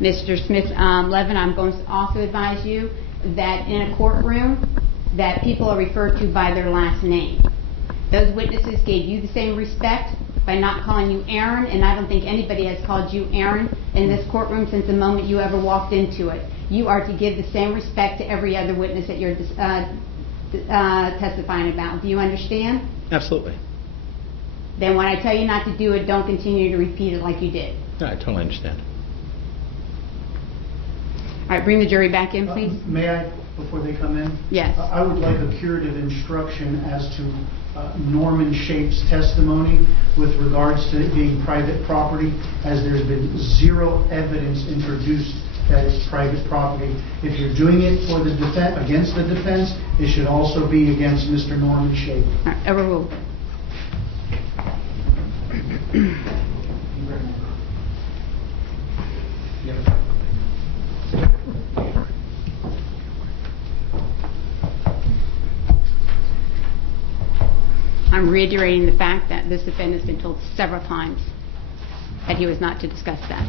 Mr. Smith-Levin, I'm going to also advise you that in a courtroom that people are referred to by their last name. Those witnesses gave you the same respect by not calling you Aaron, and I don't think anybody has called you Aaron in this courtroom since the moment you ever walked into it. You are to give the same respect to every other witness that you're testifying about. Do you understand? Absolutely. Then when I tell you not to do it, don't continue to repeat it like you did. No, I totally understand. All right, bring the jury back in, please. May I, before they come in? Yes. I would like a curative instruction as to Norman Shape's testimony with regards to it being private property, as there's been zero evidence introduced that it's private property. If you're doing it for the defense, against the defense, it should also be against Mr. Norman Shape. All right, overruled. I'm reiterating the fact that this defendant has been told several times that he was not to discuss that.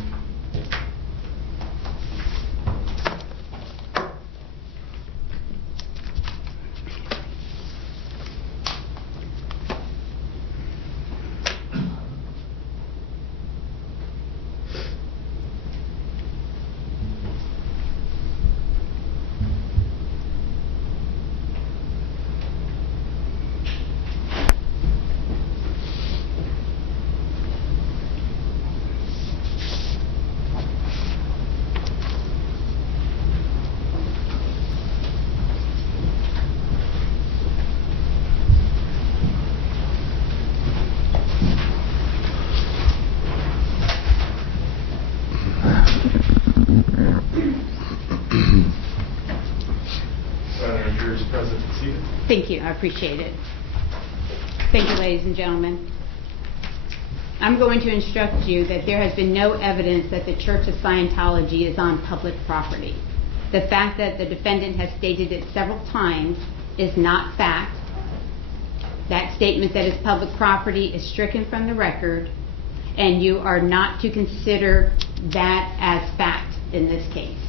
Thank you. I appreciate it. Thank you, ladies and gentlemen. I'm going to instruct you that there has been no evidence that the Church of Scientology is on public property. The fact that the defendant has stated it several times is not fact. That statement that it's public property is stricken from the record, and you are not to consider that as fact in this case.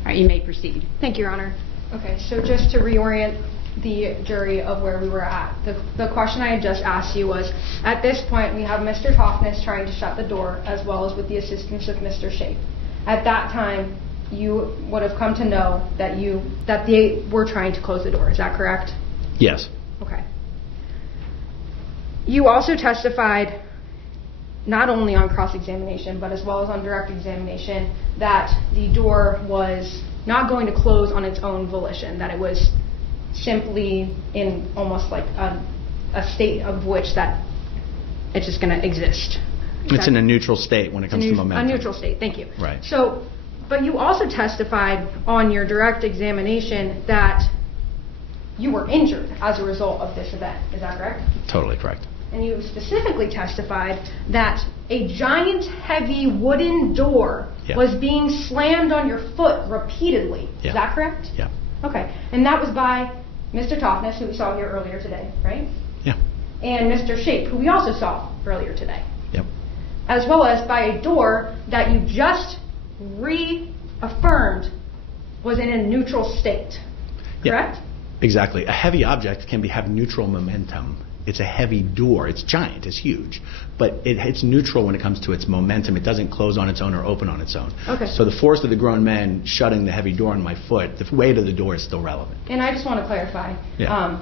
All right, you may proceed. Thank you, Your Honor. Okay, so just to reorient the jury of where we were at, the question I had just asked you was, at this point we have Mr. Toughness trying to shut the door, as well as with the assistance of Mr. Shape. At that time, you would have come to know that they were trying to close the door. Is that correct? Yes. Okay. You also testified, not only on cross-examination, but as well as on direct examination, that the door was not going to close on its own volition, that it was simply in almost like a state of which that it's just going to exist. It's in a neutral state when it comes to momentum. A neutral state, thank you. Right. So, but you also testified on your direct examination that you were injured as a result of this event. Is that correct? Totally correct. And you specifically testified that a giant, heavy wooden door was being slammed on your foot repeatedly. Yeah. Is that correct? Yeah. Okay. And that was by Mr. Toughness, who we saw here earlier today, right? Yeah. And Mr. Shape, who we also saw earlier today. Yep. As well as by a door that you just reaffirmed was in a neutral state. Correct? Yeah. Exactly. A heavy object can have neutral momentum. It's a heavy door. It's giant. It's huge. But it's neutral when it comes to its momentum. It doesn't close on its own or open on its own. Okay. So the force of the grown man shutting the heavy door on my foot, the weight of the door is still relevant. And I just want to clarify. Yeah.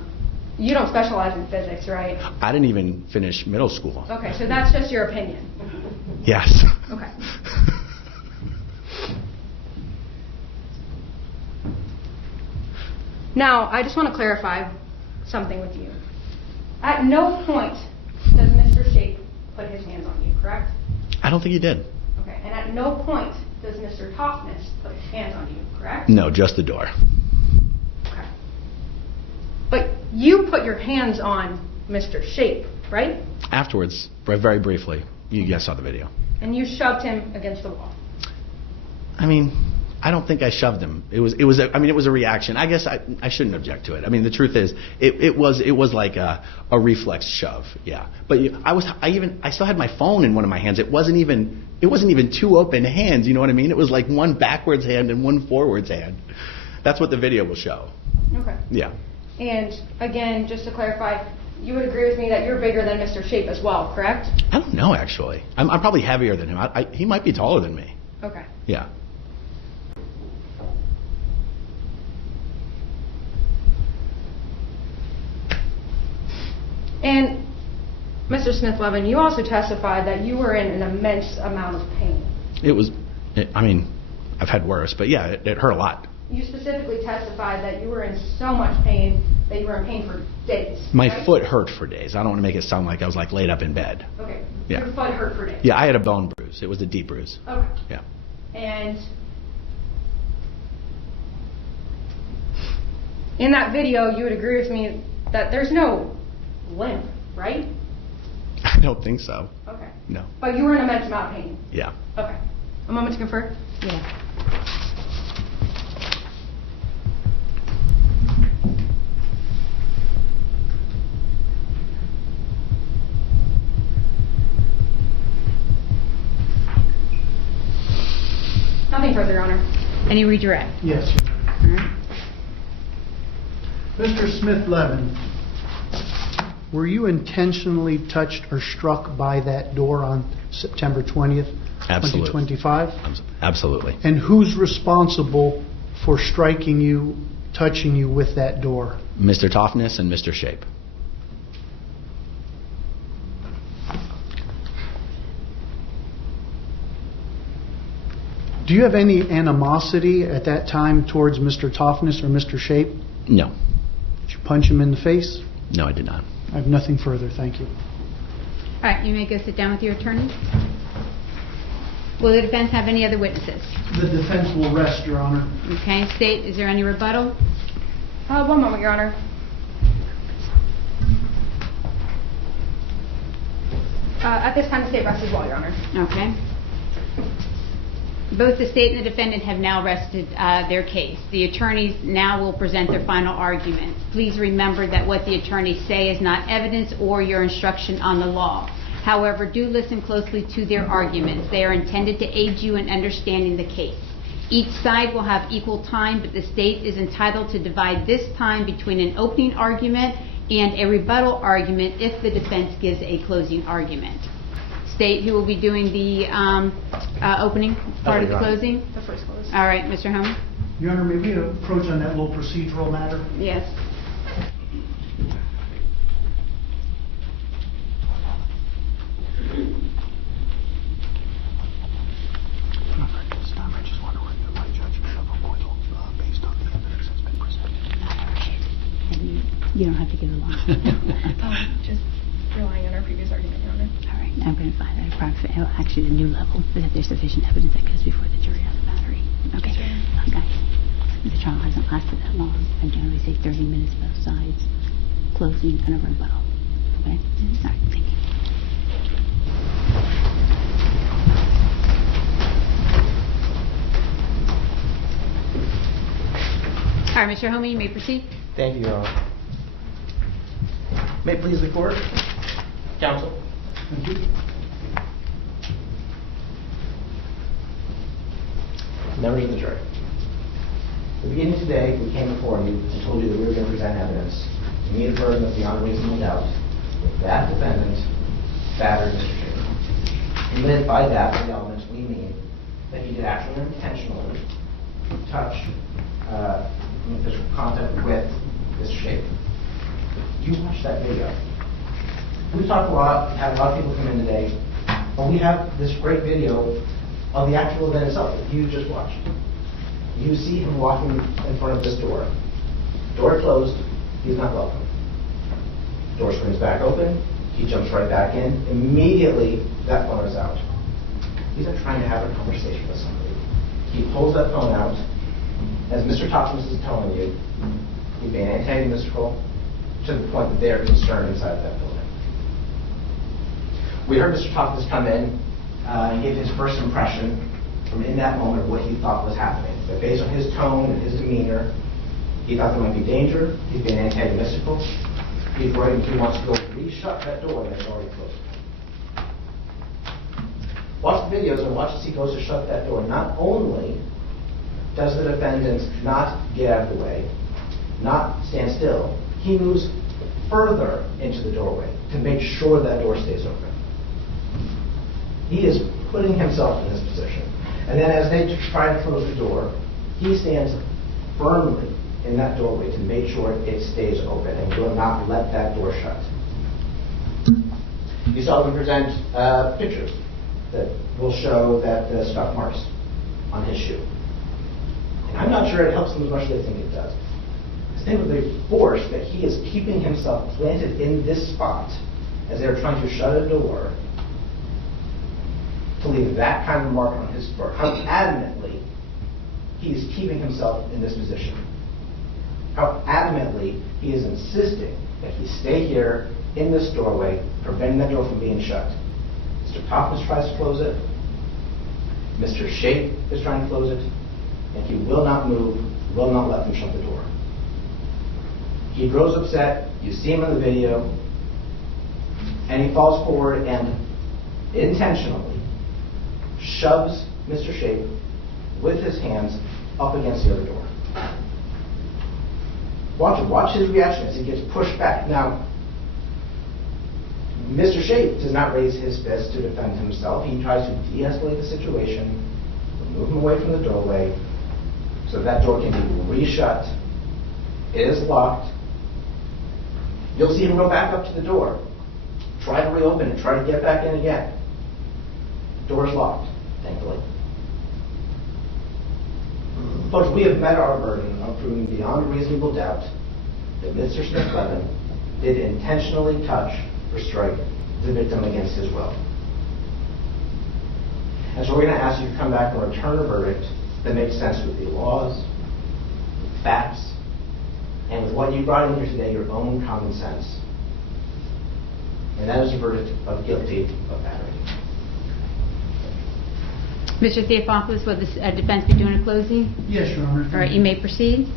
You don't specialize in physics, right? I didn't even finish middle school. Okay, so that's just your opinion. Yes. Okay. Now, I just want to clarify something with you. At no point does Mr. Shape put his hands on you, correct? I don't think he did. Okay, and at no point does Mr. Toughness put his hands on you, correct? No, just the door. Okay. But you put your hands on Mr. Shape, right? Afterwards, very briefly, you guys saw the video. And you shoved him against the wall. I mean, I don't think I shoved him. It was a reaction. I guess I shouldn't object to it. I mean, the truth is, it was like a reflex shove. Yeah. But I still had my phone in one of my hands. It wasn't even two open hands. You know what I mean? It was like one backwards hand and one forwards hand. That's what the video will show. Okay. Yeah. And again, just to clarify, you would agree with me that you're bigger than Mr. Shape as well, correct? I don't know, actually. I'm probably heavier than him. He might be taller than me. Okay. Yeah. And Mr. Smith-Levin, you also testified that you were in an immense amount of pain. I've had worse, but yeah, it hurt a lot. You specifically testified that you were in so much pain that you were in pain for days. My right? foot hurt for days. I don't want to make it sound like I was like laid up in bed. Okay. Yeah. Your foot hurt for days. Yeah, I had a bone bruise. It was a deep bruise. Okay. Yeah. And in that video, you would agree with me that there's no limp, right? I don't think so. Okay. No. But you were in immense amount of pain. Yeah. Okay. A moment to confer. Yeah. Nothing further, Your Honor. Any redirect? Yes. All right. Mr. Smith-Levin, were you intentionally touched or struck by that door on September 20th, Absolutely. 2025? Absolutely. And who's responsible for striking you, touching you with that door? Mr. Toughness and Mr. Shape. Do you have any animosity at that time towards Mr. Toughness or Mr. Shape? No. Did you punch him in the face? No, I did not. I have nothing further, thank you. All right, you may go sit down with your attorney. Will the defense have any other witnesses? The defense will rest, Your Honor. Okay, State, is there any rebuttal? One moment, Your Honor. At this time, the State rests as well, Your Honor. Okay. Both the State and the defendant have now rested their case. The attorneys now will present their final arguments. Please remember that what the attorneys say is not evidence or your instruction on the law. However, do listen closely to their arguments. They are intended to aid you in understanding the case. Each side will have equal time, but the State is entitled to divide this time between an opening argument and a rebuttal argument if the defense gives a closing argument. State, who will be doing the opening part of the closing? The first close. All right, Mr. Holmes? Your Honor, may we approach on that little procedural matter? Yes. I just want to render my judgment of acquittal based on the evidence that's been presented. You don't have to give a long. Just relying on our previous argument, Your Honor. All right, I'm going to find that actually the new level, but if there's sufficient evidence that goes before the jury on the battery. Okay. Okay. The trial hasn't lasted that long. I generally say 30 minutes both sides, closing and a rebuttal. Okay? All right, thank you. All right, Mr. Homey, you may proceed. Thank you, Your Honor. May it please the court, counsel. Thank you. Members of the jury. At the beginning of today, we came before you and told you that we were going to present evidence to meet a burden of beyond reasonable doubt that that defendant battered Mr. Shaper. We meant by that, the elements, we mean that he did actually intentionally touch physical contact with Mr. Shaper. You watched that video. We talked a lot, had a lot of people come in today, and we have this great video of the actual event itself that you just watched. You see him walking in front of this door. Door closed, he's not welcome. Door swings back open, he jumps right back in. Immediately, that phone is out. He's not trying to have a conversation with somebody. He pulls that phone out. As Mr. Tompkins is telling you, he's being antagonistical to the point that they're concerned inside of that building. We heard Mr. Tompkins come in and give his first impression from in that moment what he thought was happening. But based on his tone and his demeanor, he thought there might be danger. He's being antagonistical. He wants to go re-shut that door that's already closed. Watch the videos and watch as he goes to shut that door. Not only does the defendant not get out of the way, not stand still, he moves further into the doorway to make sure that door stays open. He is putting himself in this position. And then as they try to close the door, he stands firmly in that doorway to make sure it stays open and will not let that door shut. You saw them present pictures that will show that the scuff marks on his shoe. And I'm not sure it helps them as much as they think it does. Just think of the force that he is keeping himself planted in this spot as they're trying to shut a door to leave that kind of mark on his foot. How adamantly he is keeping himself in this position. How adamantly he is insisting that he stay here in this doorway, preventing that door from being shut. Mr. Toppins tries to close it. Mr. Shape is trying to close it. And he will not move, will not let them shut the door. He grows upset. You see him in the video. And he falls forward and intentionally shoves Mr. Shape with his hands up against the other door. Watch his reaction as he gets pushed back. Now, Mr. Shape does not raise his fist to defend himself. He tries to de-escalate the situation, move him away from the doorway, so that door can be re-shut. It is locked. You'll see him go back up to the door, try to reopen it, try to get back in again. The door's locked, thankfully. Folks, we have met our burden of proving beyond reasonable doubt that Mr. Smith-Levin did intentionally touch or strike the victim against his will. And so we're going to ask you to come back and return a verdict that makes sense with the laws, with facts, and with what you brought in here today, your own common sense. And that is a verdict of guilty of battery. Mr. Theophilopoulos, will the defense be doing a closing? Yes, Your Honor. All right, you may proceed.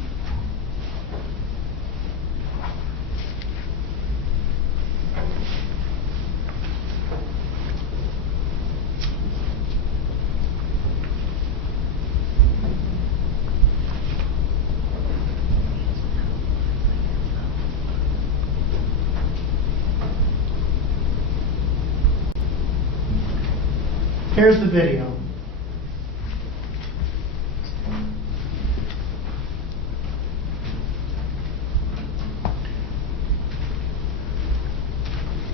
Here's the video.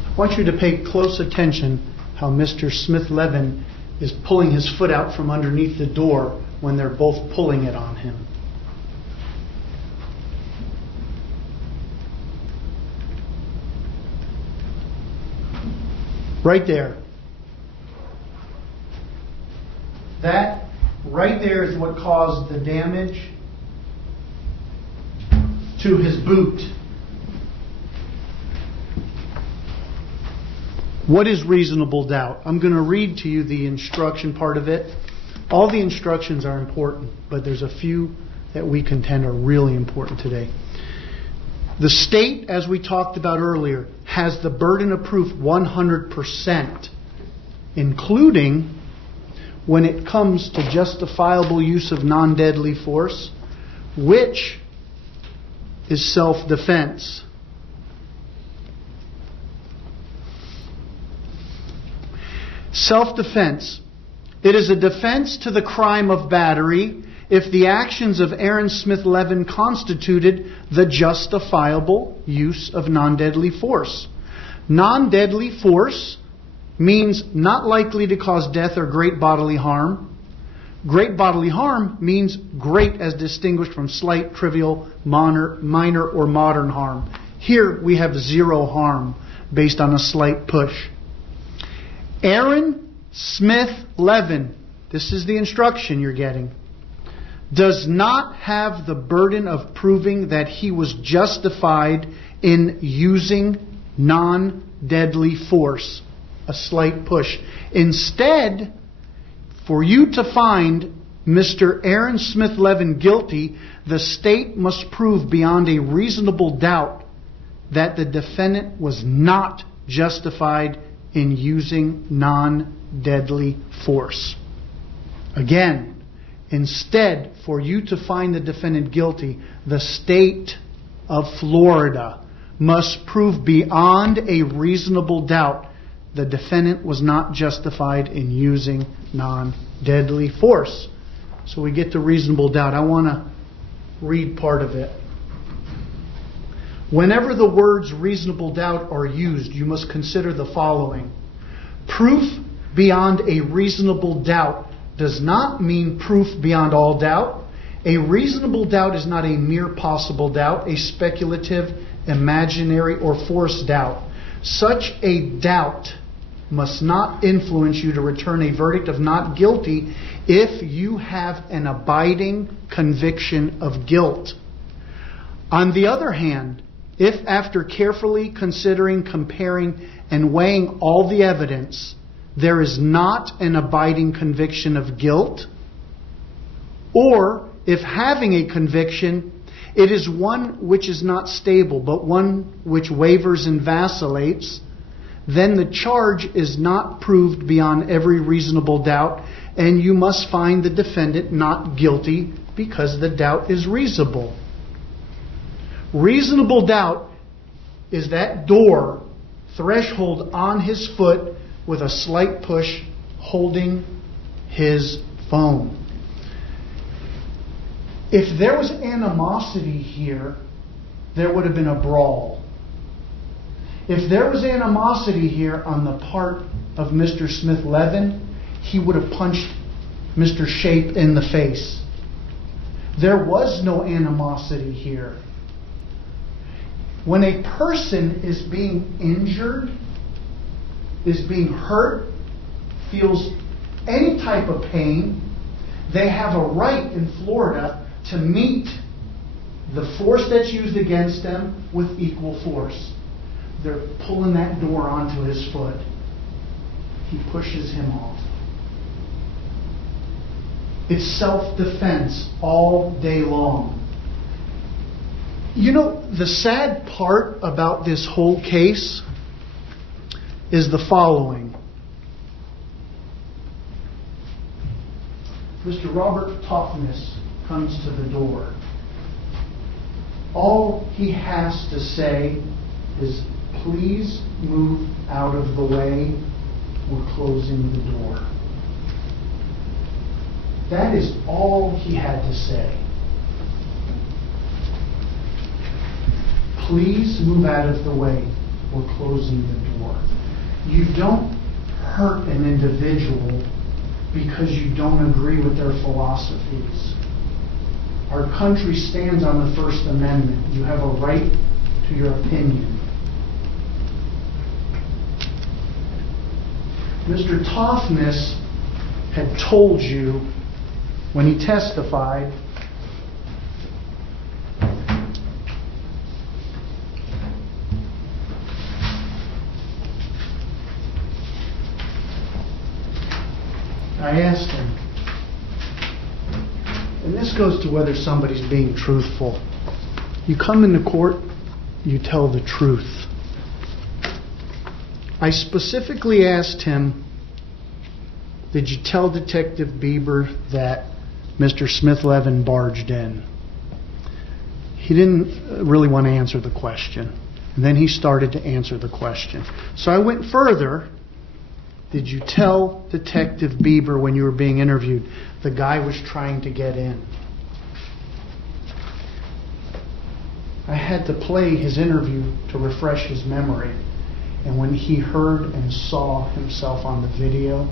I want you to pay close attention how Mr. Smith-Levin is pulling his foot out from underneath the door when they're both pulling it on him. Right there. That right there is what caused the damage to his boot. What is reasonable doubt? I'm going to read to you the instruction part of it. All the instructions are important, but there's a few that we contend are really important today. The state, as we talked about earlier, has the burden of proof 100%, including when it comes to justifiable use of non-deadly force, which is self-defense. Self-defense. It is a defense to the crime of battery if the actions of Aaron Smith-Levin constituted the justifiable use of non-deadly force. Non-deadly force means not likely to cause death or great bodily harm. Great bodily harm means great as distinguished from slight, trivial, minor, or modern harm. Here we have zero harm based on a slight push. Aaron Smith-Levin, this is the instruction you're getting, does not have the burden of proving that he was justified in using non-deadly force, a slight push. Instead, For you to find Mr. Aaron Smith-Levin guilty, the state must prove beyond a reasonable doubt that the defendant was not justified in using non-deadly force. Again, instead, for you to find the defendant guilty, the state of Florida must prove beyond a reasonable doubt the defendant was not justified in using non-deadly force. So we get to reasonable doubt. I want to read part of it. Whenever the words reasonable doubt are used, you must consider the following. Proof beyond a reasonable doubt does not mean proof beyond all doubt. A reasonable doubt is not a mere possible doubt, a speculative, imaginary, or forced doubt. Such a doubt must not influence you to return a verdict of not guilty if you have an abiding conviction of guilt. On the other hand, if after carefully considering, comparing, and weighing all the evidence, there is not an abiding conviction of guilt, or if having a conviction, it is one which is not stable, but one which wavers and vacillates, then the charge is not proved beyond every reasonable doubt, and you must find the defendant not guilty because the doubt is reasonable. Reasonable doubt is that door threshold on his foot with a slight push holding his phone. If there was animosity here, there would have been a brawl. If there was animosity here on the part of Mr. Smith-Levin, he would have punched Mr. Shape in the face. There was no animosity here. When a person is being injured, is being hurt, feels any type of pain, they have a right in Florida to meet the force that's used against them with equal force. They're pulling that door onto his foot. He pushes him off. It's self-defense all day long. You know, the sad part about this whole case is the following. Mr. Robert Toughness comes to the door. All he has to say is, please move out of the way. We're closing the door. That is all he had to say. Please move out of the way. We're closing the door. You don't hurt an individual because you don't agree with their philosophies. Our country stands on the First Amendment. You have a right to your opinion. Mr. Toughness had told you when he testified I asked him, and this goes to whether somebody's being truthful. You come into court, you tell the truth. I specifically asked him, did you tell Detective Bieber that Mr. Smith-Levin barged in? He didn't really want to answer the question. And then he started to answer the question. So I went further. Did you tell Detective Bieber when you were being interviewed the guy was trying to get in? I had to play his interview to refresh his memory. And when he heard and saw himself on the video,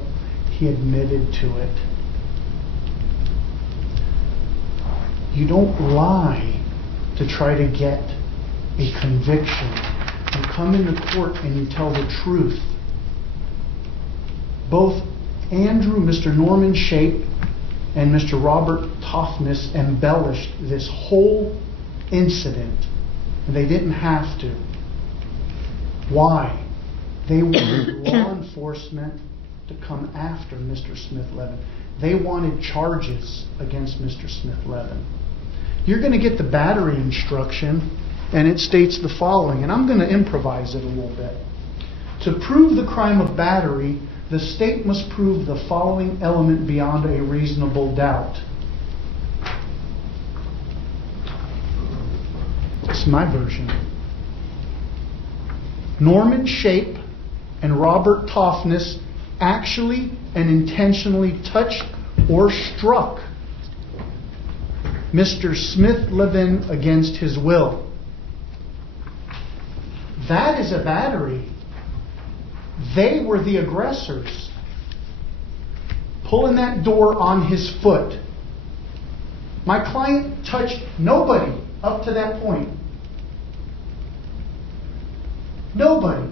he admitted to it. You don't lie to try to get a conviction. You come into court and you tell the truth. Both Andrew, Mr. Norman Shape, and Mr. Robert Toughness embellished this whole incident. They didn't have to. Why? They were law enforcement to come after Mr. Smith-Levin. They wanted charges against Mr. Smith-Levin. You're going to get the battery instruction, and it states the following, and I'm going to improvise it a little bit. To prove the crime of battery, the state must prove the following element beyond a reasonable doubt. It's my version. Norman Shape and Robert Toffness actually and intentionally touched or struck Mr. Smith-Levin against his will. That is a battery. They were the aggressors. Pulling that door on his foot. My client touched nobody up to that point. Nobody.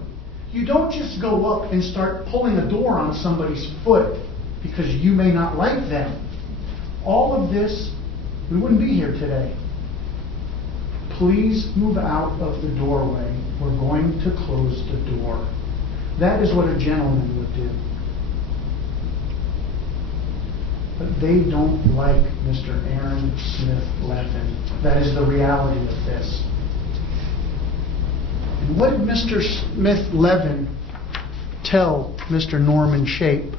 You don't just go up and start pulling a door on somebody's foot because you may not like them. All of this, we wouldn't be here today. Please move out of the doorway. We're going to close the door. That is what a gentleman would do. But they don't like Mr. Aaron Smith-Levin. That is the reality of this. And what did Mr. Smith-Levin tell Mr. Norman Shape?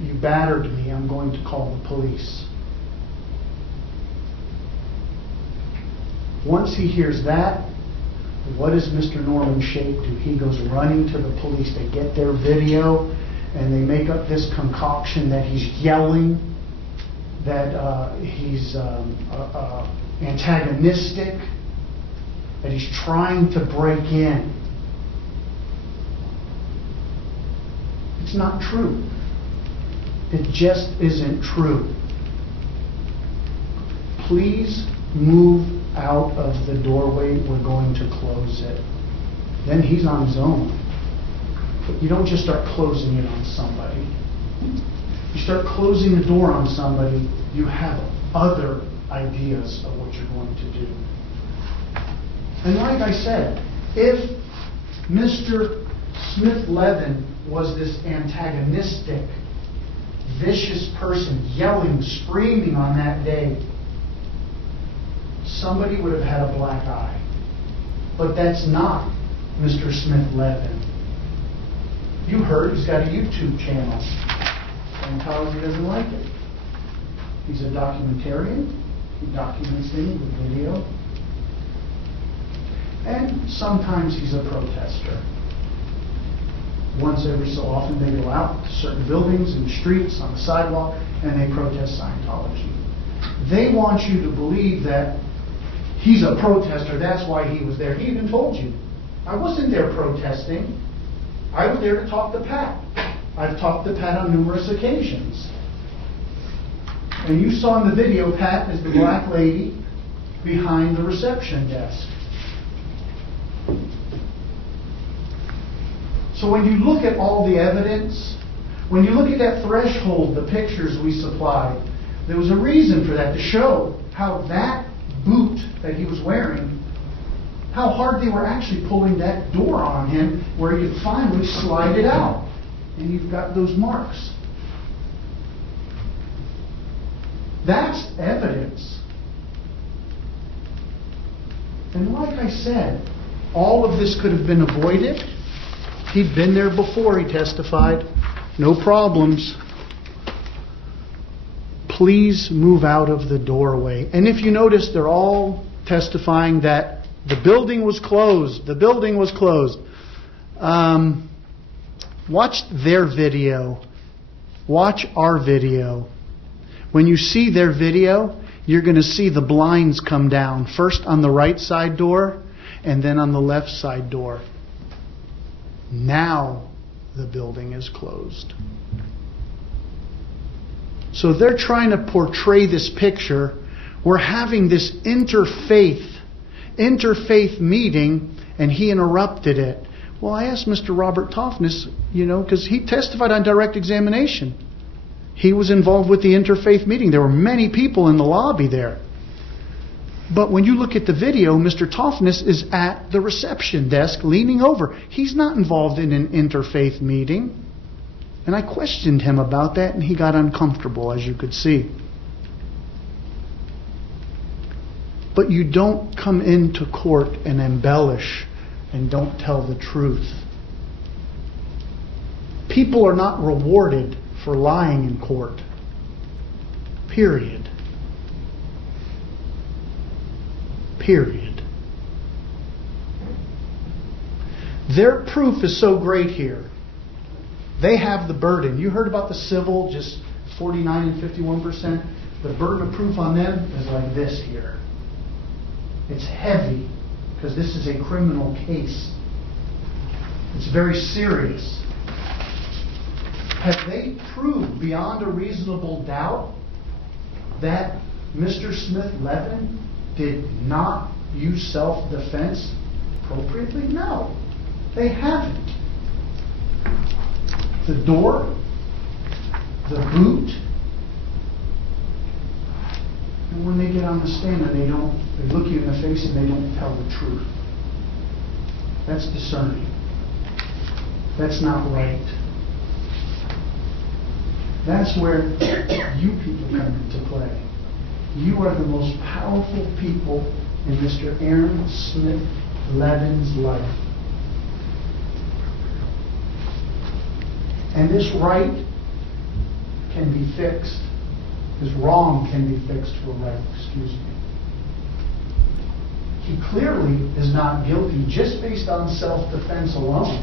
You battered me, I'm going to call the police. Once he hears that, what does Mr. Norman Shape do? He goes running to the police. They get their video and they make up this concoction that he's yelling, that he's antagonistic, that he's trying to break in. It's not true. It just isn't true. Please move out of the doorway. We're going to close it. Then he's on his own. But you don't just start closing it on somebody. You start closing the door on somebody, you have other ideas of what you're going to do. And like I said, if Mr. Smith-Levin was this antagonistic, vicious person yelling, screaming on that day, somebody would have had a black eye. But that's not Mr. Smith-Levin. You heard he's got a YouTube channel. Scientology doesn't like it. He's a documentarian. He documents things with video. And sometimes he's a protester. Once every so often they go out to certain buildings and streets, on the sidewalk, and they protest Scientology. They want you to believe that he's a protester, that's why he was there. He even told you, I wasn't there protesting. I was there to talk to Pat. I've talked to Pat on numerous occasions. And you saw in the video, Pat is the black lady behind the reception desk. So when you look at all the evidence, when you look at that threshold, the pictures we supplied, there was a reason for that, to show how that boot that he was wearing, how hard they were actually pulling that door on him where he could finally slide it out. And you've got those marks. That's evidence. And like I said, all of this could have been avoided. He'd been there before, he testified. No problems. Please move out of the doorway. And if you notice, they're all testifying that the building was closed. The building was closed. Watch their video. Watch our video. When you see their video, you're going to see the blinds come down. First on the right side door, and then on the left side door. Now the building is closed. So they're trying to portray this picture. We're having this interfaith meeting, and he interrupted it. Well, I asked Mr. Robert Toffness, because he testified on direct examination. He was involved with the interfaith meeting. There were many people in the lobby there. But when you look at the video, Mr. Toffness is at the reception desk leaning over. He's not involved in an interfaith meeting. And I questioned him about that, and he got uncomfortable, as you could see. But you don't come into court and embellish and don't tell the truth. People are not rewarded for lying in court. Period. Period. Their proof is so great here. They have the burden. You heard about the civil, just 49 and 51%. The burden of proof on them is like this here. It's heavy because this is a criminal case. It's very serious. Have they proved beyond a reasonable doubt that Mr. Smith-Levin did not use self-defense appropriately? No, they haven't. The door, the boot, and when they get on the stand and they look you in the face and they don't tell the truth. That's discerning. That's not right. That's where you people come into play. You are the most powerful people in Mr. Aaron Smith-Levin's life. And this right can be fixed. This wrong can be fixed for right, excuse me. He clearly is not guilty just based on self-defense alone.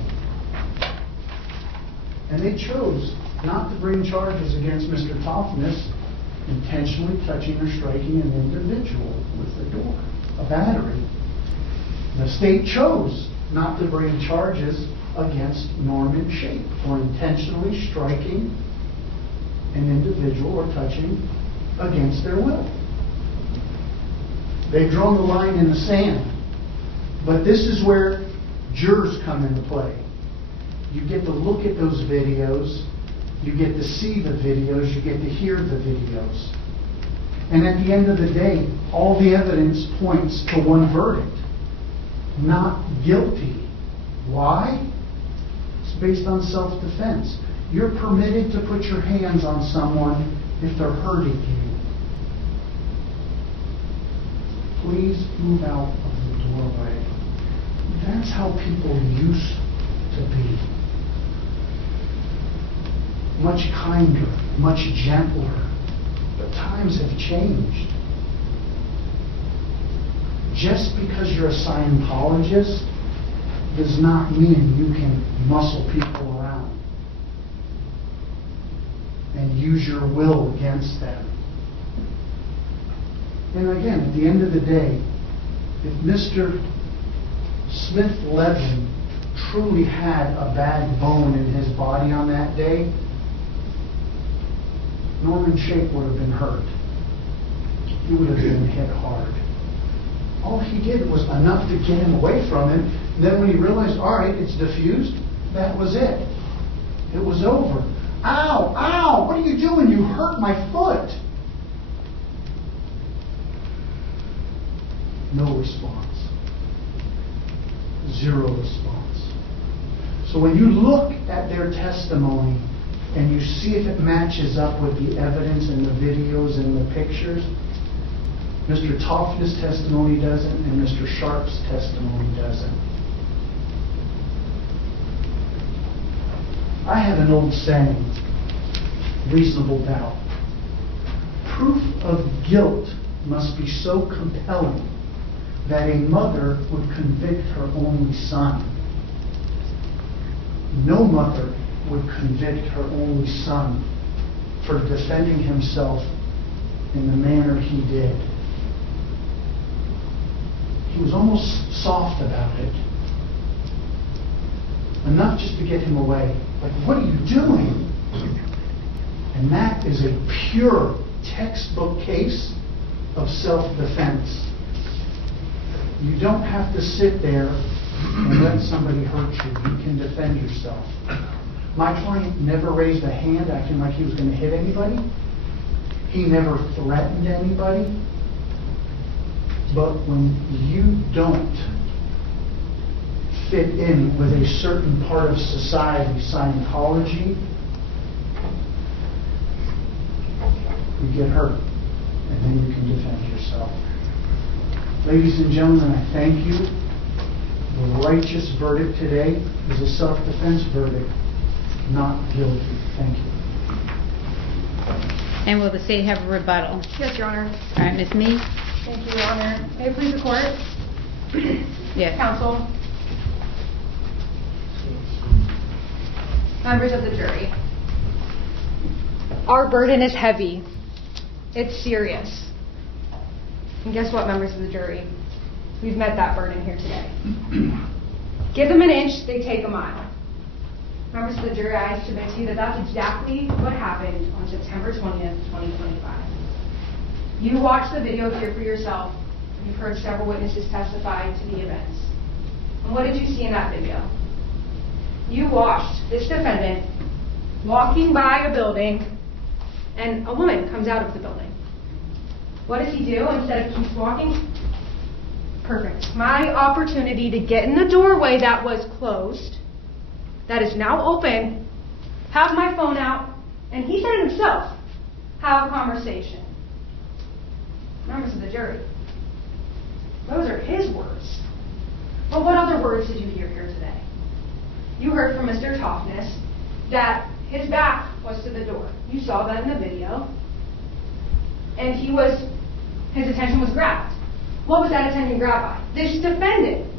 And they chose not to bring charges against Mr. Toffness intentionally touching or striking an individual with the door, a battery. The state chose not to bring charges against Norman Shape for intentionally striking an individual or touching against their will. They've drawn the line in the sand. But this is where jurors come into play. You get to look at those videos, you get to see the videos, you get to hear the videos. And at the end of the day, all the evidence points to one verdict. Not guilty. Why? It's based on self-defense. You're permitted to put your hands on someone if they're hurting you. Please move out of the doorway. That's how people used to be. Much kinder, much gentler. But times have changed. Just because you're a Scientologist does not mean you can muscle people around and use your will against them. And again, at the end of the day, if Mr. Smith-Levin truly had a bad bone in his body on that day, Norman Shape would have been hurt. He would have been hit hard. All he did was enough to get him away from him. And then when he realized, all right, it's diffused, that was it. It was over. Ow, ow, what are you doing? You hurt my foot. No response. Zero response. So when you look at their testimony and you see if it matches up with the evidence and the videos and the pictures, Mr. Toffness' testimony doesn't, and Mr. Sharp's testimony doesn't. I have an old saying, reasonable doubt. Proof of guilt must be so compelling that a mother would convict her only son. No mother would convict her only son for defending himself in the manner he did. He was almost soft about it. Enough just to get him away. Like, what are you doing? And that is a pure textbook case of self-defense. You don't have to sit there and let somebody hurt you. You can defend yourself. My client never raised a hand acting like he was going to hit anybody. He never threatened anybody. But when you don't fit in with a certain part of society, Scientology, you get hurt, and then you can defend yourself. Ladies and gentlemen, I thank you. The righteous verdict today is a self-defense verdict, not guilty. Thank you. And will the state have a rebuttal? Yes, Your Honor. All right, Ms. Mee? Thank you, Your Honor. May it please the court? Yes. Counsel. Members of the jury. Our burden is heavy. It's serious. And guess what, members of the jury? We've met that burden here today. Give them an inch, they take a mile. Members of the jury, I submit to you that that's exactly what happened on September 20th, 2025. You watched the video here for yourself, and you've heard several witnesses testify to the events. And what did you see in that video? You watched this defendant walking by a building, and a woman comes out of the building. What does he do instead of keeps walking? Perfect. My opportunity to get in the doorway that was closed, that is now open, have my phone out, and he said it himself, have a conversation. Members of the jury, those are his words. But what other words did you hear here today? You heard from Mr. Toughness that his back was to the door. You saw that in the video. And his attention was grabbed. What was that attention grabbed by? This defendant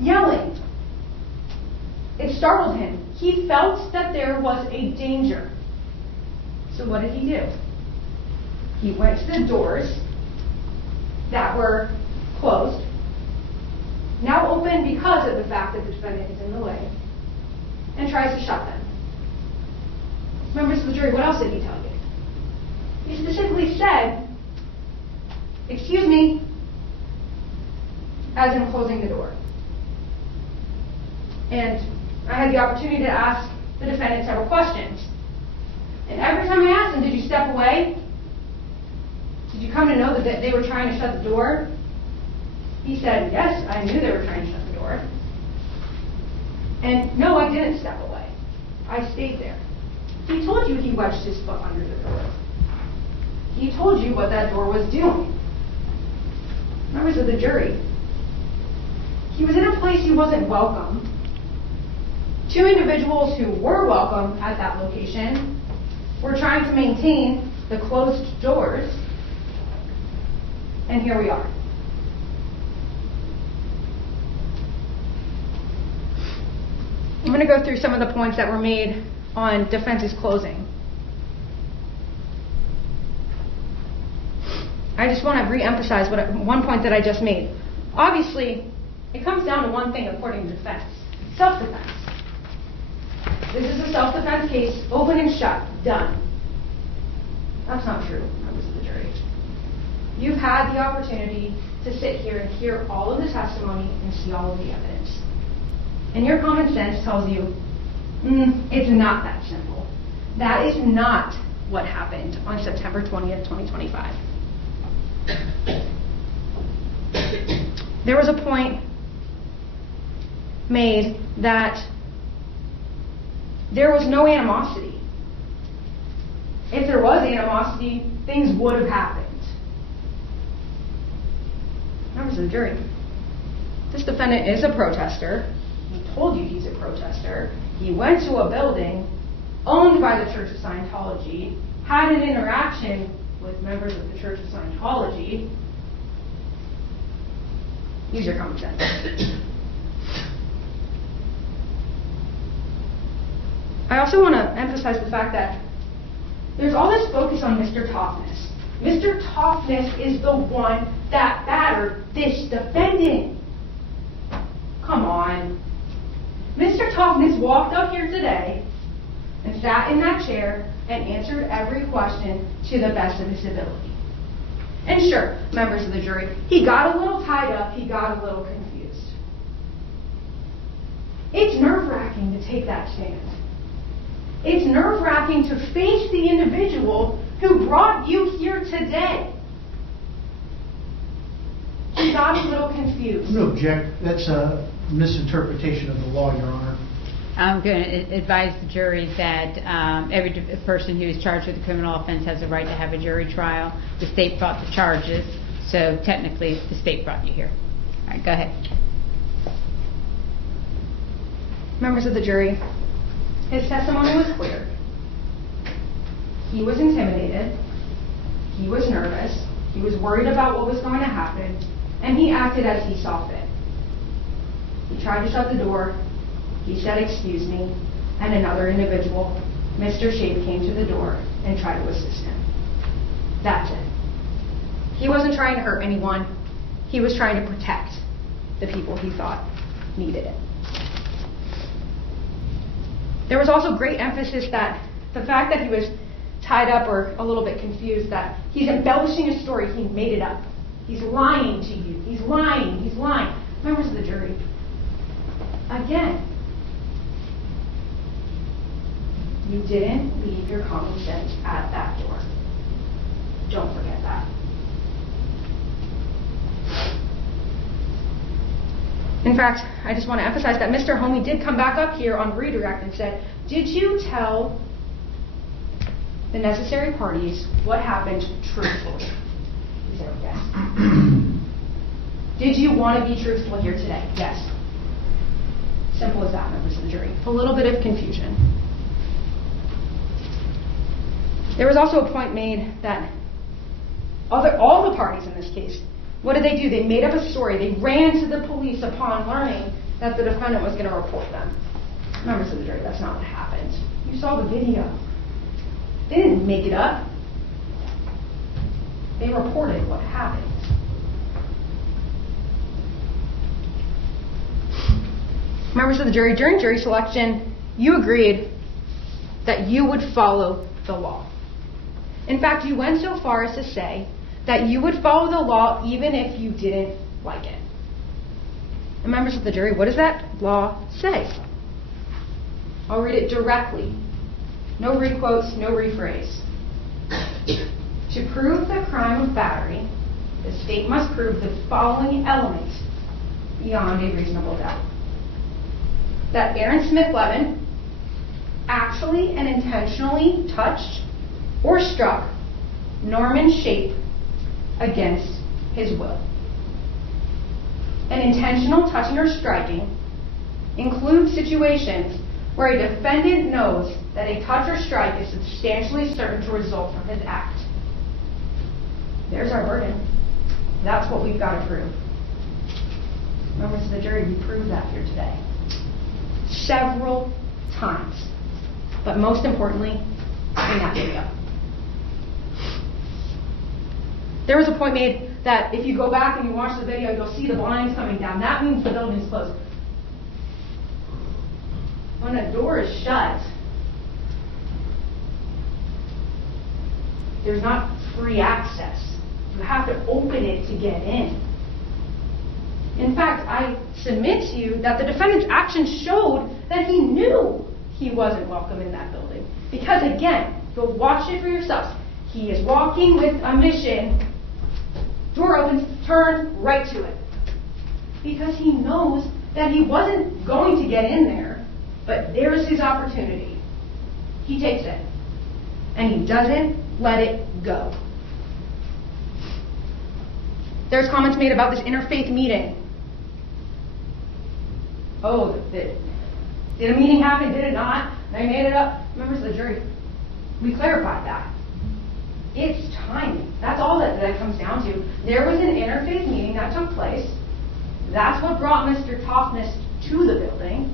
yelling. It startled him. He felt that there was a danger. So what did he do? He went to the doors that were closed, now open because of the fact that the defendant is in the way, and tries to shut them. Members of the jury, what else did he tell you? He specifically said, "Excuse me," as in closing the door. And I had the opportunity to ask the defendant several questions. And every time I asked him, "Did you step away? Did you come to know that they were trying to shut the door?" He said, "Yes, I knew they were trying to shut the door." And no, I didn't step away. I stayed there. He told you he wedged his foot under the door. He told you what that door was doing. Members of the jury, he was in a place he wasn't welcome. Two individuals who were welcome at that location were trying to maintain the closed doors. And here we are. I'm going to go through some of the points that were made on defense's closing. I just want to re-emphasize one point that I just made. Obviously, it comes down to one thing according to defense: self-defense. This is a self-defense case, open and shut, done. That's not true, members of the jury. You've had the opportunity to sit here and hear all of the testimony and see all of the evidence. And your common sense tells you, it's not that simple. That is not what happened on September 20th, 2025. There was a point made that there was no animosity. If there was animosity, things would have happened. Members of the jury, this defendant is a protester. He told you he's a protester. He went to a building owned by the Church of Scientology, had an interaction with members of the Church of Scientology. Use your common sense. I also want to emphasize the fact that there's all this focus on Mr. Toughness. Mr. Toughness is the one that battered this defendant. Come on. Mr. Toughness walked up here today and sat in that chair and answered every question to the best of his ability. And sure, members of the jury, he got a little tied up, he got a little confused. It's nerve-wracking to take that stand. It's nerve-wracking to face the individual who brought you here today. he got a little confused. No, object. That's a misinterpretation of the law, Your Honor. I'm going to advise the jury that every person who is charged with a criminal offense has a right to have a jury trial. The state brought the charges, so technically the state brought you here. All right, go ahead. Members of the jury, his testimony was clear. He was intimidated. He was nervous. He was worried about what was going to happen, and he acted as he saw fit. He tried to shut the door. He said, "Excuse me," and another individual, Mr. Shape, came to the door and tried to assist him. That's it. He wasn't trying to hurt anyone. He was trying to protect the people he thought needed it. There was also great emphasis that the fact that he was tied up or a little bit confused, that he's embellishing a story, he made it up. He's lying to you. He's lying. He's lying. Members of the jury, again, you didn't leave your common sense at that door. Don't forget that. In fact, I just want to emphasize that Mr. Homey did come back up here on redirect and said, "Did you tell the necessary parties what happened truthfully?" He said, "Yes." "Did you want to be truthful here today?" "Yes." Simple as that, members of the jury. A little bit of confusion. There was also a point made that all the parties in this case, what did they do? They made up a story. They ran to the police upon learning that the defendant was going to report them. Members of the jury, that's not what happened. You saw the video. They didn't make it up. They reported what happened. Members of the jury, during jury selection, you agreed that you would follow the law. In fact, you went so far as to say that you would follow the law even if you didn't like it. And members of the jury, what does that law say? I'll read it directly. No requotes, no rephrase. To prove the crime of battery, the state must prove the following elements beyond a reasonable doubt. That Aaron Smith-Levin actually and intentionally touched or struck Norman Shape against his will. An intentional touching or striking includes situations where a defendant knows that a touch or strike is substantially certain to result from his act. There's our burden. That's what we've got to prove. Members of the jury, we proved that here today. Several times. But most importantly, in that video. There was a point made that if you go back and you watch the video, you'll see the blinds coming down. That means the building is closed. When a door is shut, there's not free access. You have to open it to get in. In fact, I submit to you that the defendant's actions showed that he knew he wasn't welcome in that building. Because again, go watch it for yourselves. He is walking with a mission. Door opens, turn right to it. Because he knows that he wasn't going to get in there, but there's his opportunity. He takes it. And he doesn't let it go. There's comments made about this interfaith meeting. Oh, did a meeting happen? Did it not? They made it up. Members of the jury, we clarified that. It's timing. That's all that comes down to. There was an interfaith meeting that took place. That's what brought Mr. Toughness to the building.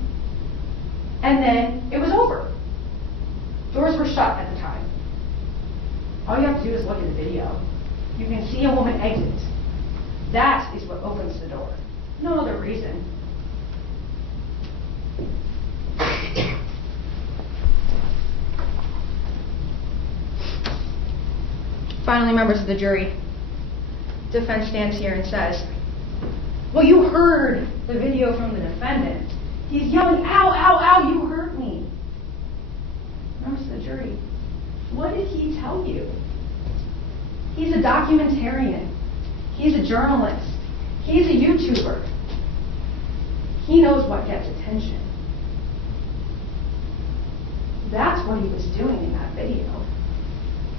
And then it was over. Doors were shut at the time. All you have to do is look at the video. You can see a woman exit. That is what opens the door. No other reason. Finally, members of the jury, defense stands here and says, well, you heard the video from the defendant. He's yelling, ow, ow, ow, you hurt me. Members of the jury, what did he tell you? He's a documentarian. He's a journalist. He's a YouTuber. He knows what gets attention. That's what he was doing in that video.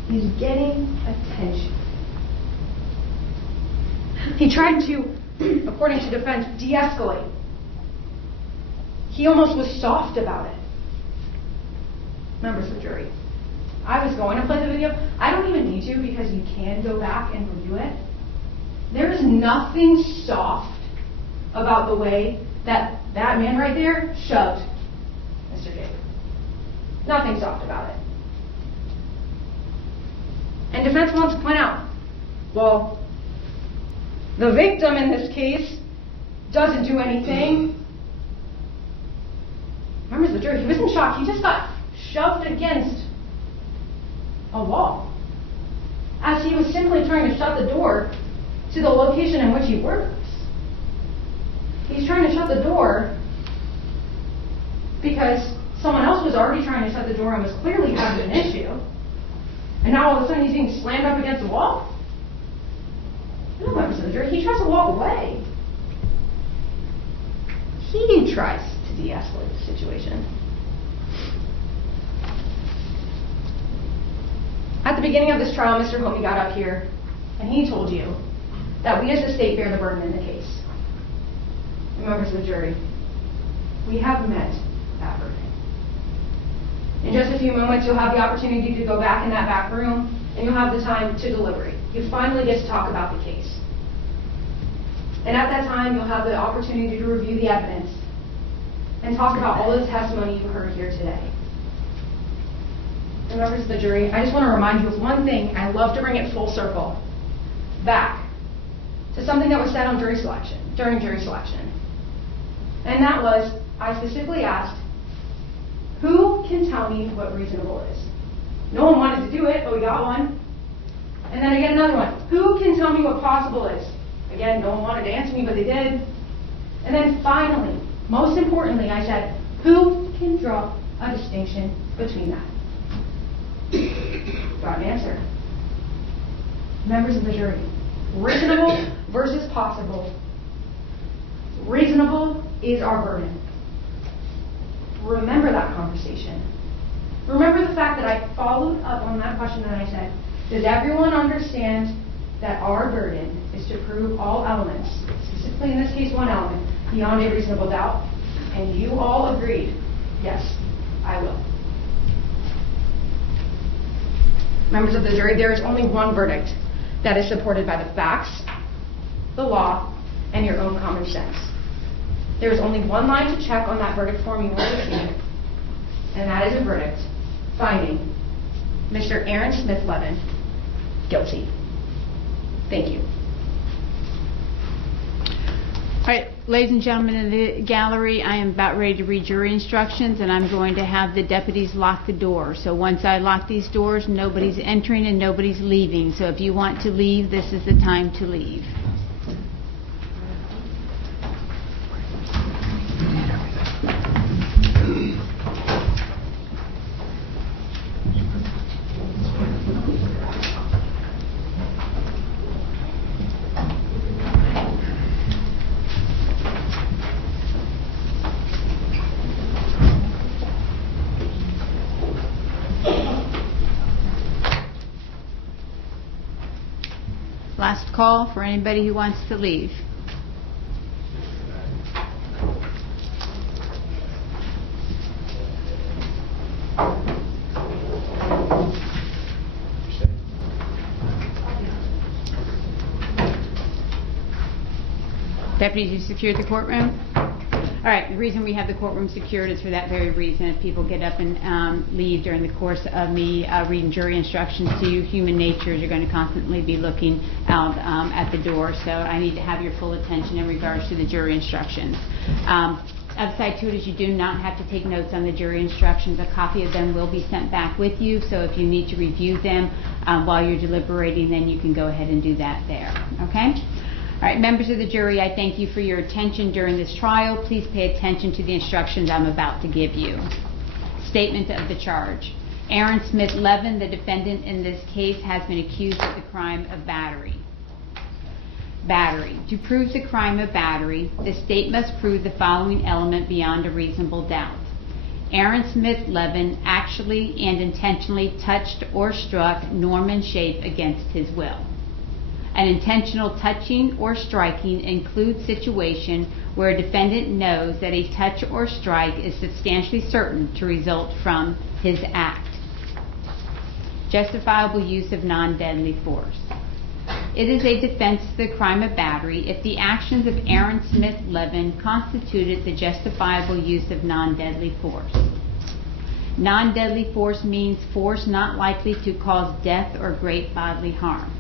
He's getting attention. He tried to, according to defense, de-escalate. He almost was soft about it. Members of the jury, I was going to play the video. I don't even need to because you can go back and review it. There is nothing soft about the way that man right there shoved Mr. Gabe. Nothing soft about it. And defense wants to point out, well, the victim in this case doesn't do anything. Members of the jury, he was in shock. He just got shoved against a wall as he was simply trying to shut the door to the location in which he works. He's trying to shut the door because someone else was already trying to shut the door and was clearly having an issue. And now all of a sudden he's being slammed up against the wall? No, members of the jury, he tries to walk away. He tries to de-escalate the situation. At the beginning of this trial, Mr. Homey got up here and he told you that we as the state bear the burden in the case. And members of the jury, we have met that burden. In just a few moments, you'll have the opportunity to go back in that back room and you'll have the time to deliberate. You finally get to talk about the case. And at that time, you'll have the opportunity to review the evidence and talk about all the testimony you heard here today. And members of the jury, I just want to remind you of one thing. I love to bring it full circle back to something that was said on during jury selection. And that was, I specifically asked, who can tell me what reasonable is? No one wanted to do it, but we got one. And then I get another one. Who can tell me what possible is? Again, no one wanted to answer me, but they did. And then finally, most importantly, I said, who can draw a distinction between that? Got an answer. Members of the jury, reasonable versus possible. Reasonable is our burden. Remember that conversation. Remember the fact that I followed up on that question and I said, does everyone understand that our burden is to prove all elements, specifically in this case one element, beyond a reasonable doubt? And you all agreed, yes, I will. Members of the jury, there is only one verdict that is supported by the facts, the law, and your own common sense. There is only one line to check on that verdict form you will receive, and that is a verdict finding Mr. Aaron Smith-Levin guilty. Thank you. All right, ladies and gentlemen in the gallery, I am about ready to read jury instructions, and I'm going to have the deputies lock the door. So once I lock these doors, nobody's entering and nobody's leaving. So if you want to leave, this is the time to leave. Last call for anybody who wants to leave. Deputies, you secured the courtroom? All right, the reason we have the courtroom secured is for that very reason. If people get up and leave during the course of me reading jury instructions to you, human nature is you're going to constantly be looking out at the door. So I need to have your full attention in regards to the jury instructions. Outside to it is you do not have to take notes on the jury instructions. A copy of them will be sent back with you. So if you need to review them while you're deliberating, then you can go ahead and do that there. Okay? All right, members of the jury, I thank you for your attention during this trial. Please pay attention to the instructions I'm about to give you. Statement of the charge. Aaron Smith-Levin, the defendant in this case, has been accused of the crime of battery. Battery. To prove the crime of battery, the state must prove the following element beyond a reasonable doubt. Aaron Smith-Levin actually and intentionally touched or struck Norman Shape against his will. An intentional touching or striking includes situation where a defendant knows that a touch or strike is substantially certain to result from his act. Justifiable use of non-deadly force. It is a defense to the crime of battery if the actions of Aaron Smith-Levin constituted the justifiable use of non-deadly force. Non-deadly force means force not likely to cause death or great bodily harm.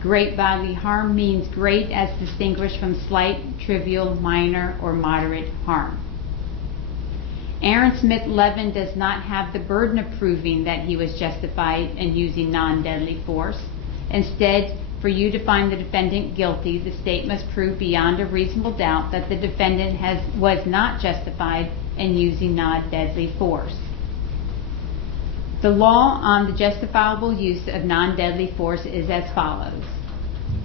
Great bodily harm means great as distinguished from slight, trivial, minor, or moderate harm. Aaron Smith-Levin does not have the burden of proving that he was justified in using non-deadly force. Instead, for you to find the defendant guilty, the state must prove beyond a reasonable doubt that the defendant was not justified in using non-deadly force. The law on the justifiable use of non-deadly force is as follows.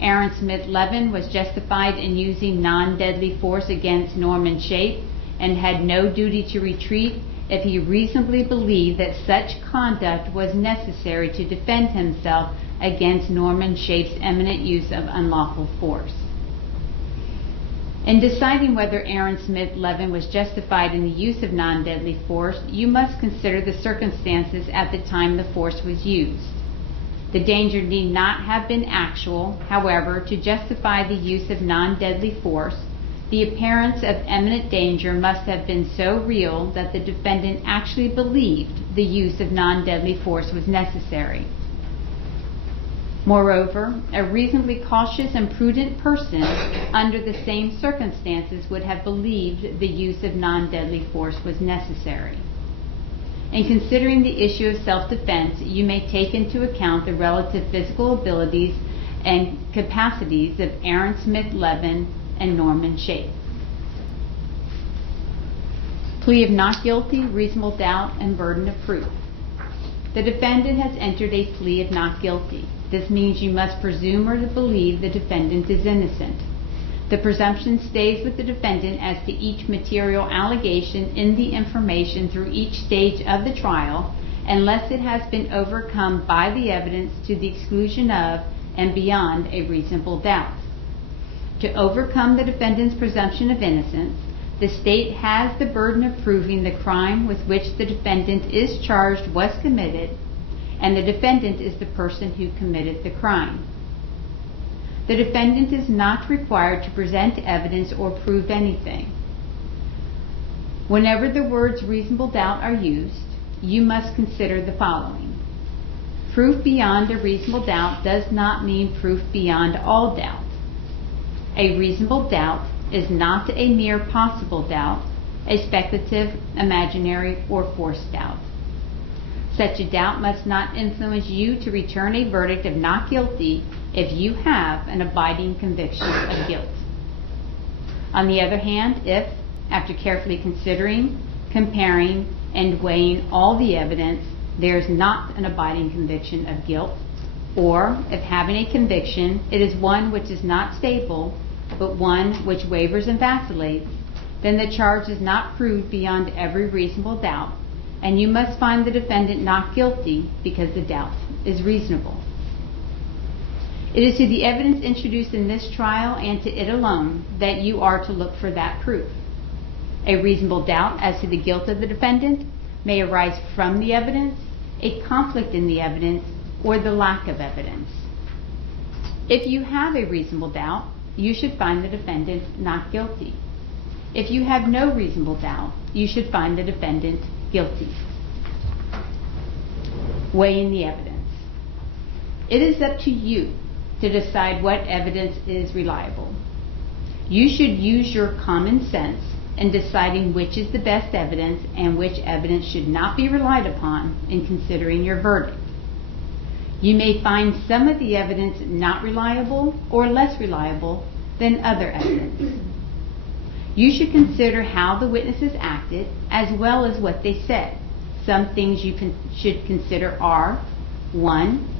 Aaron Smith-Levin was justified in using non-deadly force against Norman Shape and had no duty to retreat if he reasonably believed that such conduct was necessary to defend himself against Norman Shape's imminent use of unlawful force. In deciding whether Aaron Smith-Levin was justified in the use of non-deadly force, you must consider the circumstances at the time the force was used. The danger need not have been actual. However, to justify the use of non-deadly force, the appearance of imminent danger must have been so real that the defendant actually believed the use of non-deadly force was necessary. Moreover, a reasonably cautious and prudent person under the same circumstances would have believed the use of non-deadly force was necessary. In considering the issue of self-defense, you may take into account the relative physical abilities and capacities of Aaron Smith-Levin and Norman Shape. Plea of not guilty, reasonable doubt, and burden of proof. The defendant has entered a plea of not guilty. This means you must presume or believe the defendant is innocent. The presumption stays with the defendant as to each material allegation in the information through each stage of the trial, unless it has been overcome by the evidence to the exclusion of and beyond a reasonable doubt. To overcome the defendant's presumption of innocence, the state has the burden of proving the crime with which the defendant is charged was committed, and the defendant is the person who committed the crime. The defendant is not required to present evidence or prove anything. Whenever the words reasonable doubt are used, you must consider the following. Proof beyond a reasonable doubt does not mean proof beyond all doubt. A reasonable doubt is not a mere possible doubt, a speculative, imaginary, or forced doubt. Such a doubt must not influence you to return a verdict of not guilty if you have an abiding conviction of guilt. On the other hand, if, after carefully considering, comparing, and weighing all the evidence, there is not an abiding conviction of guilt, or if having a conviction, it is one which is not stable, but one which wavers and vacillates, then the charge is not proved beyond every reasonable doubt, and you must find the defendant not guilty because the doubt is reasonable. It is to the evidence introduced in this trial and to it alone that you are to look for that proof. A reasonable doubt as to the guilt of the defendant may arise from the evidence, a conflict in the evidence, or the lack of evidence. If you have a reasonable doubt, you should find the defendant not guilty. If you have no reasonable doubt, you should find the defendant guilty. Weighing the evidence. It is up to you to decide what evidence is reliable. You should use your common sense in deciding which is the best evidence and which evidence should not be relied upon in considering your verdict. You may find some of the evidence not reliable or less reliable than other evidence. You should consider how the witnesses acted as well as what they said. Some things you should consider are: 1.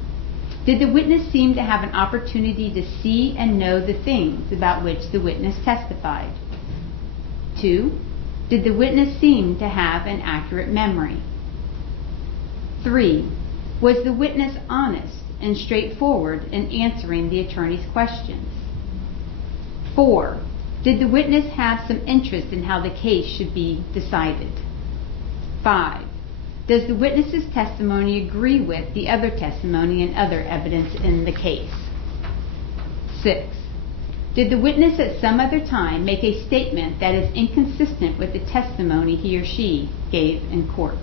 Did the witness seem to have an opportunity to see and know the things about which the witness testified? 2. Did the witness seem to have an accurate memory? 3. Was the witness honest and straightforward in answering the attorney's questions? 4. Did the witness have some interest in how the case should be decided? 5. Does the witness's testimony agree with the other testimony and other evidence in the case? 6. Did the witness at some other time make a statement that is inconsistent with the testimony he or she gave in court?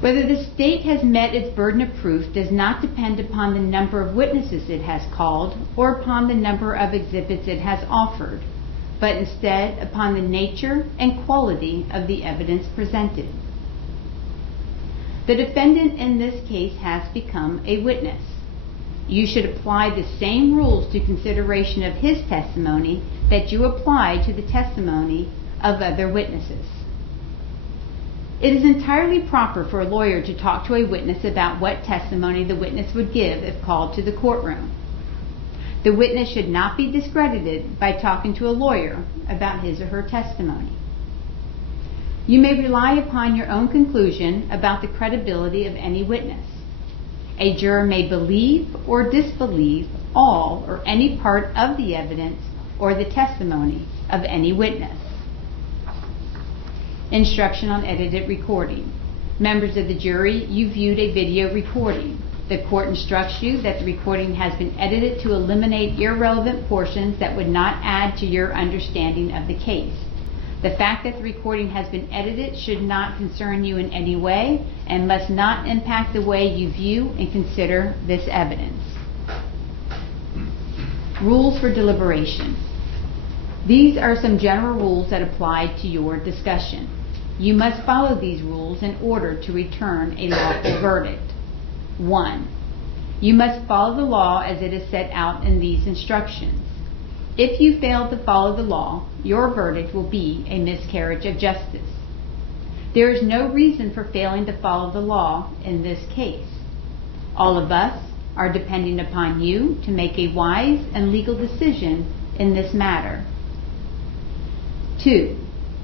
Whether the state has met its burden of proof does not depend upon the number of witnesses it has called or upon the number of exhibits it has offered, but instead upon the nature and quality of the evidence presented. The defendant in this case has become a witness. You should apply the same rules to consideration of his testimony that you apply to the testimony of other witnesses. It is entirely proper for a lawyer to talk to a witness about what testimony the witness would give if called to the courtroom. The witness should not be discredited by talking to a lawyer about his or her testimony. You may rely upon your own conclusion about the credibility of any witness. A juror may believe or disbelieve all or any part of the evidence or the testimony of any witness. Instruction on edited recording. Members of the jury, you viewed a video recording. The court instructs you that the recording has been edited to eliminate irrelevant portions that would not add to your understanding of the case. The fact that the recording has been edited should not concern you in any way and must not impact the way you view and consider this evidence. Rules for deliberation. These are some general rules that apply to your discussion. You must follow these rules in order to return a lawful verdict. 1. You must follow the law as it is set out in these instructions. If you fail to follow the law, your verdict will be a miscarriage of justice. There is no reason for failing to follow the law in this case. All of us are depending upon you to make a wise and legal decision in this matter. 2.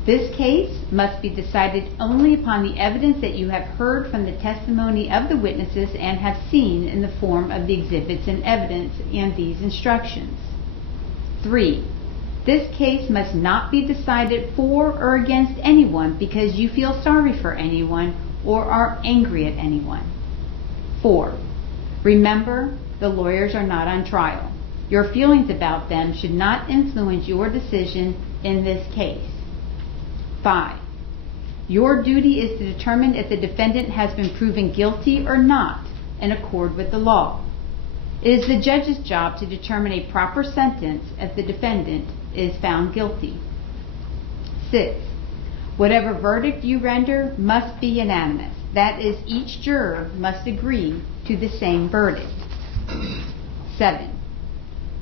This case must be decided only upon the evidence that you have heard from the testimony of the witnesses and have seen in the form of the exhibits and evidence and these instructions. 3. This case must not be decided for or against anyone because you feel sorry for anyone or are angry at anyone. 4. Remember, the lawyers are not on trial. Your feelings about them should not influence your decision in this case. 5. Your duty is to determine if the defendant has been proven guilty or not in accord with the law. It is the judge's job to determine a proper sentence if the defendant is found guilty. 6. Whatever verdict you render must be unanimous. That is, each juror must agree to the same verdict. 7.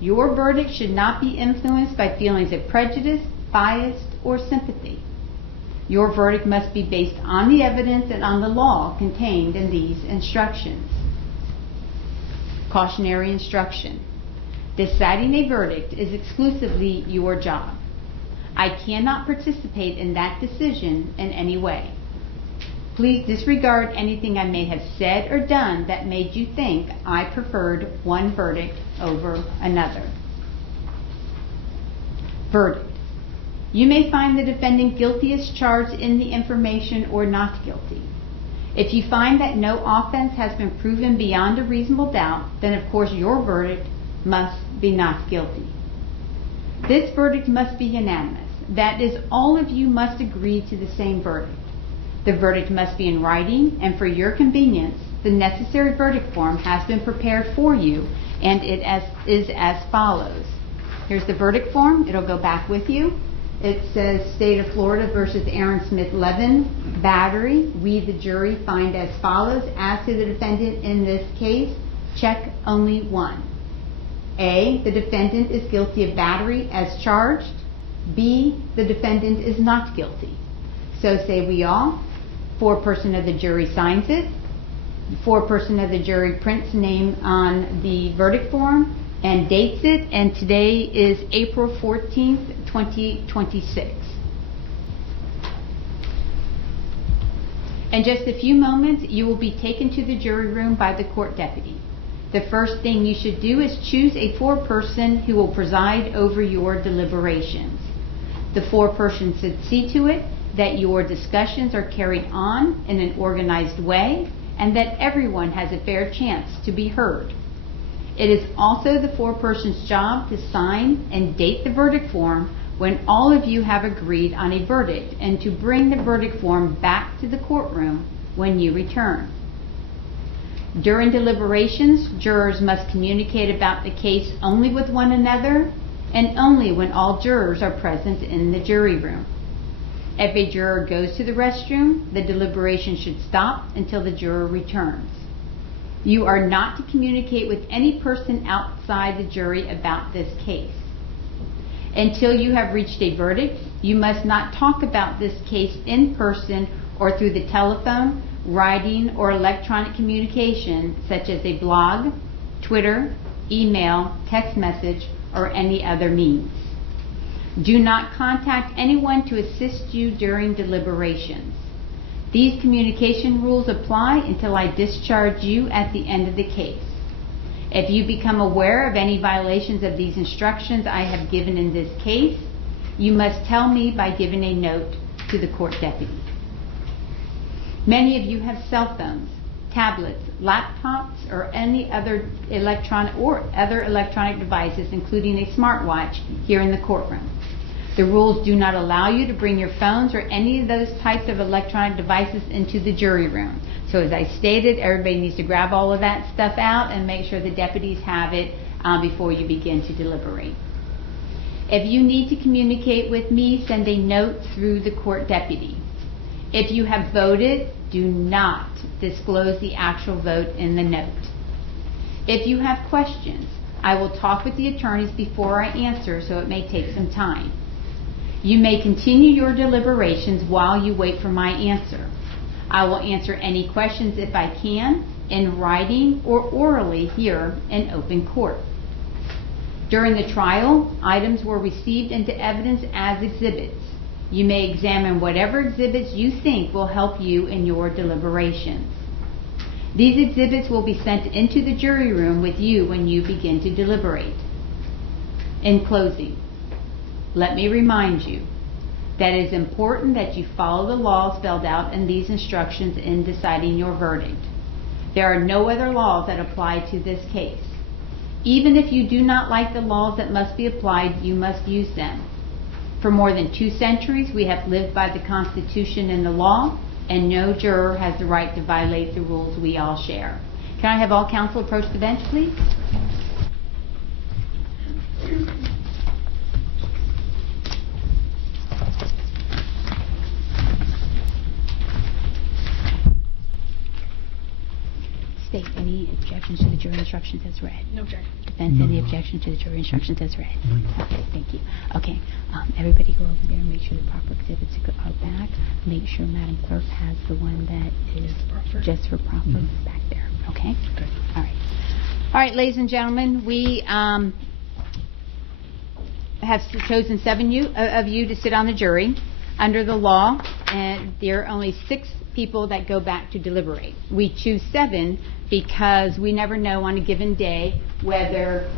Your verdict should not be influenced by feelings of prejudice, bias, or sympathy. Your verdict must be based on the evidence and on the law contained in these instructions. Cautionary instruction. Deciding a verdict is exclusively your job. I cannot participate in that decision in any way. Please disregard anything I may have said or done that made you think I preferred one verdict over another. Verdict. You may find the defendant guilty as charged in the information or not guilty. If you find that no offense has been proven beyond a reasonable doubt, then of course your verdict must be not guilty. This verdict must be unanimous. That is, all of you must agree to the same verdict. The verdict must be in writing, and for your convenience, the necessary verdict form has been prepared for you, and it is as follows. Here's the verdict form. It'll go back with you. It says, State of Florida versus Aaron Smith-Levin, battery. We, the jury, find as follows. As to the defendant in this case, check only one. A, the defendant is guilty of battery as charged. B, the defendant is not guilty. So say we all. Foreperson of the jury signs it. the foreperson of the jury prints name on the verdict form and dates it, and today is April 14th, 2026. In just a few moments, you will be taken to the jury room by the court deputy. The first thing you should do is choose a foreperson who will preside over your deliberations. The foreperson should see to it that your discussions are carried on in an organized way and that everyone has a fair chance to be heard. It is also the foreperson's job to sign and date the verdict form when all of you have agreed on a verdict, and to bring the verdict form back to the courtroom when you return. During deliberations, jurors must communicate about the case only with one another and only when all jurors are present in the jury room. If a juror goes to the restroom, the deliberation should stop until the juror returns. You are not to communicate with any person outside the jury about this case. Until you have reached a verdict, you must not talk about this case in person or through the telephone, writing, or electronic communication, such as a blog, Twitter, email, text message, or any other means. Do not contact anyone to assist you during deliberations. These communication rules apply until I discharge you at the end of the case. If you become aware of any violations of these instructions I have given in this case, you must tell me by giving a note to the court deputy. Many of you have cell phones, tablets, laptops, or any other electronic devices, including a smartwatch, here in the courtroom. The rules do not allow you to bring your phones or any of those types of electronic devices into the jury room. So as I stated, everybody needs to grab all of that stuff out and make sure the deputies have it before you begin to deliberate. If you need to communicate with me, send a note through the court deputy. If you have voted, do not disclose the actual vote in the note. If you have questions, I will talk with the attorneys before I answer, so it may take some time. You may continue your deliberations while you wait for my answer. I will answer any questions if I can, in writing or orally here in open court. During the trial, items were received into evidence as exhibits. You may examine whatever exhibits you think will help you in your deliberations. These exhibits will be sent into the jury room with you when you begin to deliberate. In closing, let me remind you that it is important that you follow the laws spelled out in these instructions in deciding your verdict. There are no other laws that apply to this case. Even if you do not like the laws that must be applied, you must use them. For more than 2 centuries, we have lived by the Constitution and the law, and no juror has the right to violate the rules we all share. Can I have all counsel approach the bench, please? State any objections to the jury instructions as read? No objection. Defense, any objection to the jury instructions as read? Okay, thank you. Okay, everybody go over there and make sure the proper exhibits are back. Make sure Madam Clerk has the one that is just for proper back there, okay? Okay. All right. All right, ladies and gentlemen, we have chosen 7 of you to sit on the jury. Under the law, and there are only 6 people that go back to deliberate. We choose 7 because we never know on a given day whether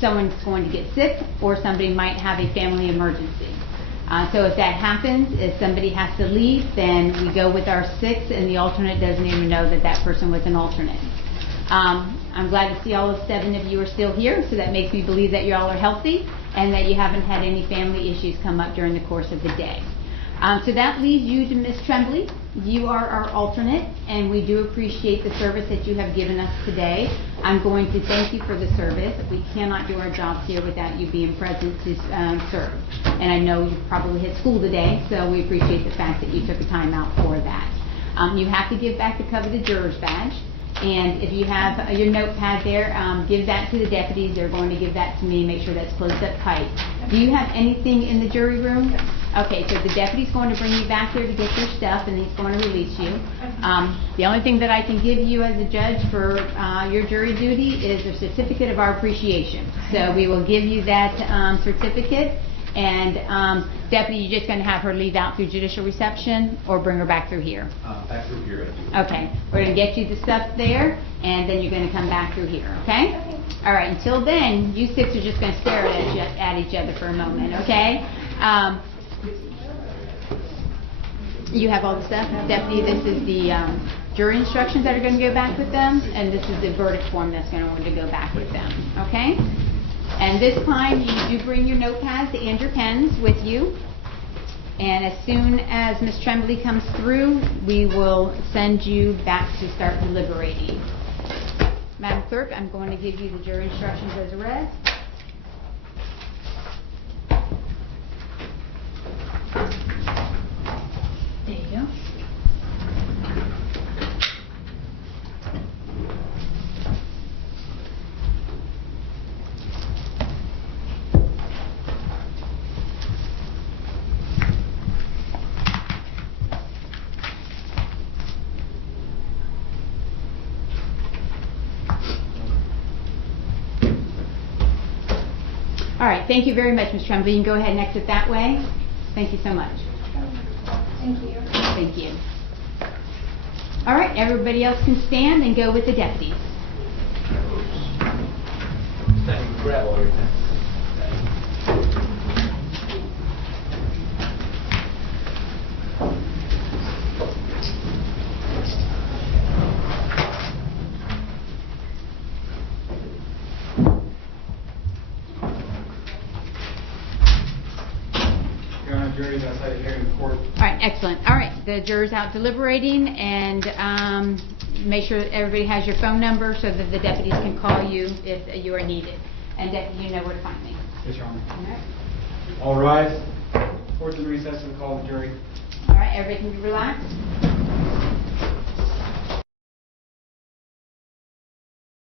someone's going to get sick or somebody might have a family emergency. So if that happens, if somebody has to leave, then we go with our 6 and the alternate doesn't even know that that person was an alternate. I'm glad to see all of 7 of you are still here, so that makes me believe that you all are healthy and that you haven't had any family issues come up during the course of the day. So that leaves you to Ms. Tremblay. You are our alternate, and we do appreciate the service that you have given us today. I'm going to thank you for the service. We cannot do our jobs here without you being present to serve. And I know you probably hit school today, so we appreciate the fact that you took the time out for that. You have to give back the coveted juror's badge. And if you have your notepad there, give that to the deputies. They're going to give that to me. Make sure that's closed up tight. Do you have anything in the jury room? Okay, so the deputy's going to bring you back here to get your stuff, and he's going to release you. The only thing that I can give you as a judge for your jury duty is a certificate of our appreciation. So we will give you that certificate, and deputy, you're just going to have her leave out through judicial reception, or bring her back through here? Back through here. Okay, we're going to get you the stuff there, and then you're going to come back through here, okay? All right, until then, you six are just going to stare at each other for a moment, okay? You have all the stuff? Deputy, this is the jury instructions that are going to go back with them, and this is the verdict form that's going to go back with them, okay? And this time, you do bring your notepads and your pens with you. And as soon as Ms. Tremblay comes through, we will send you back to start deliberating. Madam Clerk, I'm going to give you the jury instructions as read. There you go. All right, thank you very much, Ms. Tremblay. You can go ahead and exit that way. Thank you so much. Thank you. Thank you. All right, everybody else can stand and go with the deputies. Grab all your things. Your Honor, jury is outside of hearing the court. All right, excellent. All right, the jurors out deliberating, and make sure that everybody has your phone number so that the deputies can call you if you are needed. And deputy, you know where to find me. Yes, Your Honor. All right. All rise. Court's in recess and call the jury. All right, everybody can be relaxed.